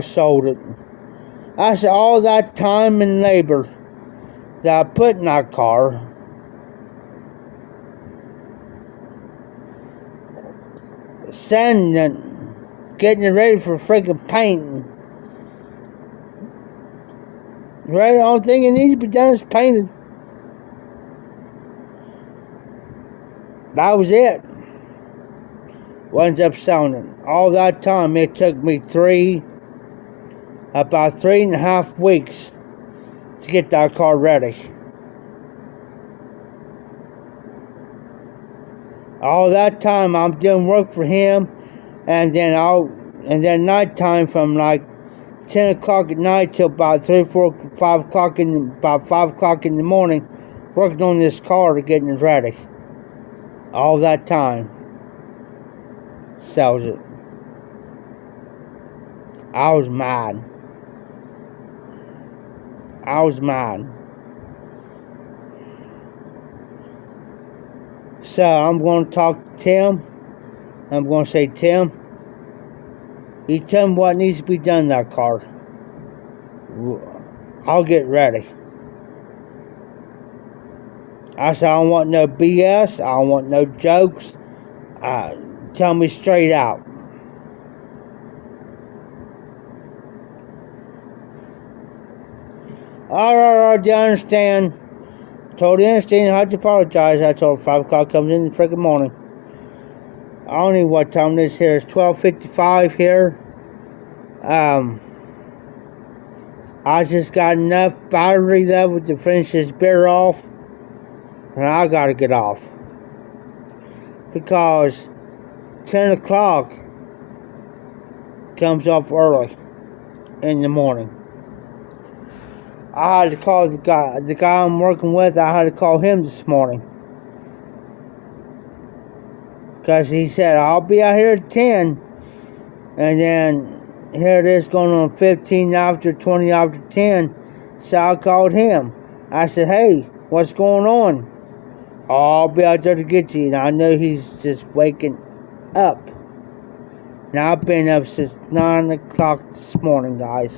sold it. I said, all that time and labor that I put in that car, sanding it, getting it ready for freaking painting. Right? The only thing it needs to be done is painted. That was it. Winds up selling it. All that time, it took me about 3.5 weeks to get that car ready. All that time, I'm doing work for him, and then nighttime from like 10 o'clock at night till about 3, 4, 5 o'clock about 5 o'clock in the morning, working on this car to getting it ready. All that time. Sells it. I was mad. So I'm going to talk to Tim. I'm going to say, Tim, you tell me what needs to be done to that car. I'll get ready. I said, I don't want no BS. I don't want no jokes. Tell me straight out. Alright, do you understand? Totally understand. I had to apologize. I told her 5 o'clock comes in the freaking morning. I don't know what time this here is. 12:55 here. I just got enough battery left to finish this beer off, and I gotta get off because 10 o'clock comes off early in the morning. I had to call the guy I'm working with. I had to call him this morning because he said, I'll be out here at 10, and then here it is going on 15 after, 20 after 10. So I called him. I said, hey, what's going on? I'll be out there to get you. And I know he's just waking up. Now, I've been up since 9 o'clock this morning, guys.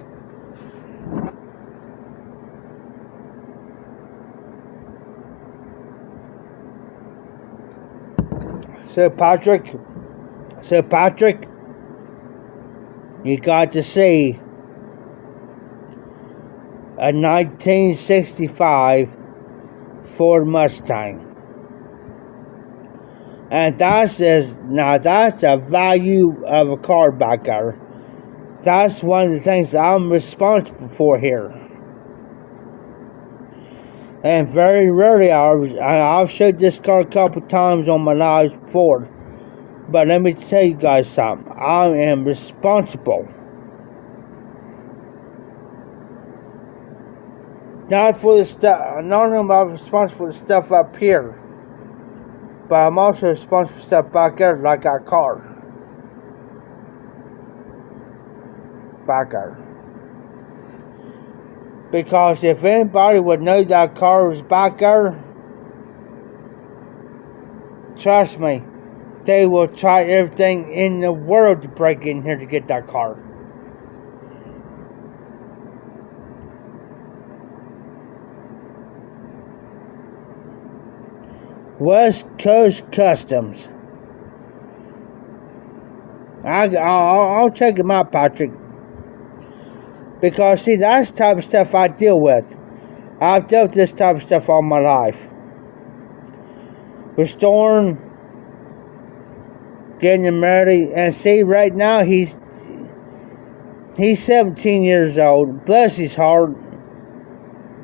So, Patrick, you got to see a 1965 Ford Mustang. And that's a value of a car back there. That's one of the things I'm responsible for here. And very rarely, I've showed this car a couple times on my lives before. But let me tell you guys something. I am responsible. Not for the stuff, not only am I responsible for the stuff up here, but I'm also responsible for stuff back there, like our car. Back there. Because if anybody would know that car was back there, trust me, they will try everything in the world to break in here to get that car. West Coast Customs. I'll check them out, Patrick. Because, see, that's the type of stuff I deal with. I've dealt with this type of stuff all my life. Restoring, getting him ready. And see, right now, he's 17 years old. Bless his heart.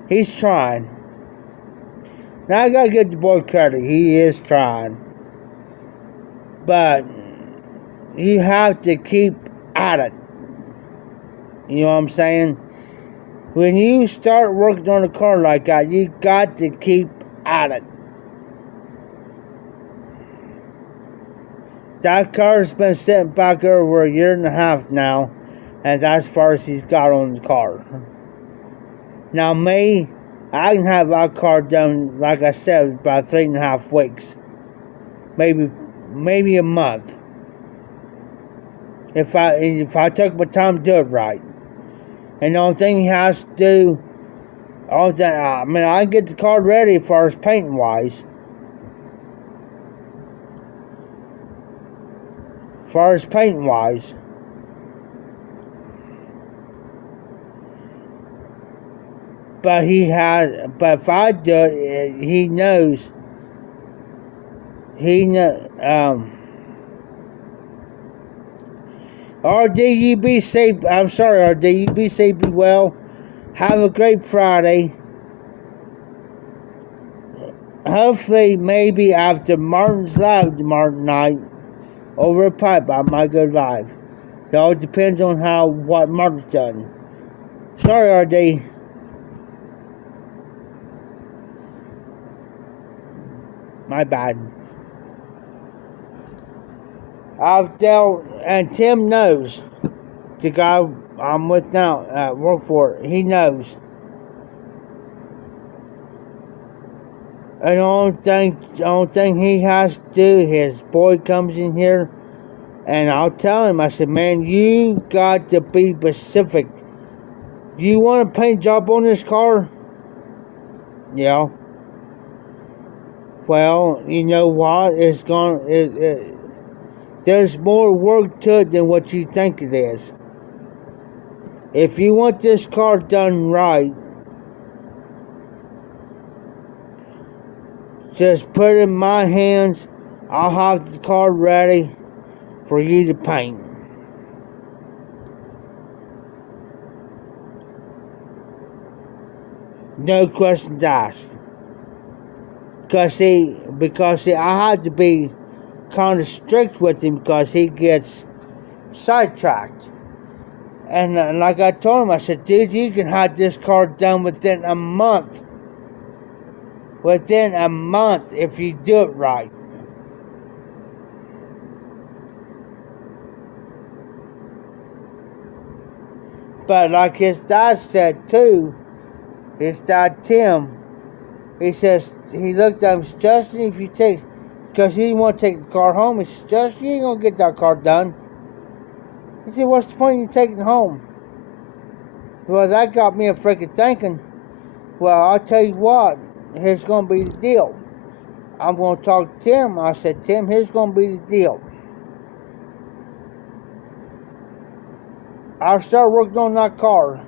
He's trying. Now, I gotta give the boy credit. He is trying. But you have to keep at it. You know what I'm saying? When you start working on a car like that, you got to keep at it. That car's been sitting back over a year and a half now, and that's as far as he's got on the car. Now me, I can have that car done, like I said, about 3.5 weeks. Maybe a month. If I took my time to do it right. And the only thing he has to do, I can get the car ready as far as painting wise. But if I do it, he knows. RD, you be safe. I'm sorry, RD, you be safe, be well. Have a great Friday. Hopefully, maybe after Martin's live tomorrow night, over a pipe, I might go live. It all depends on what Martin's done. Sorry, RD. My bad. I've dealt, and Tim knows, the guy I'm with now, work for, he knows. And the only thing he has to do, his boy comes in here, and I'll tell him, I said, man, you got to be specific. Do you want a paint job on this car? Yeah. Well, you know what? There's more work to it than what you think it is. If you want this car done right, just put it in my hands. I'll have the car ready for you to paint. No questions asked. Because I have to be kind of strict with him because he gets sidetracked. And like I told him, I said, dude, you can have this car done within a month. Within a month if you do it right. But like his dad said too, his dad Tim, he says, he looked at him and said, Justin, if you take, because he didn't want to take the car home, he said, Justin, you ain't going to get that car done. He said, what's the point of you taking it home? Well, that got me a freaking thinking. Well, I'll tell you what, here's going to be the deal. I'm going to talk to Tim. I said, Tim, here's going to be the deal. I'll start working on that car.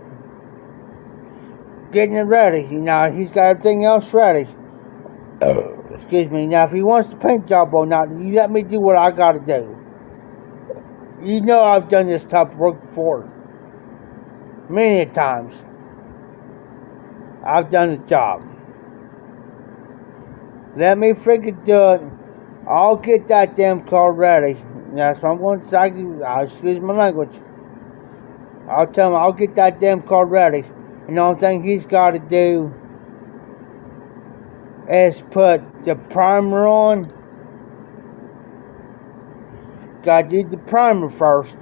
Getting it ready. You know, he's got everything else ready. Excuse me. Now, if he wants the paint job or not, you let me do what I got to do. You know I've done this type of work before. Many times. I've done the job. Let me freaking do it. I'll get that damn car ready. That's what I'm going to say. Excuse my language. I'll tell him I'll get that damn car ready. And the only thing he's got to do is put the primer on. Got to do the primer first.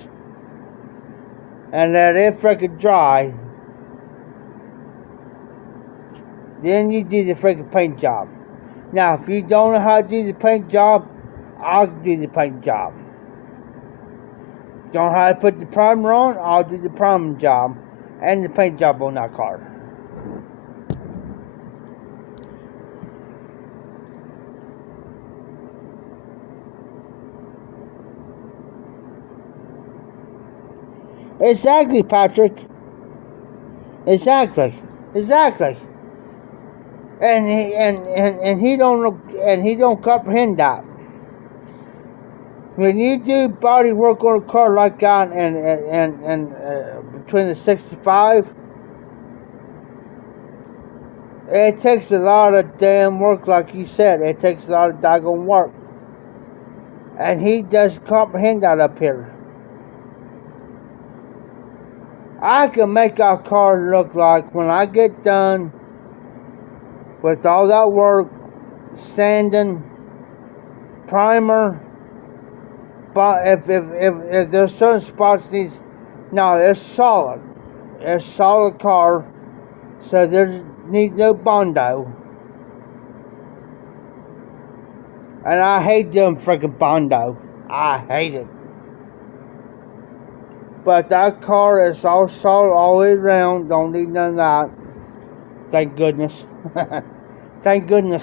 And let it freaking dry. Then you do the freaking paint job. Now, if you don't know how to do the paint job, I'll do the paint job. Don't know how to put the primer on, I'll do the primer job and the paint job on that car. Exactly, Patrick. Exactly. And he don't comprehend that. When you do body work on a car like that, and between the 65, it takes a lot of damn work, like you said. It takes a lot of daggone work, and he doesn't comprehend that up here. I can make our car look like when I get done with all that work, sanding, primer. But if there's certain spots needs, no, it's solid. It's solid car, so there needs no Bondo. And I hate them freaking Bondo. I hate it. But that car is all solid all the way around. Don't need none of that. Thank goodness. Thank goodness.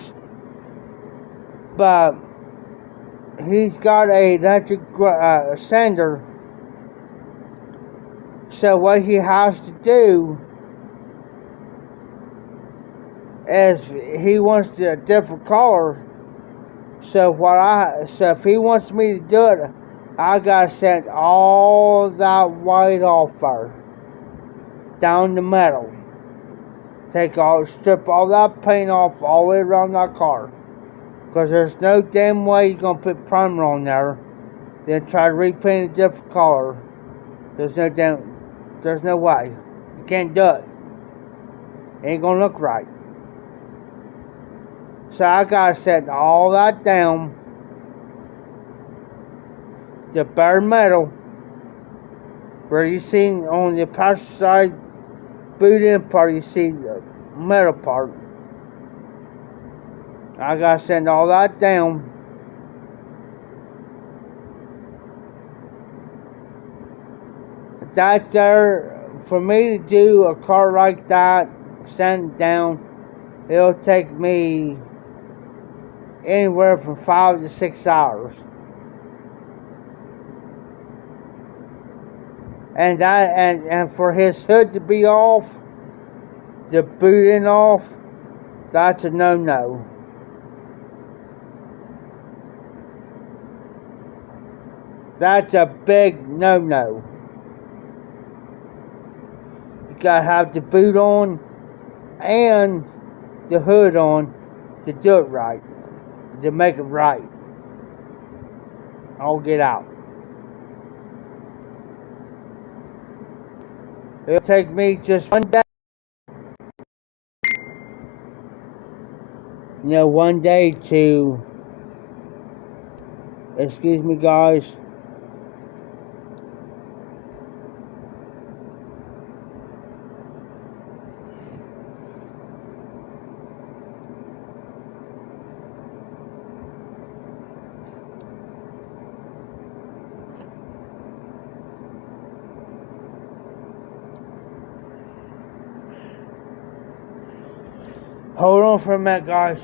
But he's got a electric sander. So what he has to do is he wants a different color. So if he wants me to do it, I gotta send all that white off there, down the middle. Strip all that paint off all the way around that car. Because there's no damn way you're going to put primer on there, then try to repaint a different color. There's no way. You can't do it. It ain't going to look right. So I got to set all that down. The bare metal, where you see on the passenger side boot end part, you see the metal part. I gotta send all that down. That there, for me to do a car like that, sand it down, it'll take me anywhere from 5 to 6 hours. And for his hood to be off, the boot end off, that's a no-no. That's a big no-no. You gotta have the boot on and the hood on to do it right, to make it right. I'll get out. It'll take me just one day. One day to, excuse me guys, on for a minute, guys.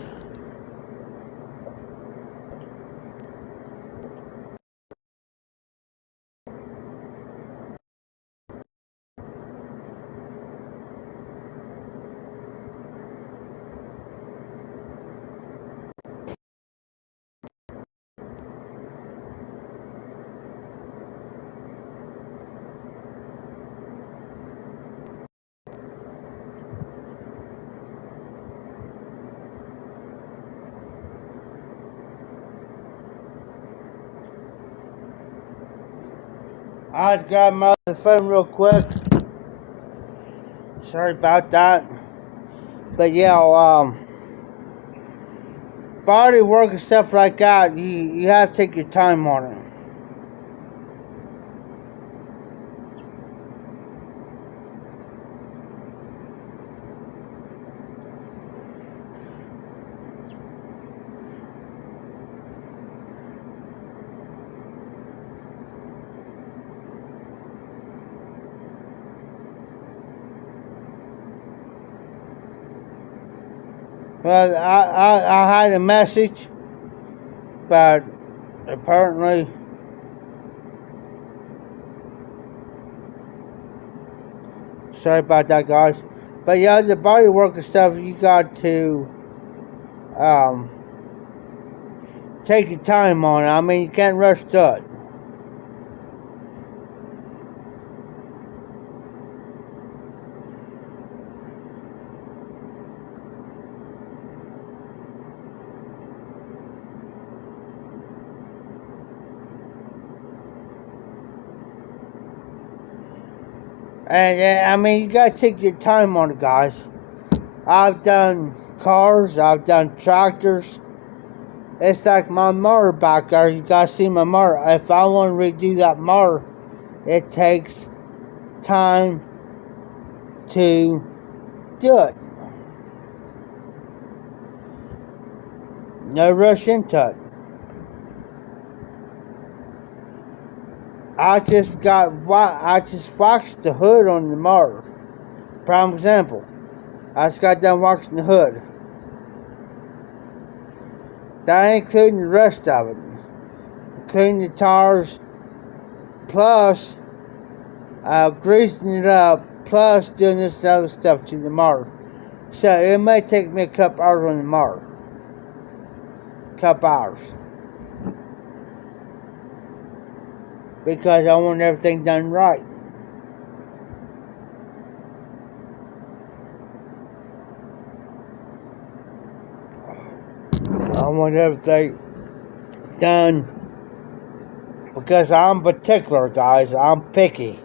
I had to grab my other phone real quick. Sorry about that. But yeah, body work and stuff like that, you have to take your time on it. Well, I had a message, but apparently sorry about that, guys. But yeah, the body work and stuff, you got to take your time on it. I mean, you can't rush to it. And I mean, you gotta take your time on it, guys. I've done cars, I've done tractors. It's like my mower back there. You gotta see my mower. If I want to redo that mower, it takes time to do it. No rush into it. I just waxed the hood on the mower. Prime example. I just got done waxing the hood. That ain't including the rest of it. Including the tires, plus greasing it up, plus doing this other stuff to the mower. So it may take me a couple hours on the mower. Couple hours. Because I want everything done right. I want everything done because I'm particular, guys. I'm picky.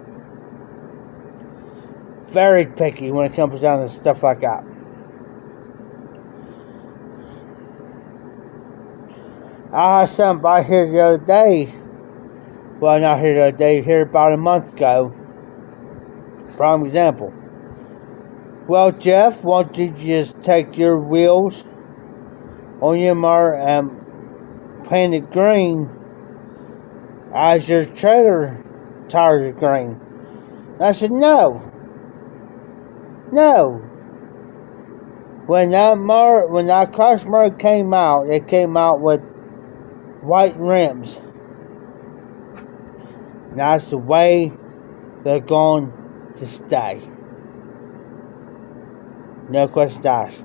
Very picky when it comes down to stuff like that. I had somebody here the other day. Well, not here the other day, here about a month ago. Prime example. Well, Jeff, why don't you just take your wheels on your mower and paint it green as your trailer tires are green? I said, no. No. When that cross mower came out, it came out with white rims. That's the way they're going to stay. No question asked.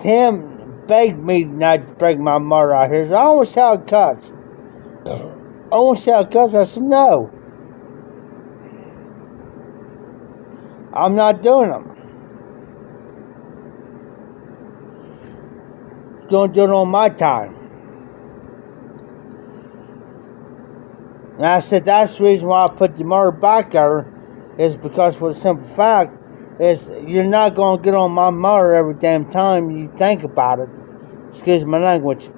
Tim begged me not to break my motor out here. So I want to see how it cuts. I want to see how it cuts. I said, no. I'm not doing them. Going to do it on my time. And I said, that's the reason why I put the motor back there, is because for the simple fact is you're not going to get on my motor every damn time you think about it. Excuse my language.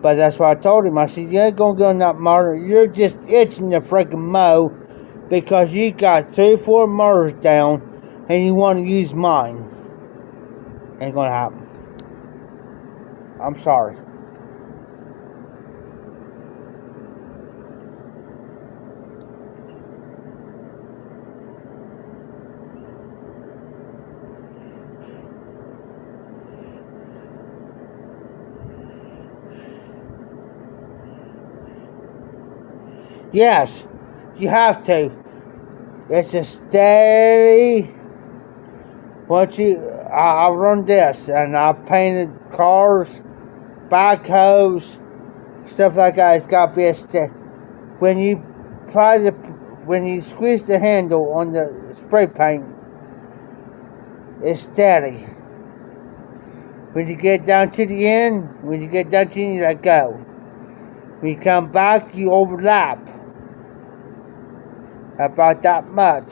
But that's what I told him. I said, you ain't going to get on that motor. You're just itching to freaking mow because you got 3 or 4 motors down and you want to use mine. Ain't going to happen. I'm sorry. Yes, you have to. It's a steady. Once I run this, and I painted cars, backhoes, stuff like that. It's got to be a steady. When you squeeze the handle on the spray paint, it's steady. When you get down to the end, you let go. When you come back, you overlap. About that much.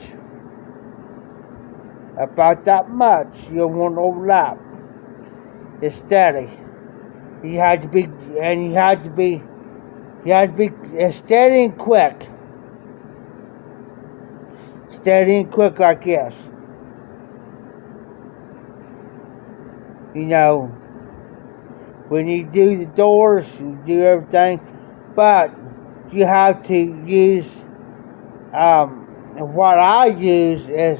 You don't want to overlap. It's steady. You have to be steady and quick. Steady and quick like this. You know, when you do the doors, you do everything, but you have to use, what I use is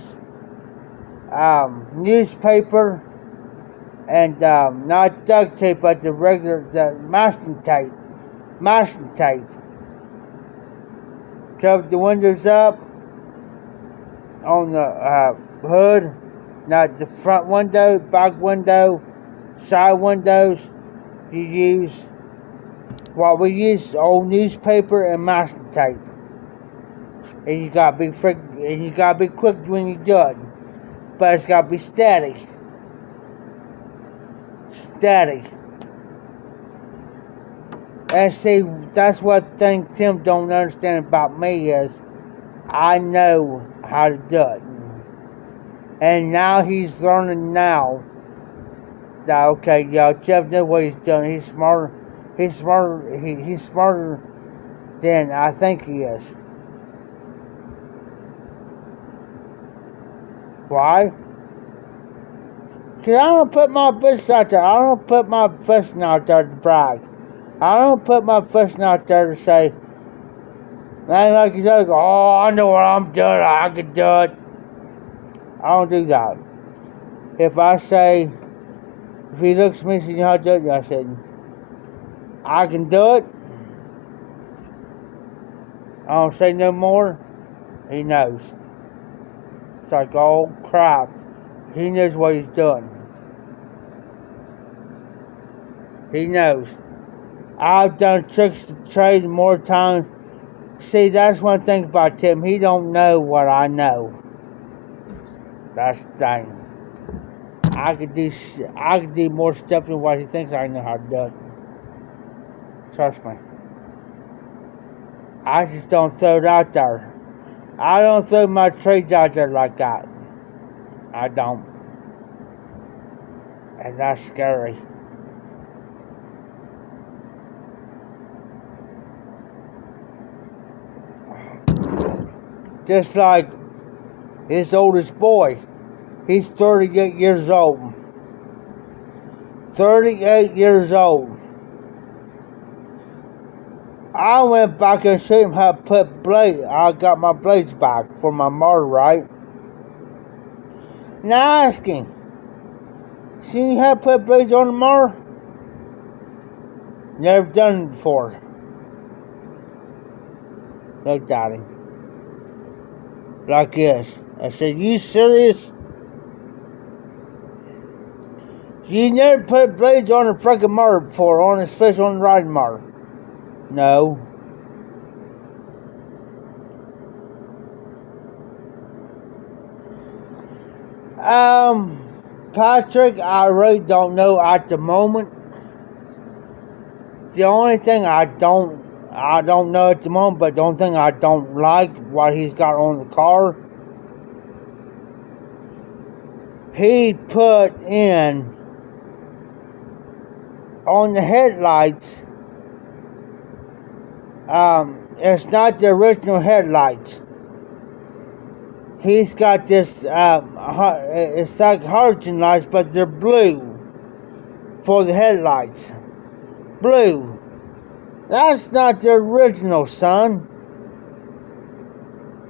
newspaper and not duct tape, but the masking tape. Cover the windows up on the hood, not the front window, back window, side windows. You use what we use, old newspaper and masking tape. And you gotta be quick when you do it. But it's gotta be steady. And see, that's what thing Tim don't understand about me is I know how to do it. And now he's learning now that, okay, Jeff knows what he's doing. He's smarter than I think he is. Why? Because I don't put my business out there. I don't put my fishing out there to brag. I don't put my fishing out there to say, man, like he's other, oh, I know what I'm doing. I can do it. I don't do that. If he looks at me and says, you know how to do it? I said, I can do it. I don't say no more. He knows. It's like, oh crap. He knows what he's doing. He knows. I've done tricks to trade more times. See, that's one thing about Tim. He don't know what I know. That's the thing. I could do more stuff than what he thinks I know how to do it. Trust me. I just don't throw it out there. I don't throw my trades out there like that. I don't. And that's scary. Just like his oldest boy. He's 38 years old. 38 years old. I went back and showed him how to put blades. I got my blades back for my motor, right? Now I ask him, see how to put blades on the motor? Never done it before. Looked at him. Like this. I said, you serious? You never put blades on a freaking motor before, especially on the riding motor. No. Patrick, I really don't know at the moment. The only thing I don't know at the moment, but the only thing I don't like what he's got on the car, he put in on the headlights, it's not the original headlights. He's got this, it's like halogen lights, but they're blue for the headlights. Blue. That's not the original, son.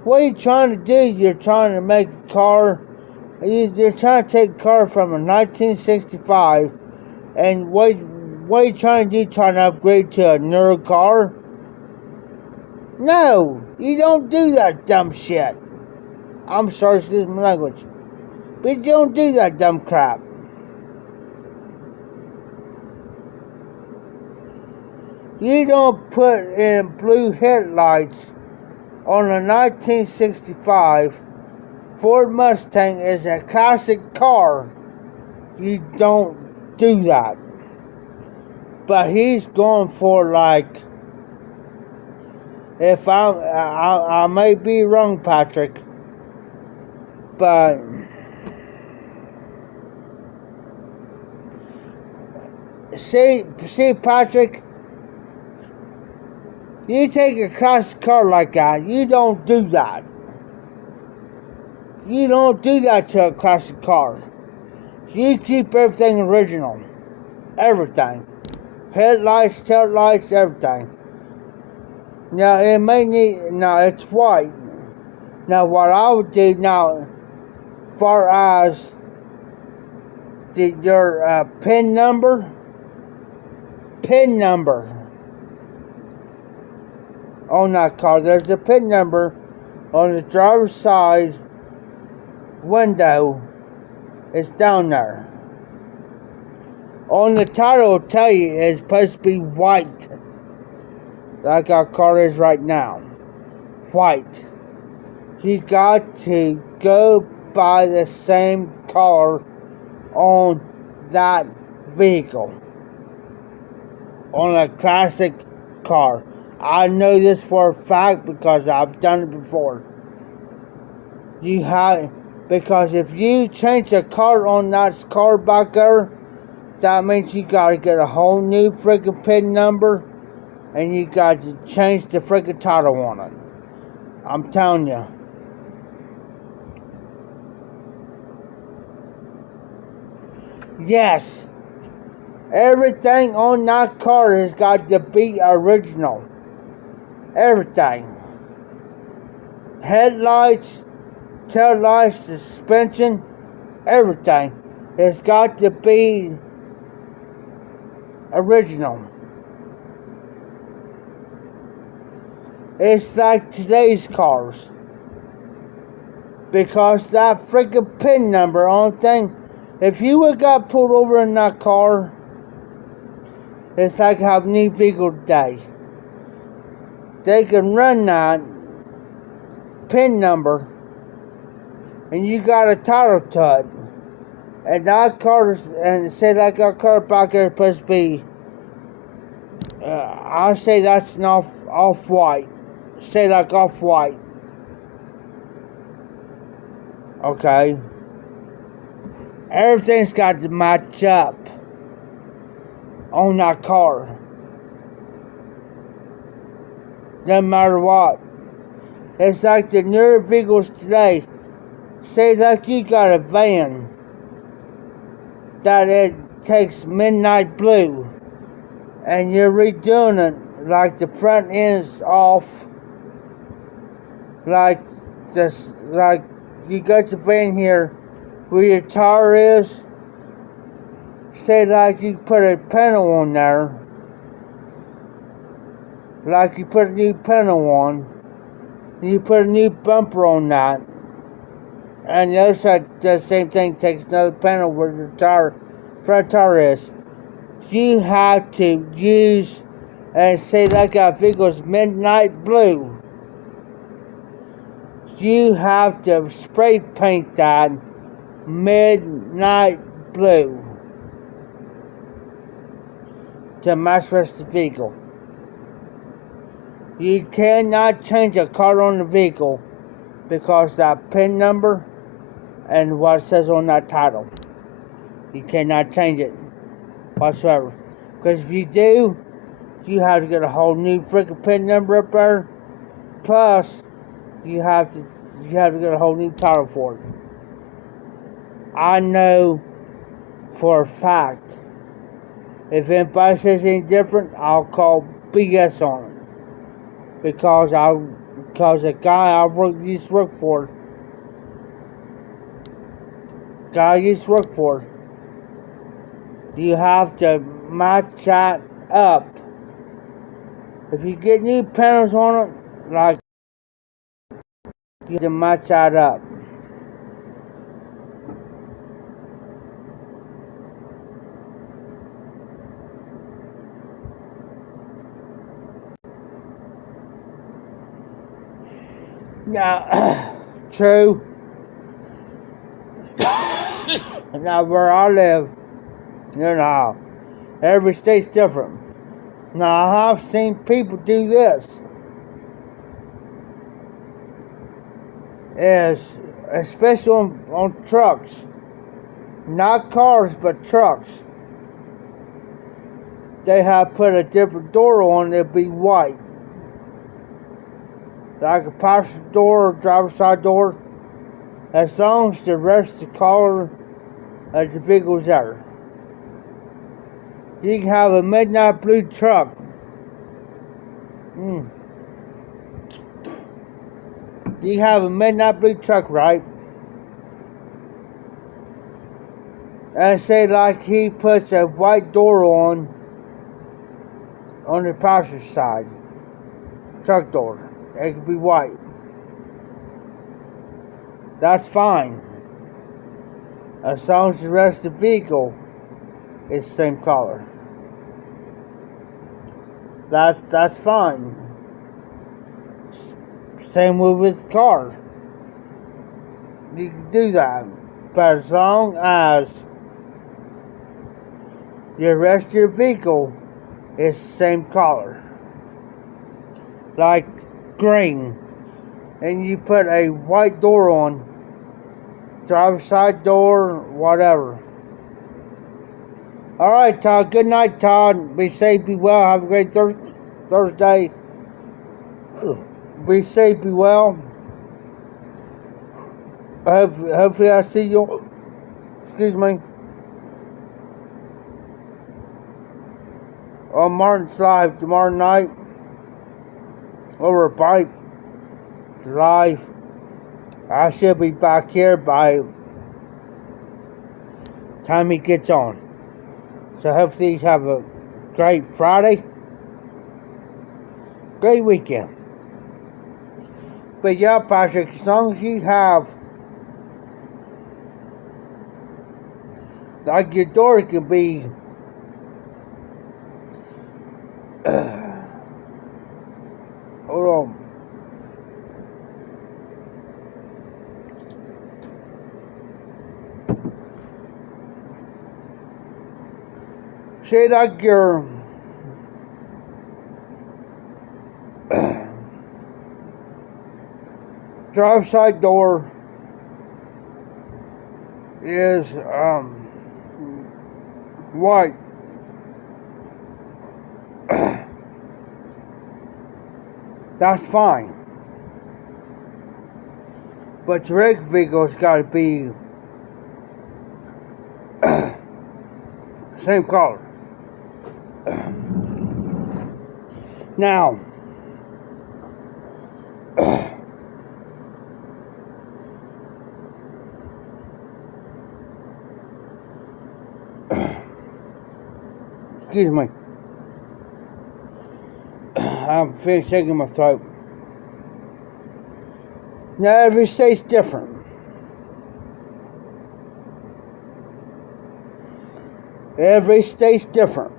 What are you trying to do? You're trying to make a car, you're trying to take a car from a 1965, and what are you trying to do? Trying to upgrade to a newer car? No, you don't do that dumb shit. I'm sorry, excuse my language. But you don't do that dumb crap. You don't put in blue headlights on a 1965 Ford Mustang is a classic car. You don't do that. But he's going for like, if I may be wrong, Patrick, but see, Patrick, you take a classic car like that, you don't do that. You don't do that to a classic car. You keep everything original. Everything. Headlights, taillights, everything. Now, it may need, now it's white. Now, what I would do now, as far as your PIN number on that car, there's a PIN number on the driver's side window. It's down there. On the title, it'll tell you it's supposed to be white, like our car is right now. White. You got to go buy the same color on that vehicle, on a classic car. I know this for a fact because I've done it before. Because if you change the color on that car back there, that means you gotta get a whole new freaking PIN number, and you got to change the freaking title on it. I'm telling you. Yes, everything on that car has got to be original. Everything. Headlights, taillights, suspension, everything. It's got to be original. It's like today's cars. Because that freaking PIN number on thing, if you would got pulled over in that car, it's like having a new vehicle today. They can run that PIN number, and you got a title to it. And that car, and say like our car back there is supposed to be, I'll say that's an off-white. Say like off-white. Okay. Everything's got to match up on that car. No matter what. It's like the newer vehicles today. Say like you got a van that it takes midnight blue, and you're redoing it like the front end's off, like this, like you got the van here where your tire is. Say like you put a panel on there, like you put a new panel on, and you put a new bumper on that, and the other side does the same thing, takes another panel where the front tire is. You have to use, and say like that vehicle's midnight blue, you have to spray paint that midnight blue to match the rest of the vehicle. You cannot change a color on the vehicle because that PIN number and what it says on that title. You cannot change it whatsoever. Because if you do, you have to get a whole new freaking PIN number up there. Plus, you have to get a whole new title for it. I know for a fact, if anybody says any different, I'll call BS on it. Because a guy used to work for, you have to match that up. If you get new panels on it, like you can match that up. Now, true. Now, where I live, every state's different. Now, I have seen people do this. Especially on trucks. Not cars, but trucks. They have put a different door on, it'll be white. Like a passenger door or driver's side door. As long as the rest of the color of the vehicle's there. You can have a midnight blue truck. You can have a midnight blue truck, right? And say like he puts a white door on the passenger side. Truck door. It could be white. That's fine. As long as the rest of the vehicle is the same color. That's fine. Same with the car. You can do that. But as long as the rest of your vehicle is the same color. Like green. And you put a white door on. Driver's side door, whatever. Alright, Todd. Good night, Todd. Be safe, be well. Have a great Thursday. Be safe, be well. Hopefully I see you. Excuse me. On Martin's Live tomorrow night. Over a pipe. Live. I should be back here by the time he gets on. So hopefully you have a great Friday. Great weekend. But yeah, Patrick, as long as you have, like your door can be hold on. Say like your driver's side door is white. That's fine. But your rig vehicle's got to be same color. Now, excuse me. I'm finished shaking my throat. Now, every state's different. Every state's different.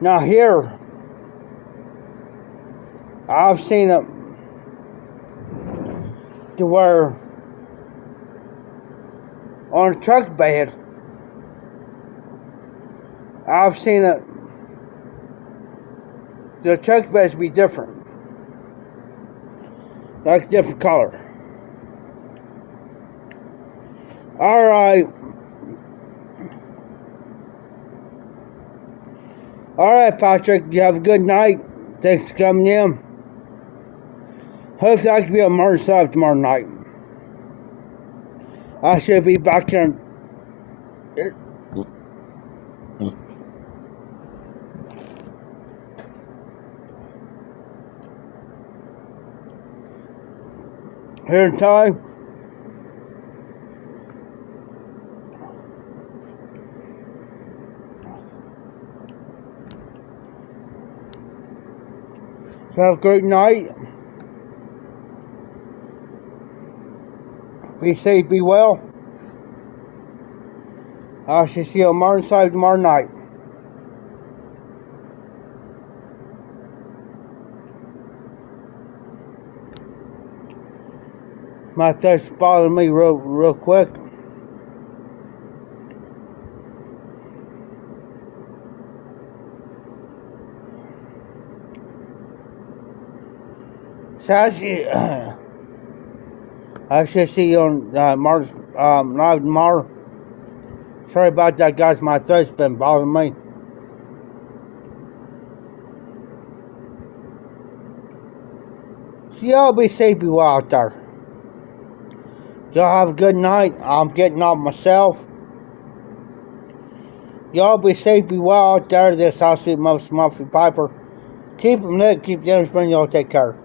Now here, I've seen it to where on a truck bed, I've seen it, the truck beds be different. Like different color. Alright. Alright, Patrick, you have a good night. Thanks for coming in. Hopefully I can be on Martin's Live tomorrow night. I should be back here. Here in time. So have a great night. Be safe, be well. I shall see you on Martin side tomorrow night. My throat's bothering me real quick. So I should see you on March live tomorrow. Sorry about that, guys. My throat's been bothering me. So y'all be safe, be well out there. Y'all have a good night. I'm getting off myself. Y'all be safe, be well out there. This I'll see most Muffy Piper. Keep them lit, keep them spring. Y'all take care.